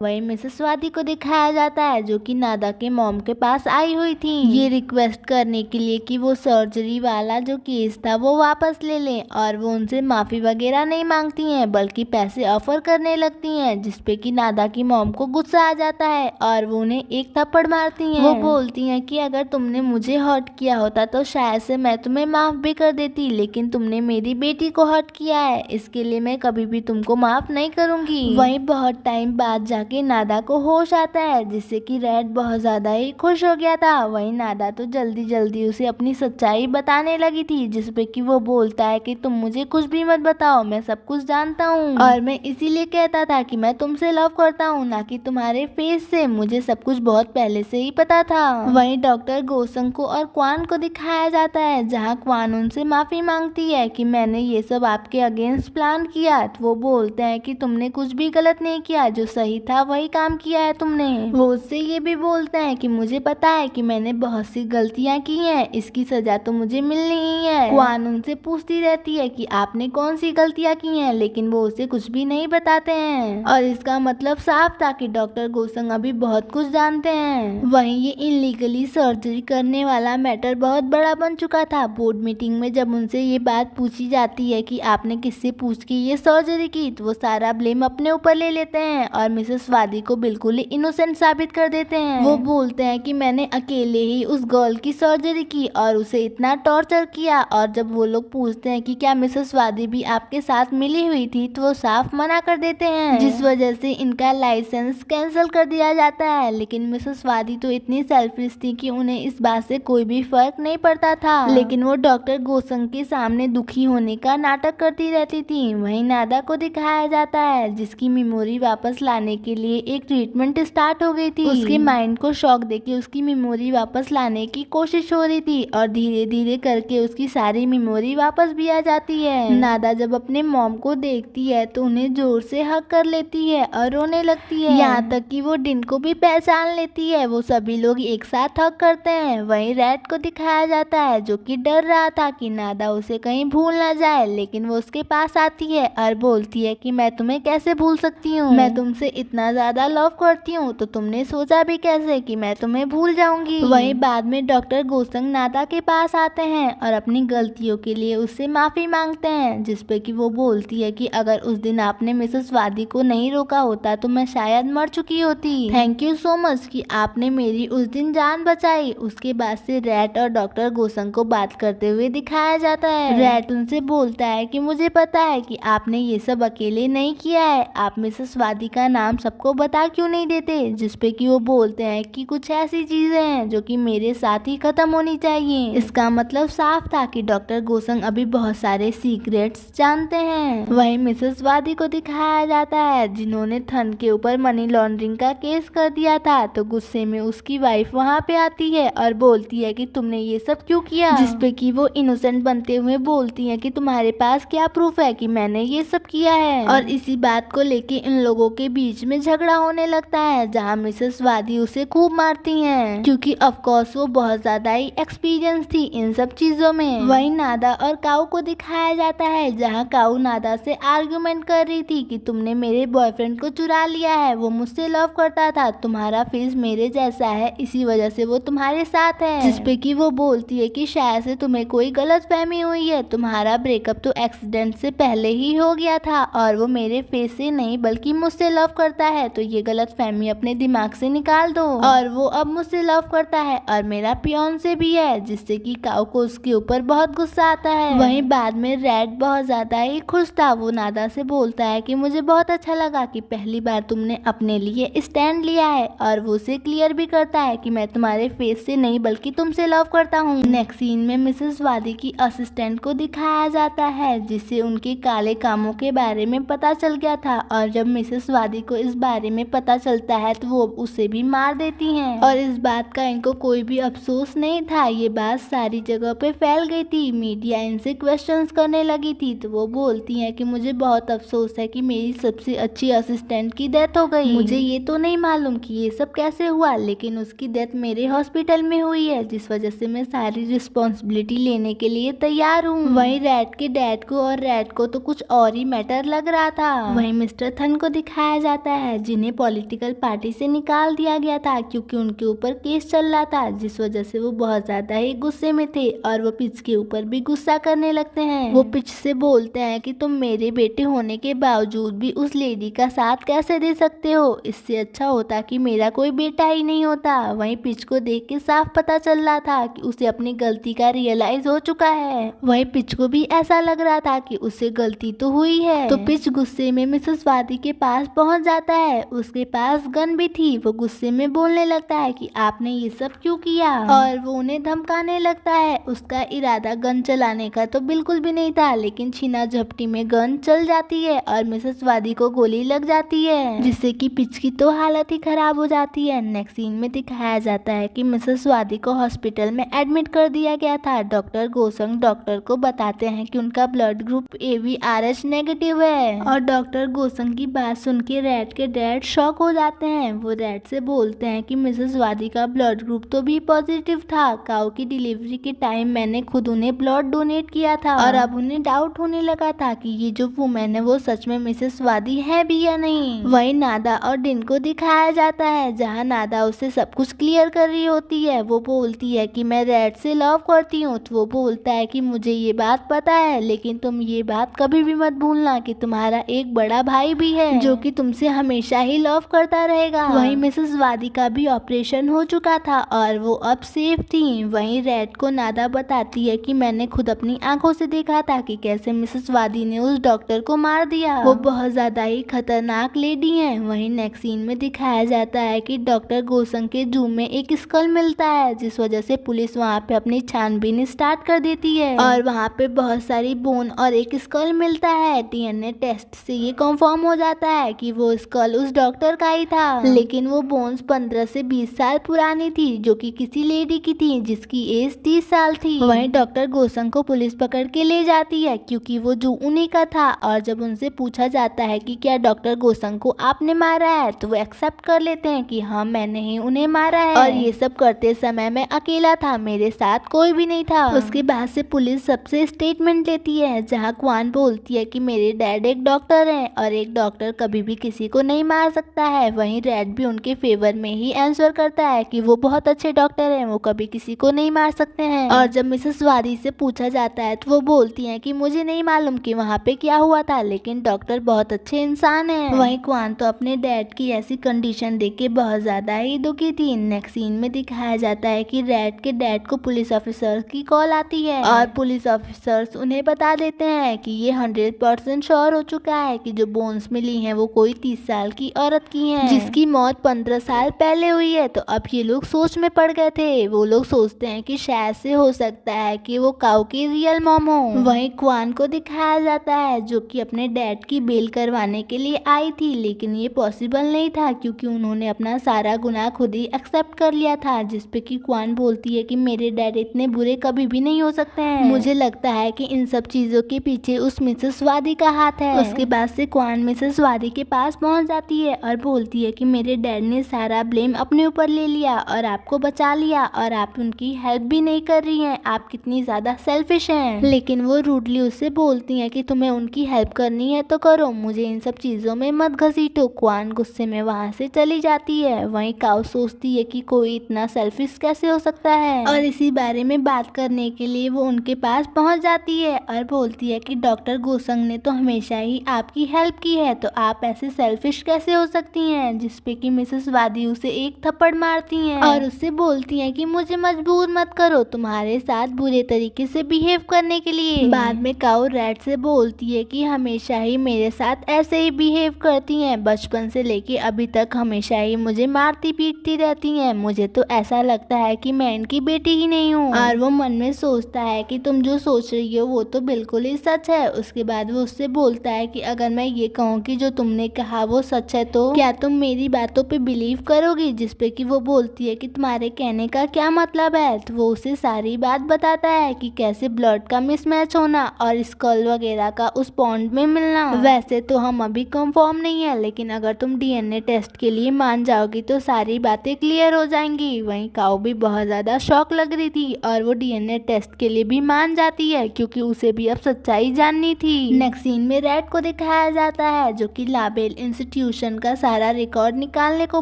वहीं मिसेस वादी को दिखाया जाता है जो कि नादा के मॉम के पास आई हुई थी ये रिक्वेस्ट करने के लिए कि वो सर्जरी वाला जो केस था वो वापस ले लें, और वो उनसे माफी वगैरह नहीं मांगती हैं बल्कि पैसे ऑफर करने लगती हैं, जिसपे कि नादा की मॉम को गुस्सा आ जाता है और वो उन्हें एक थप्पड़ मारती हैं। वो बोलती हैं कि अगर तुमने मुझे हर्ट किया होता तो शायद से मैं तुम्हें माफ भी कर देती, लेकिन तुमने मेरी बेटी को हर्ट किया है, इसके लिए मैं कभी भी तुमको माफ नहीं करूंगी। वहीं बहुत टाइम बाद जाके नादा को होश आता है, जिससे कि रेड बहुत ज्यादा ही खुश हो गया था। वहीं नादा तो जल्दी जल्दी उसे अपनी सच्चाई बताने लगी थी, जिसपे कि वो बोलता है कि तुम मुझे कुछ भी मत बताओ, मैं सब कुछ जानता हूँ और मैं इसीलिए कहता था कि मैं तुमसे लव करता हूँ, ना कि तुम्हारे फेस से, मुझे सब कुछ बहुत पहले से ही पता था। वहीं डॉक्टर गोसंग को और क्वान को दिखाया जाता है जहाँ क्वान उनसे माफी मांगती है कि मैंने ये सब आपके अगेंस्ट प्लान किया। तो वो बोलते हैं कि तुमने कुछ भी गलत नहीं किया, जो सही था वही काम किया है तुमने। वो उससे ये भी बोलते हैं कि मुझे पता है कि मैंने बहुत सी गलतियाँ की हैं, इसकी सजा तो मुझे मिलनी ही है। क्वान उनसे पूछती रहती है कि आपने कौन सी गलतियाँ की हैं, लेकिन वो उसे कुछ भी नहीं बताते हैं और इसका मतलब साफ था कि डॉक्टर गोसंग अभी बहुत कुछ जानते हैं। वहीं ये इनलीगली सर्जरी करने वाला मैटर बहुत बड़ा बन चुका था। बोर्ड मीटिंग में जब उनसे ये बात पूछी जाती है कि आपने किससे पूछ के ये सर्जरी की, तो वो सारा ब्लेम अपने ऊपर ले लेते हैं और मिसेस वादी को बिल्कुल ही इनोसेंट साबित कर देते हैं। वो बोलते हैं कि मैंने अकेले ही उस गर्ल की सर्जरी की और उसे इतना टॉर्चर किया। और जब वो लोग पूछते हैं कि क्या मिसेस वादी भी आपके साथ मिली हुई थी, तो वो साफ मना कर देते हैं, जिस वजह से इनका लाइसेंस कैंसिल कर दिया जाता है। लेकिन मिसेस वादी तो इतनी सेल्फिश थी कि उन्हें इस बात से कोई भी फर्क नहीं पड़ता था, लेकिन वो डॉक्टर गोसंग के सामने दुखी होने का नाटक करती रहती थी। वहीं नादा को दिखाया जाता है जिसकी मेमोरी वापस लाने के लिए एक ट्रीटमेंट स्टार्ट हो गई थी। उसके माइंड को शॉक देके उसकी मेमोरी वापस लाने की कोशिश हो रही थी और धीरे धीरे करके उसकी सारी मेमोरी वापस भी आ जाती है। नादा जब अपने मॉम को देखती है तो उन्हें जोर से हग कर लेती है और रोने लगती है, यहाँ तक कि वो डिन को भी पहचान लेती है। वो सभी लोग एक साथ हग करते हैं। वहीं रैट को दिखाया जाता है जो कि डर रहा था कि नादा उसे कहीं भूल ना जाए, लेकिन वो उसके पास आती है और बोलती है कि मैं तुम्हें कैसे भूल सकती हूँ, मैं तुमसे इतना ज्यादा लव करती हूँ, तो तुमने सोचा भी कैसे कि मैं तुम्हें भूल जाऊंगी। वहीं बाद में डॉक्टर गोसंग नादा के पास आते हैं और अपनी गलतियों के लिए उससे माफी मांगते हैं, जिसपे कि वो बोलती है कि अगर उस दिन आपने मिसेस वादी को नहीं रोका होता तो मैं शायद मर चुकी होती। थैंक यू सो मच कि आपने मेरी उस दिन जान बचाई। उसके बाद से रैट और डॉक्टर गोसंग को बात करते हुए दिखाया जाता है। रैट उनसे बोलता है कि मुझे पता है कि आपने ये सब अकेले नहीं किया है, आप मिसेस वादी का नाम सबको बता क्यों नहीं देते, जिसपे कि वो बोलते हैं कि कुछ ऐसी चीजें हैं जो कि मेरे साथ ही खत्म होनी चाहिए। इसका मतलब साफ था कि डॉक्टर गोसंग अभी बहुत सारे सीक्रेट्स जानते हैं। वहीं मिसेस वादी को दिखाया जाता है जिन्होंने थन के ऊपर मनी लॉन्ड्रिंग का केस कर दिया था, तो गुस्से में उसकी वाइफ वहाँ पे आती है और बोलती है कि तुमने ये सब क्यों किया, जिसपे कि वो इनोसेंट बनते हुए बोलती है कि तुम्हारे पास क्या प्रूफ है कि मैंने ये सब किया है। और इसी बात को लेके इन लोगों के बीच में झगड़ा होने लगता है, जहाँ मिसेस वादी उसे खूब मारती हैं क्योंकि ऑफ कोर्स वो बहुत ज्यादा ही एक्सपीरियंस थी इन सब चीजों में। वहीं नादा और काऊ को दिखाया जाता है जहाँ काऊ नादा से आर्गुमेंट कर रही थी कि तुमने मेरे बॉयफ्रेंड को चुरा लिया है, वो मुझसे लव करता था, तुम्हारा फेस मेरे जैसा है, इसी वजह से वो तुम्हारे साथ है। जिसपे कि वो बोलती है कि शायद से तुम्हें कोई गलत फहमी हुई है, तुम्हारा ब्रेकअप तो एक्सीडेंट से पहले ही हो गया था और वो मेरे फेस से नहीं बल्कि मुझसे लव करता है, तो ये गलत फहमी अपने दिमाग से निकाल दो। और वो अब मुझसे लव करता है और मेरा फियांसे भी है, जिससे कि काऊ को उसके ऊपर बहुत गुस्सा आता है। वहीं बाद में रैट बहुत ज्यादा ही खुश था। वो नादा से बोलता है कि मुझे बहुत अच्छा लगा कि पहली बार तुमने अपने लिए स्टैंड लिया है, और वो उसे क्लियर भी करता है कि मैं तुम्हारे फेस से नहीं बल्कि तुमसे लव करता हूँ। नेक्स्ट सीन में मिसेस वादी की असिस्टेंट को दिखाया जाता है जिससे उनके काले कामों के बारे में पता चल गया था, और जब मिसेस वादी को इस बारे में पता चलता है तो वो उसे भी मार देती हैं। और इस बात का इनको कोई भी अफसोस नहीं था, ये बात सारी जगह पे फैल गई थी। मीडिया इनसे क्वेश्चंस करने लगी थी, तो वो बोलती हैं कि मुझे बहुत अफसोस है कि मेरी सबसे अच्छी असिस्टेंट की डेथ हो गई। मुझे ये तो नहीं मालूम कि ये सब कैसे हुआ, लेकिन उसकी डेथ मेरे हॉस्पिटल में हुई है, जिस वजह से मैं सारी रिस्पॉन्सिबिलिटी लेने के लिए तैयार हूँ। वहीं रैट के डैड को और रैट को तो कुछ और ही मैटर लग रहा था। वहीं मिस्टर थन को दिखाया जाता है जिन्हें पॉलिटिकल पार्टी से निकाल दिया गया था क्योंकि उनके ऊपर केस चल रहा था, जिस वजह से वो बहुत ज्यादा ही गुस्से में थे और वो पिच के ऊपर भी गुस्सा करने लगते हैं। वो पिच से बोलते हैं कि तुम मेरे बेटे होने के बावजूद भी उस लेडी का साथ कैसे दे सकते हो, इससे अच्छा होता कि मेरा कोई बेटा ही नहीं होता। वहीं पिच को देख के साफ पता चल रहा था कि उसे अपनी गलती का रियलाइज हो चुका है। वहीं पिच को भी ऐसा लग रहा था कि उससे गलती तो हुई है, तो पिच गुस्से में मिसेस वादी के पास पहुंच जाता है। उसके पास गन भी थी। वो गुस्से में बोलने लगता है कि आपने ये सब क्यों किया, और वो उन्हें धमकाने लगता है। उसका इरादा गन चलाने का तो बिल्कुल भी नहीं था, लेकिन छीना झपटी में गन चल जाती है और मिसेस वादी को गोली लग जाती है, जिससे कि पिच की तो हालत ही खराब हो जाती है। नेक्स्ट सीन में दिखाया जाता है कि मिसेस वादी को हॉस्पिटल में एडमिट कर दिया गया था। डॉक्टर गोसंग डॉक्टर को बताते हैं कि उनका ब्लड ग्रुप ABRH नेगेटिव है, और डॉक्टर गोसंग की बात सुन के रैट के डैड शॉक हो जाते हैं। वो रैट से बोलते हैं कि मिसेस वादी का ब्लड ग्रुप तो भी पॉजिटिव पॉजिटिव था। काऊ की डिलीवरी के टाइम मैंने खुद उन्हें ब्लड डोनेट किया था और अब उन्हें डाउट होने लगा था कि ये जो वुमेन है वो सच में मिसेस वादी है भी या नहीं। वही नादा और डिन को दिखाया जाता है जहाँ नादा उसे सब कुछ क्लियर कर रही होती है। वो बोलती है कि मैं रेड से लव करती हूँ, तो वो बोलता है कि मुझे ये बात पता है, लेकिन तुम ये बात कभी भी मत भूलना कि तुम्हारा एक बड़ा भाई भी है जो कि तुमसे हमेशा ही लव करता रहेगा। वहीं मिसेस वादी का भी ऑपरेशन हो चुका था और वो अब सेफ थी। वहीं रेड को नादा बताती है कि मैंने खुद अपनी आंखों से देखा था कि कैसे मिसेस वादी ने उस डॉक्टर को मार दिया। वो बहुत ज्यादा ही खतरनाक लेडी है। वहीं नेक्स्ट सीन में दिखाया जाता है कि डॉक्टर गोसंग के जू में एक स्कल मिलता है, जिस वजह से पुलिस वहाँ पे अपनी छानबीन स्टार्ट कर देती है और वहाँ पे बहुत सारी बोन और एक स्कल मिलता है। डीएनए टेस्ट से ये कंफर्म हो जाता है कि वो स्कल उस डॉक्टर का ही था, लेकिन वो बोन्स 15 से 20 साल पुरानी थी जो कि किसी लेडी की थी जिसकी एज 30 साल थी। वहीं डॉक्टर गोसंग को पुलिस पकड़ के ले जाती है क्योंकि वो जू उन्हीं का था और जब उनसे पूछा जाता है कि क्या डॉक्टर गोसंग को आपने मारा है, तो वो एक्सेप्ट कर लेते हैं कि हाँ मैंने ही उन्हें मारा है और ये सब करते समय मैं अकेला था, मेरे साथ कोई भी नहीं था। उसके बाद से पुलिस सबसे स्टेटमेंट लेती है जहाँ क्वान बोलती है कि मेरे डैड एक डॉक्टर हैं और एक डॉक्टर कभी भी किसी को नहीं मार सकता है। वहीं रेड भी उनके फेवर में ही आंसर करता है कि वो बहुत अच्छे डॉक्टर हैं, वो कभी किसी को नहीं मार सकते हैं। और जब मिसेस वादी से पूछा जाता है तो वो बोलती हैं कि मुझे नहीं मालूम कि वहाँ पे क्या हुआ था, लेकिन डॉक्टर बहुत अच्छे इंसान हैं। वहीं क्वान तो अपने डैड की ऐसी कंडीशन देख के बहुत ज्यादा ही दुखी थी। नेक्स्ट सीन में दिखाया जाता है कि रेड के डैड को पुलिस ऑफिसर्स की कॉल आती है और पुलिस ऑफिसर्स उन्हें बता देते हैं कि ये 100% श्योर हो चुका है कि जो बोन्स मिली हैं वो कोई 30 साल की औरत की हैं जिसकी मौत 15 साल पहले हुई है। तो अब ये लोग सोच में पड़ गए थे। वो लोग सोचते हैं कि शायद से हो सकता है कि वो काऊ की रियल मॉम हो। वहीं क्वान को दिखाया जाता है जो कि अपने डैड की बेल करवाने के लिए आई थी, लेकिन ये पॉसिबल नहीं था क्योंकि उन्होंने अपना सारा गुनाह खुद ही एक्सेप्ट कर लिया था। जिसपे कि क्वान बोलती है कि मेरे डैड इतने बुरे कभी भी नहीं हो सकते हैं, मुझे लगता है कि इन सब चीजों के पीछे उस मिसेस वादी का हाथ है। उसके बाद से क्वान मिसेस वादी के पास पहुंच जाती है और बोलती है कि मेरे डैड ने सारा ब्लेम अपने ऊपर ले लिया और आपको बचा लिया और आप उनकी हेल्प भी नहीं कर रही हैं, आप कितनी ज्यादा सेल्फिश हैं। लेकिन वो रूडली उससे बोलती हैं कि तुम्हें उनकी हेल्प करनी है तो करो, मुझे इन सब चीजों में मत घसीटो। क्वान गुस्से में वहाँ से चली जाती है। वहीं काऊ सोचती है कि कोई इतना सेल्फिश कैसे हो सकता है और इसी बारे में बात करने के लिए वो उनके पास पहुंच जाती है और बोलती है कि डॉक्टर गोसंग ने तो हमेशा ही आपकी हेल्प की है, तो आप ऐसे सेल्फिश कैसे हो सकती हैं। जिसपे कि मिसेस वादी उसे एक थप्पड़ मारती हैं और उससे बोलती हैं कि मुझे मजबूर मत करो तुम्हारे साथ बुरे तरीके से बिहेव करने के लिए। बाद में काऊ रेड से बोलती है कि हमेशा ही मेरे साथ ऐसे ही बिहेव करती हैं, बचपन से लेके अभी तक हमेशा ही मुझे मारती पीटती रहती हैं, मुझे तो ऐसा लगता है कि मैं इनकी बेटी ही नहीं हूँ। और वो मन में सोचता है कि तुम जो सोच रही हो वो तो बिल्कुल ही सच है। उसके बाद वो उससे बोलता है कि अगर मैं ये कहूँ कि जो तुमने कहा वो सच है तो क्या तुम मेरी बातों पे बिलीव करोगी। जिसपे कि वो बोलती है कि तुम्हारे कहने का क्या मतलब है। तो वो उसे सारी बात बताता है कि कैसे ब्लड का मिसमैच होना और स्कल वगैरह का उस पॉन्ड में मिलना। वैसे तो हम अभी कंफर्म नहीं है, लेकिन अगर तुम डीएनए टेस्ट के लिए मान जाओगी तो सारी बातें क्लियर हो जाएंगी। वहीं काऊ भी बहुत ज्यादा शॉक लग रही थी और वो डीएनए टेस्ट के लिए भी मान जाती है क्योंकि उसे भी अब सच्चाई जाननी थी। नेक्स्ट सीन में रेड को दिखाया जाता है जो कि लाबेल इंस्टीट्यूशन का सारा रिकॉर्ड निकालने को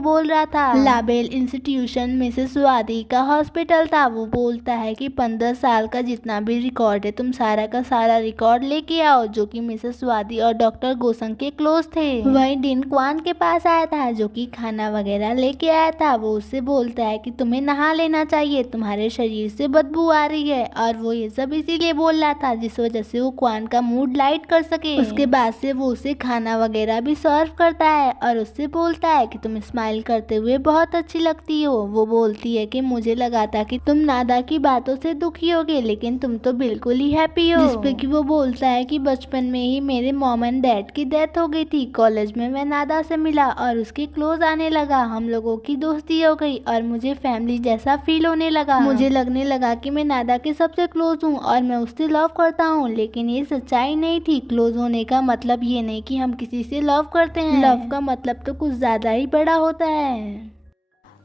बोल रहा था। लाबेल इंस्टीट्यूशन मिसेस वादी का हॉस्पिटल था। वो बोलता है कि 15 साल का जितना भी रिकॉर्ड है तुम सारा का सारा रिकॉर्ड लेके आओ, जो कि मिसेस वादी और डॉक्टर गोसंग के क्लोज थे। वहीं डिन क्वान के पास आया था जो कि खाना वगैरह लेके आया था। वो उससे बोलता है कि तुम्हें नहा लेना चाहिए, तुम्हारे शरीर से बदबू आ रही है और वो ये सब इसीलिए बोल रहा था जिस वजह से वो क्वान का मूड लाइट कर सके। उसके बाद से वो उसे खाना वगैरह भी सर्व करता है और उससे बोलता है कि तुम स्माइल करते हुए बहुत अच्छी लगती हो। वो बोलती है कि मुझे लगा था कि तुम नादा की बातों से दुखी होगे, लेकिन तुम तो बिल्कुल ही हैप्पी हो। जिसपे कि वो बोलता है कि बचपन में ही मेरे मॉम एंड डैड की डेथ हो गई थी, कॉलेज में मैं नादा से मिला और उसके क्लोज आने लगा, हम लोगों की दोस्ती हो गई और मुझे फैमिली जैसा फील होने लगा। मुझे लगने लगा कि मैं नादा के सबसे क्लोज हूँ और मैं उससे लव करता हूँ, लेकिन ये सच्चाई नहीं थी। क्लोज होने का मतलब ये नहीं कि हम किसी से लव करते हैं, लव का मतलब तो कुछ ज्यादा ही बड़ा होता है।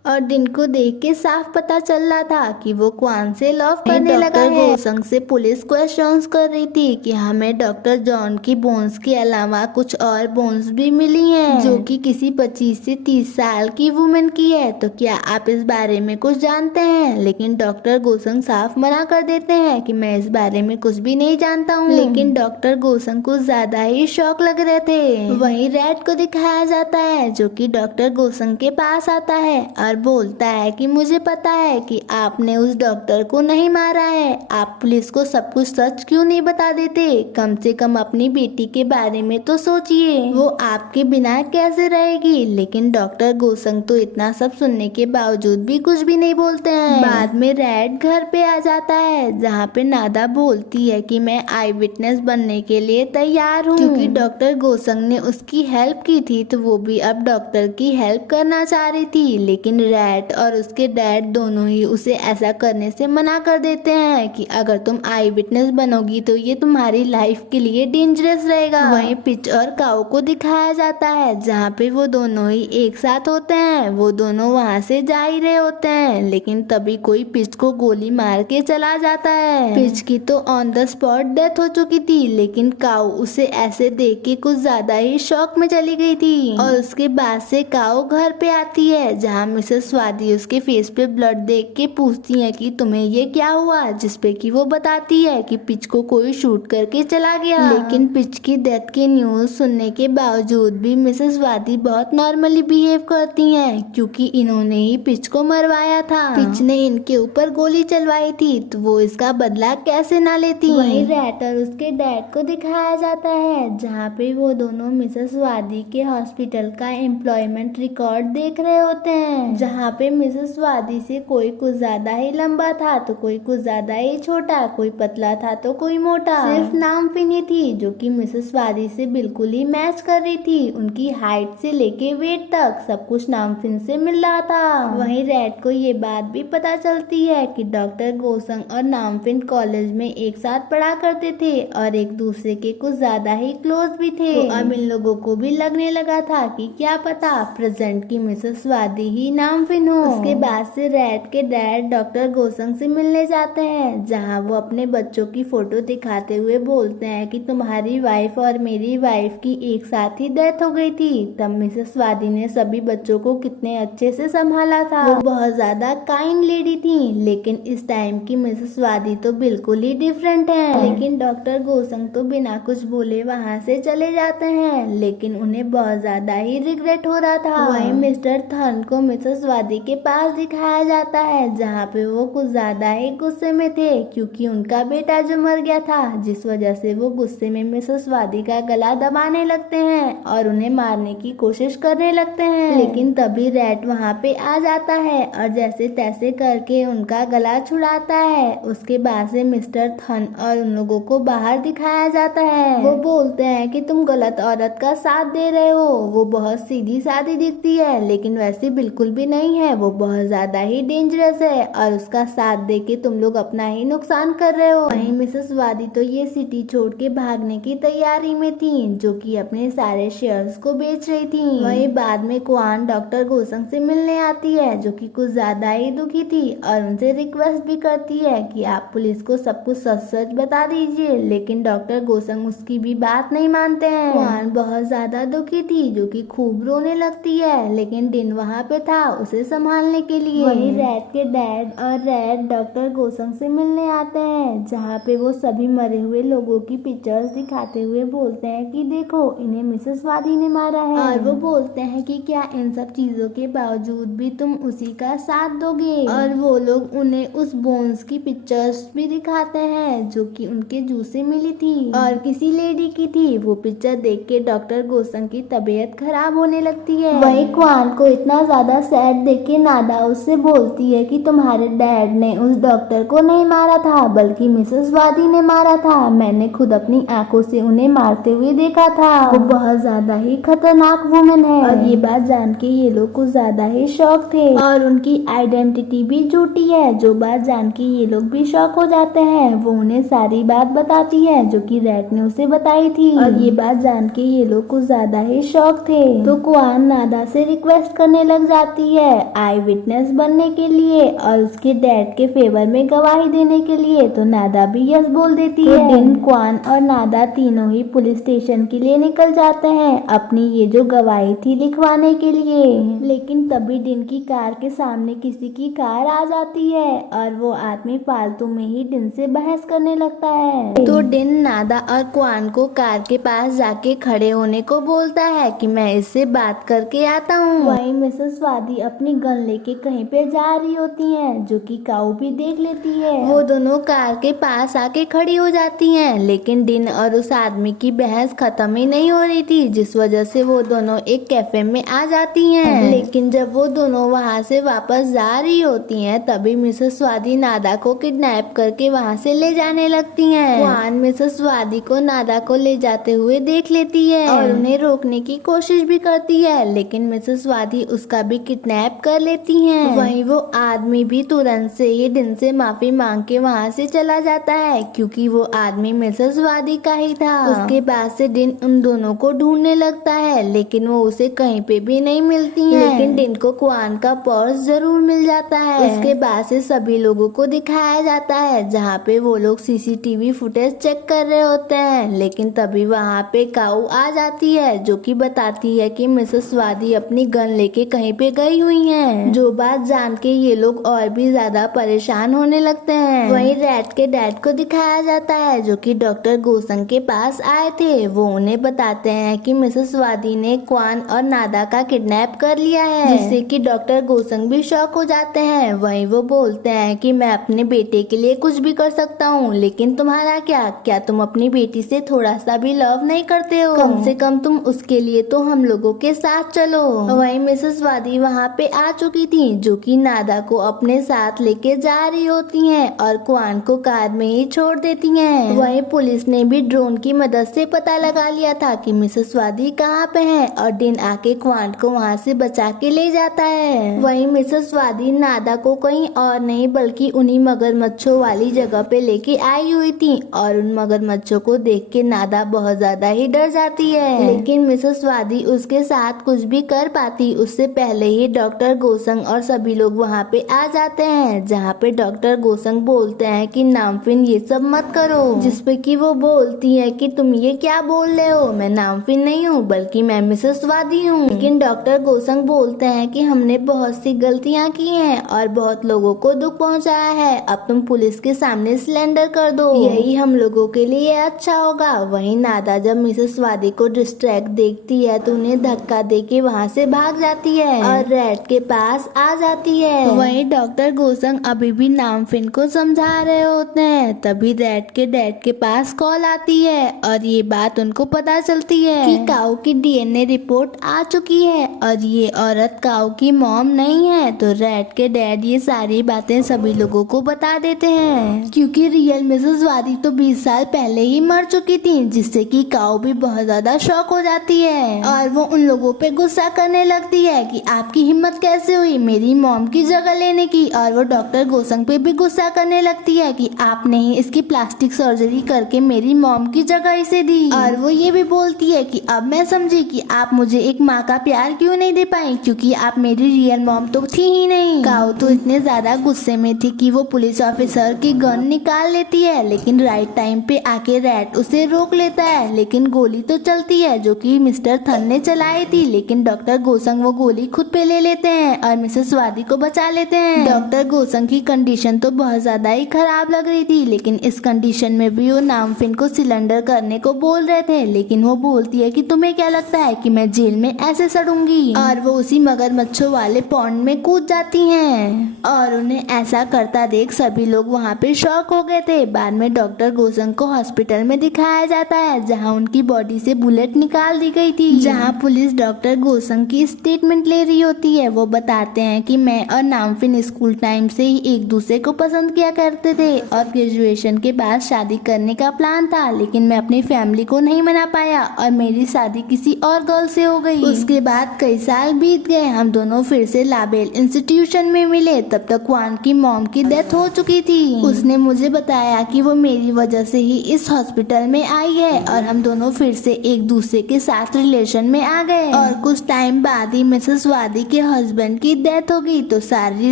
और दिन को देख के साफ पता चल रहा था कि वो क्वान से लव करने लगा है। गोसंग से पुलिस क्वेश्चंस कर रही थी कि हमें डॉक्टर जॉन की बोन्स के अलावा कुछ और बोन्स भी मिली हैं जो कि किसी 25 से 30 साल की वुमेन की है, तो क्या आप इस बारे में कुछ जानते हैं? लेकिन डॉक्टर गोसंग साफ मना कर देते हैं कि मैं इस बारे में कुछ भी नहीं जानता हूँ। लेकिन डॉक्टर गोसंग को ज्यादा ही शौक लग रहे थे। वहीं रैट को दिखाया जाता है जो कि डॉक्टर गोसंग के पास आता है और बोलता है कि मुझे पता है कि आपने उस डॉक्टर को नहीं मारा है, आप पुलिस को सब कुछ सच क्यों नहीं बता देते? कम से कम अपनी बेटी के बारे में तो सोचिए, वो आपके बिना कैसे रहेगी? लेकिन डॉक्टर गोसंग तो इतना सब सुनने के बावजूद भी कुछ भी नहीं बोलते हैं। बाद में रैट घर पे आ जाता है जहाँ पे नादा बोलती है कि मैं आई विटनेस बनने के लिए तैयार हूँ, क्योंकि डॉक्टर गोसंग ने उसकी हेल्प की थी तो वो भी अब डॉक्टर की हेल्प करना चाह रही थी। लेकिन रैट और उसके डैड दोनों ही उसे ऐसा करने से मना कर देते हैं कि अगर तुम आई विटनेस बनोगी तो ये तुम्हारी लाइफ के लिए डेंजरस रहेगा। वहीं पिच और काऊ को दिखाया जाता है जहाँ पे वो दोनों ही एक साथ होते हैं। वो दोनों वहाँ से जा ही रहे होते हैं, लेकिन तभी कोई पिच को गोली मार के चला जाता है। पिच की तो ऑन द स्पॉट डेथ हो चुकी थी, लेकिन काऊ उसे ऐसे देख के कुछ ज्यादा ही शॉक में चली गई थी। और उसके बाद से काऊ घर पे आती है जहाँ मिसेस स्वाति उसके फेस पे ब्लड देख के पूछती है कि तुम्हें ये क्या हुआ, जिसपे कि वो बताती है कि पिच को कोई शूट करके चला गया। लेकिन पिच की डेथ के न्यूज सुनने के बावजूद भी मिसेस स्वाति बहुत नॉर्मली बिहेव करती हैं, क्योंकि इन्होंने ही पिच को मरवाया था। पिच ने इनके ऊपर गोली चलवाई थी तो वो इसका बदला कैसे ना लेती। वहीं रैट और उसके डैड को दिखाया जाता है जहाँ पे वो दोनों मिसेस वादी के हॉस्पिटल का एम्प्लॉयमेंट रिकॉर्ड देख रहे होते हैं, जहाँ पे मिसेस वादी से कोई कुछ ज्यादा ही लंबा था तो कोई कुछ ज्यादा ही छोटा, कोई पतला था तो कोई मोटा। सिर्फ नाम फिनी थी जो कि मिसेस वादी से बिल्कुल ही मैच कर रही थी। उनकी हाइट से लेके वेट तक सब कुछ नामफिन से मिल रहा था। वहीं रैट को ये बात भी पता चलती है कि डॉक्टर गोसंग और नामफिन कॉलेज में एक साथ पढ़ा करते थे और एक दूसरे के कुछ ज्यादा ही क्लोज भी थे। तो अब इन लोगों को भी लगने लगा था कि क्या पता प्रेजेंट की मिसेस वादी ही नामफिन हो। उसके बाद से रैट के डैड डॉक्टर गोसंग से मिलने जाते हैं जहाँ वो अपने बच्चों की फोटो दिखाते हुए बोलते हैं कि तुम्हारी वाइफ और मेरी वाइफ की एक साथ ही डेथ हो गई थी। तब मिसेस वादी ने सभी बच्चों को कितने अच्छे से संभाला था। वो बहुत ज्यादा काइंड लेडी थी, लेकिन इस टाइम की मिसेस वादी तो बिल्कुल ही डिफरेंट है। लेकिन डॉक्टर गोसंग तो बिना कुछ बोले वहाँ से चले जाते हैं, लेकिन उन्हें बहुत ज्यादा ही रिग्रेट हो रहा था। वहीं मिस्टर थर्न को मिसेस वादी के पास दिखाया जाता है जहाँ पे वो कुछ ज्यादा ही गुस्से में थे, क्योंकि उनका बेटा जो मर गया था, जिस वजह से वो गुस्से में मिसेस वादी का गला दबाने लगते हैं और उन्हें मारने की कोशिश करने लगते हैं। लेकिन तभी रैट वहाँ पे आ जाता है और जैसे तैसे करके उनका गला छुड़ाता है। उसके बाद से मिस्टर थन और उन लोगों को बाहर दिखाया जाता है। वो बोलते हैं कि तुम गलत औरत का साथ दे रहे हो, वो बहुत सीधी सादी दिखती है लेकिन वैसी बिल्कुल भी नहीं है, वो बहुत ज्यादा ही डेंजरस है और उसका साथ दे के तुम लोग अपना ही नुकसान कर रहे हो। वहीं मिसेस वादी तो ये सिटी छोड़ के भागने की तैयारी में थी, जो कि अपने सारे शेयर्स को बेच रही थी। वहीं बाद में क्वान डॉक्टर गोसंग से मिलने आती है जो कि कुछ ज्यादा ही दुखी थी और उनसे रिक्वेस्ट भी करती है कि आप पुलिस को सब कुछ सच सच बता दीजिए, लेकिन डॉक्टर गोसंग उसकी भी बात नहीं मानते हैं। क्वान बहुत ज्यादा दुखी थी जो कि खूब रोने लगती है, लेकिन दिन वहाँ पे था उसे संभालने के लिए। वहीं रैट के डैड और रैट डॉक्टर गोसंग से मिलने आते हैं जहाँ पे वो सभी मरे हुए लोगों की पिक्चर्स दिखाते हुए बोलते हैं कि देखो इन्हें मिसेस वादी ने मारा है। और वो बोलते हैं कि क्या इन सब चीजों के बावजूद भी तुम उसी का साथ दोगे। और वो लोग उन्हें उस बोन्स की पिक्चर्स भी दिखाते हैं जो कि उनके जू से मिली थी और किसी लेडी की थी। वो पिक्चर देख के डॉक्टर गोसंग की तबीयत खराब होने लगती है। वही क्वान को इतना ज्यादा सैड देख के नादा उससे बोलती है कि तुम्हारे डैड ने उस डॉक्टर को नहीं मारा था बल्कि मिसेस वादी ने मारा था, मैंने खुद अपनी आंखों से उन्हें मारते हुए देखा था। वो बहुत ज्यादा ही खतरनाक वुमेन है। और ये बात जान के ये लोग कुछ ज्यादा ही शॉक थे और उनकी आइडेंटिटी भी झूठी है। जो बात जान के ये लोग भी शॉक हो जाते हैं। वो उन्हें सारी बात बताती है जो कि रैट ने उसे बताई थी और ये बात जान के ये लोग कुछ ज्यादा ही शॉक थे। तो क्वान नादा से रिक्वेस्ट करने लग जाती है आई विटनेस बनने के लिए और उसके डैड के फेवर में गवाही देने के लिए, तो नादा भी यस बोल देती है। डिन, क्वान और नादा तीनों ही पुलिस स्टेशन के लिए निकल जाते हैं अपनी ये जो गवाही थी लिखवाने के लिए। लेकिन तभी डिन की कार के सामने किसी की कार आ जाती है और वो आदमी फालतू में ही डिन से बहस करने लगता है। तो डिन नादा और क्वान को कार के पास जाके खड़े होने को बोलता है कि मैं इससे बात करके आता हूँ। वहीं मिसेस वादी अपनी गन लेके कहीं पे जा रही होती हैं, जो कि काऊ भी देख लेती है। वो दोनों कार के पास आके खड़ी हो जाती हैं, लेकिन डिन और उस आदमी की बहस खत्म ही नहीं हो रही थी, जिस वजह से वो दोनों एक कैफे में आ जाती हैं। लेकिन जब वो दोनों वहाँ से वापस जा रही होती हैं, तभी मिसेस वादी नादा को किडनैप करके वहाँ से ले जाने लगती हैं। क्वान मिसेस वादी को नादा को ले जाते हुए देख लेती है और उन्हें रोकने की कोशिश भी करती है, लेकिन मिसेस वादी उसका भी किडनैप कर लेती हैं। वहीं वो आदमी भी तुरंत से ही डिन से माफी मांग के वहाँ से चला जाता है, क्योंकि वो आदमी मिसेस वादी का ही था। उसके बाद से डिन उन दोनों को ढूंढने लगता है, लेकिन वो उसे कहीं पे भी नहीं मिलती है। लेकिन डिन को क्वान का पर्स जरूर मिल जाता है। उसके बाद से सभी लोगों को दिखाया जाता है, जहाँ पे वो लोग सीसीटीवी फुटेज चेक कर रहे होते हैं। लेकिन तभी वहाँ पे काऊ आ जाती है, जो कि बताती है कि मिसेस वादी अपनी गन लेके कहीं पे गई हुई हैं। जो बात जान के ये लोग और भी ज्यादा परेशान होने लगते हैं। वहीं रैट के डैड को दिखाया जाता है, जो कि डॉक्टर गोसंग के पास आए थे। वो उन्हें बताते हैं कि मिसेस वादी ने क्वान और नादा का किडनैप कर लिया है, जिससे कि डॉक्टर गोसंग भी शॉक हो जाते हैं। वहीं वो बोलते हैं कि मैं अपने बेटे के लिए कुछ भी कर सकता हूँ, लेकिन तुम्हारा क्या तुम अपनी बेटी से थोड़ा सा भी लव नहीं करते हो? कम से कम तुम उसके लिए तो हम लोगों के साथ चलो। वहीं मिसेस वादी वहाँ पे आ चुकी थी, जो कि नादा को अपने साथ लेके जा रही होती हैं और क्वान को कार में ही छोड़ देती हैं। वहीं पुलिस ने भी ड्रोन की मदद से पता लगा लिया था कि मिसेस वादी कहाँ पे है और डिन आके क्वान को वहाँ से बचा के ले जाता है। वहीं मिसेस वादी नादा को कहीं और नहीं बल्कि उन्हीं मगरमच्छों वाली जगह पे लेके आई हुई थी और उन मगरमच्छों को देख के नादा बहुत ज्यादा ही डर जाती है। लेकिन मिसेस वादी उसके साथ कुछ भी कर पाती उससे पहले ही डॉक्टर गोसंग और सभी लोग वहाँ पे आ जाते हैं, जहाँ पे डॉक्टर गोसंग बोलते हैं कि नामफिन ये सब मत करो, जिसपे कि वो बोलती है कि तुम ये क्या बोल रहे हो, मैं नामफिन नहीं हूँ बल्कि मैं मिसेस वादी हूँ। लेकिन डॉक्टर गोसंग बोलते हैं कि हमने बहुत सी गलतियाँ की हैं और बहुत लोगों को दुख पहुँचाया है, अब तुम पुलिस के सामने सिलेंडर कर दो, यही हम लोगों के लिए अच्छा होगा। वहीं नादा जब मिसेस वादी को डिस्ट्रैक्ट देखती है तो उन्हें धक्का देके वहाँ से भाग जाती है और रैट के पास आ जाती है। वहीं डॉक्टर गोसंग अभी भी नामफिन को समझा रहे होते हैं, तभी रैट के डैड के पास कॉल आती है और ये बात उनको पता चलती है कि काऊ की डीएनए रिपोर्ट आ चुकी है और ये औरत काऊ की मॉम नहीं है। तो रैट के डैड ये सारी बातें सभी लोगों को बता देते हैं, क्योंकि रियल मिसेस वादी तो 20 साल पहले ही मर चुकी थी, जिससे कि काऊ भी बहुत ज्यादा शॉक हो जाती है और वो उन लोगों पे गुस्सा करने लगती है कि आपकी हिम्मत कैसे हुई मेरी मॉम की जगह लेने की। और वो डॉक्टर गोसंग पे भी गुस्सा करने लगती है कि आपने ही इसकी प्लास्टिक सर्जरी करके मेरी मॉम की जगह इसे दी। और वो ये भी बोलती है कि अब मैं समझी कि आप मुझे एक माँ का प्यार क्यों नहीं दे पाई, क्योंकि आप मेरी रियल मॉम तो थी ही नहीं। काऊ तो इतने ज्यादा गुस्से में थी कि वो पुलिस ऑफिसर की गन निकाल लेती है, लेकिन राइट टाइम पे आके रैट उसे रोक लेता है। लेकिन गोली तो चलती है जो कि मिस्टर थन ने चलाई थी, लेकिन डॉक्टर गोसंग वो गोली खुद पे ले लेते हैं और मिसेस वादी को बचा लेते हैं। डॉक्टर गोसंग की कंडीशन तो बहुत ज्यादा ही खराब लग रही थी, लेकिन इस कंडीशन में भी वो नामफिन को सिलेंडर करने को बोल रहे थे, लेकिन वो बोलती है कि तुम्हें क्या लगता है कि मैं जेल में ऐसे सड़ूंगी, और वो उसी मगरमच्छों वाले पॉन्ड में कूद जाती हैं और उन्हें ऐसा करता देख सभी लोग वहाँ पे शॉक हो गए थे। बाद में डॉक्टर गोसंग को हॉस्पिटल में दिखाया जाता है, जहाँ उनकी बॉडी से बुलेट निकाल दी गई थी। जहाँ पुलिस डॉक्टर गोसंग की स्टेटमेंट ले रही होती है, वो बताते हैं कि मैं और नामफिन स्कूल टाइम से ही एक दूसरे को पसंद किया करते थे और ग्रेजुएशन के बाद शादी करने का प्लान था, लेकिन मैं अपनी फैमिली को नहीं मना पाया और मेरी शादी किसी और गर्ल से हो गई। उसके बाद कई साल बीत गए, हम दोनों फिर से लाबेल इंस्टीट्यूशन में मिले। तब तक क्वान की मॉम की डेथ हो चुकी थी। उसने मुझे बताया कि वो मेरी वजह से ही इस हॉस्पिटल में आई है और हम दोनों फिर से एक दूसरे के साथ रिलेशन में आ गए। और कुछ टाइम बाद ही मिसेस वादी के हस्बैंड की डेथ हो गई तो सारी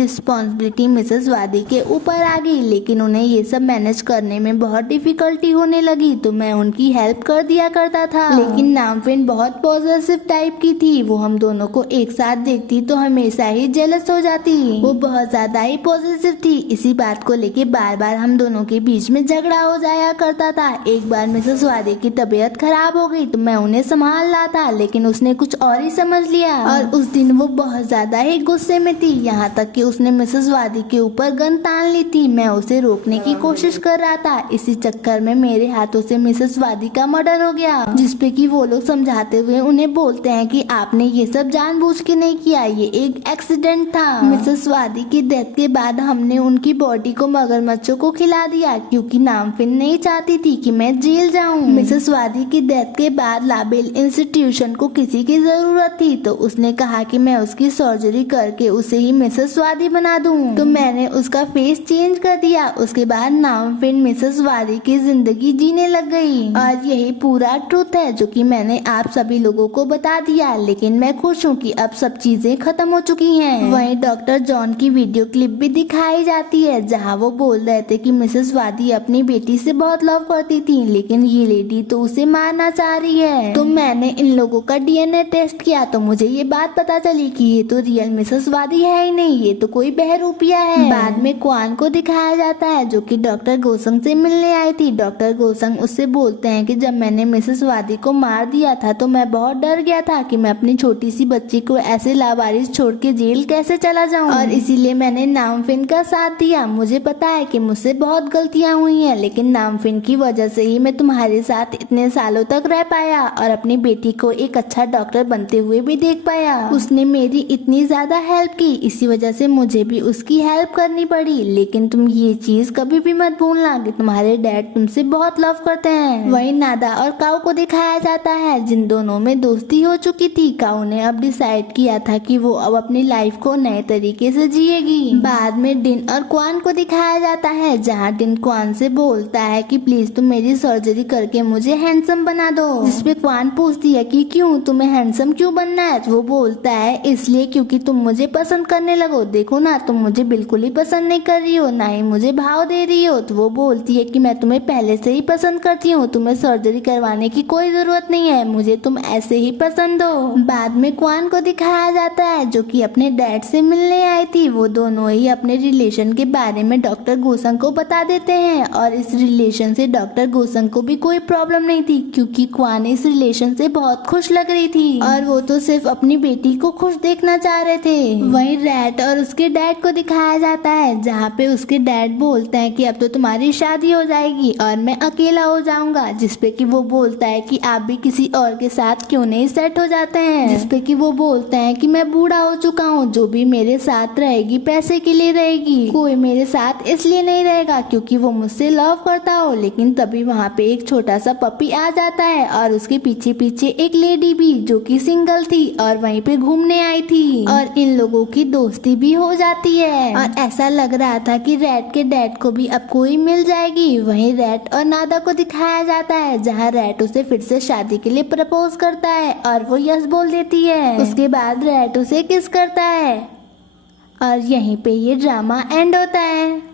रिस्पॉन्सिबिलिटी मिसेस वादी के ऊपर आ गई, लेकिन उन्हें ये सब मैनेज करने में बहुत डिफिकल्टी होने लगी तो मैं उनकी हेल्प कर दिया करता था। लेकिन नामफिन बहुत पॉजिटिव टाइप की थी, वो हम दोनों को एक साथ देखती तो हमेशा ही जेलस हो जाती। वो बहुत ज्यादा ही पॉजिटिव थी, इसी बात को लेके बार बार हम दोनों के बीच में झगड़ा हो जाया करता था। एक बार मिसेस वादी की तबीयत खराब हो गई तो मैं उन्हें संभाल रहा था, लेकिन उसने कुछ और ही समझ लिया और उस दिन वो बहुत ज्यादा ही गुस्से में थी, यहाँ तक कि उसने मिसेस वादी के ऊपर गन तान ली थी। मैं उसे रोकने की कोशिश कर रहा था, इसी चक्कर में मेरे हाथों से मिसेस वादी का मर्डर हो गया, जिसपे कि वो लोग समझाते हुए उन्हें बोलते हैं कि आपने ये सब जानबूझ के नहीं किया, ये एक एक्सीडेंट था। मिसेस वादी की डेथ के बाद हमने उनकी बॉडी को मगरमच्छों को खिला दिया क्योंकि नामफिन नहीं चाहती थी कि मैं जेल जाऊं। मिसेस वादी की डेथ के बाद लाबेल इंस्टीट्यूशन को किसी की जरूरत थी तो उसने कहा कि मैं उसकी सर्जरी करके उसे ही मिसेस वादी बना दूं, तो मैंने उसका फेस चेंज कर दिया। उसके बाद नामफिन मिसेस वादी की जिंदगी जीने लग गई और यही पूरा ट्रुथ है जो कि मैंने आप सभी लोगों को बता दिया। लेकिन मैं खुश हूँ कि अब सब चीजें खत्म हो चुकी हैं। वहीं डॉक्टर जॉन की वीडियो क्लिप भी दिखाई जाती है जहाँ वो बोल रहे थे कि मिसेस वादी अपनी बेटी से बहुत लव करती थी, लेकिन ये लेडी तो उसे मारना चाह रही है। तो मैंने इन लोगों का डीएनए टेस्ट किया तो मुझे ये बात पता चली कि ये तो रियल मिसेस वादी है ही नहीं, ये तो कोई बहरूपिया है। बाद में क्वान को दिखाया जाता है जो कि डॉक्टर गोसंग से मिलने आई थी। डॉक्टर गोसंग उससे बोलते हैं कि जब मैंने मिसेस वादी को मार दिया था तो मैं बहुत डर गया था कि मैं अपनी छोटी सी बच्ची को ऐसे लावारिस छोड़ के जेल कैसे चला जाऊं, और इसीलिए मैंने नामफिन का साथ दिया। मुझे पता है कि मुझसे बहुत गलतियां हुई हैं, लेकिन नामफिन की वजह से ही मैं तुम्हारे साथ इतने सालों तक रह पाया और अपनी बेटी को एक अच्छा डॉक्टर बनते हुए भी देख पाया। उसने मेरी इतनी ज्यादा हेल्प की, इसी वजह से मुझे भी उसकी हेल्प करनी पड़ी। लेकिन तुम ये चीज कभी भी मत भूलना कि तुम्हारे डैड तुमसे बहुत लव करते हैं। वही नादा और काऊ को दिखाया जाता है जिन दोनों में दोस्ती हो चुकी थी। काऊ ने अब डिसाइड किया था कि वो अब अपनी लाइफ को नए तरीके से जिएगी। बाद में डिन और क्वान को दिखाया जाता है जहाँ डिन क्वान से बोलता है कि प्लीज तुम मेरी सर्जरी करके मुझे हैंडसम बना दो, जिसपे क्वान पूछती है कि क्यों, तुम्हें हैंडसम क्यों बनना है? वो बोलता है इसलिए क्योंकि तुम मुझे पसंद करने लगो, देखो ना तुम मुझे बिल्कुल ही पसंद नहीं कर रही हो, ना ही मुझे भाव दे रही हो। तो वो बोलती है कि मैं तुम्हें पहले से ही पसंद करती हूँ, तुम्हें सर्जरी करवाने की कोई जरूरत नहीं है, मुझे तुम ऐसे ही पसंद हो। बाद में क्वान को दिखाया जाता है जो कि अपने डैड से मिलने आई थी। वो दोनों ही अपने रिलेशन के बारे में डॉक्टर गोसंग को बता देते हैं और इस रिलेशन से डॉक्टर गोसंग को भी कोई प्रॉब्लम नहीं थी क्योंकि क्वान इस रिलेशन से बहुत खुश लग रही थी और वो तो सिर्फ अपनी बेटी को खुश देखना चाह रहे थे। वहीं रैट और उसके डैड को दिखाया जाता है जहाँ पे उसके डैड बोलते हैं कि अब तो तुम्हारी शादी हो जाएगी और मैं अकेला हो जाऊंगा, जिसपे कि वो बोलता है कि आप भी किसी और के साथ क्यों नहीं सेट हो जाते हैं, जिसपे कि वो बोलते हैं कि मैं बूढ़ा हो चुका हूँ, जो भी मेरे साथ रहेगी पैसे के लिए रहेगी, कोई मेरे साथ इसलिए नहीं रहेगा क्योंकि वो मुझसे लव करता हो। लेकिन तभी वहाँ पे एक छोटा सा पपी आ जाता है और उसके पीछे पीछे एक लेडी भी जो कि सिंगल थी और वहीं पे घूमने आई थी और इन लोगों की दोस्ती भी हो जाती है और ऐसा लग रहा था कि रैट के डैड को भी अब कोई मिल जाएगी। वहीं रैट और नादा को दिखाया जाता है जहाँ रैट उसे फिर से शादी के लिए प्रपोज करता है और वो यस बोल देती है। उसके बाद रैट उसे किस करता है और यहीं पे ये ड्रामा एंड होता है।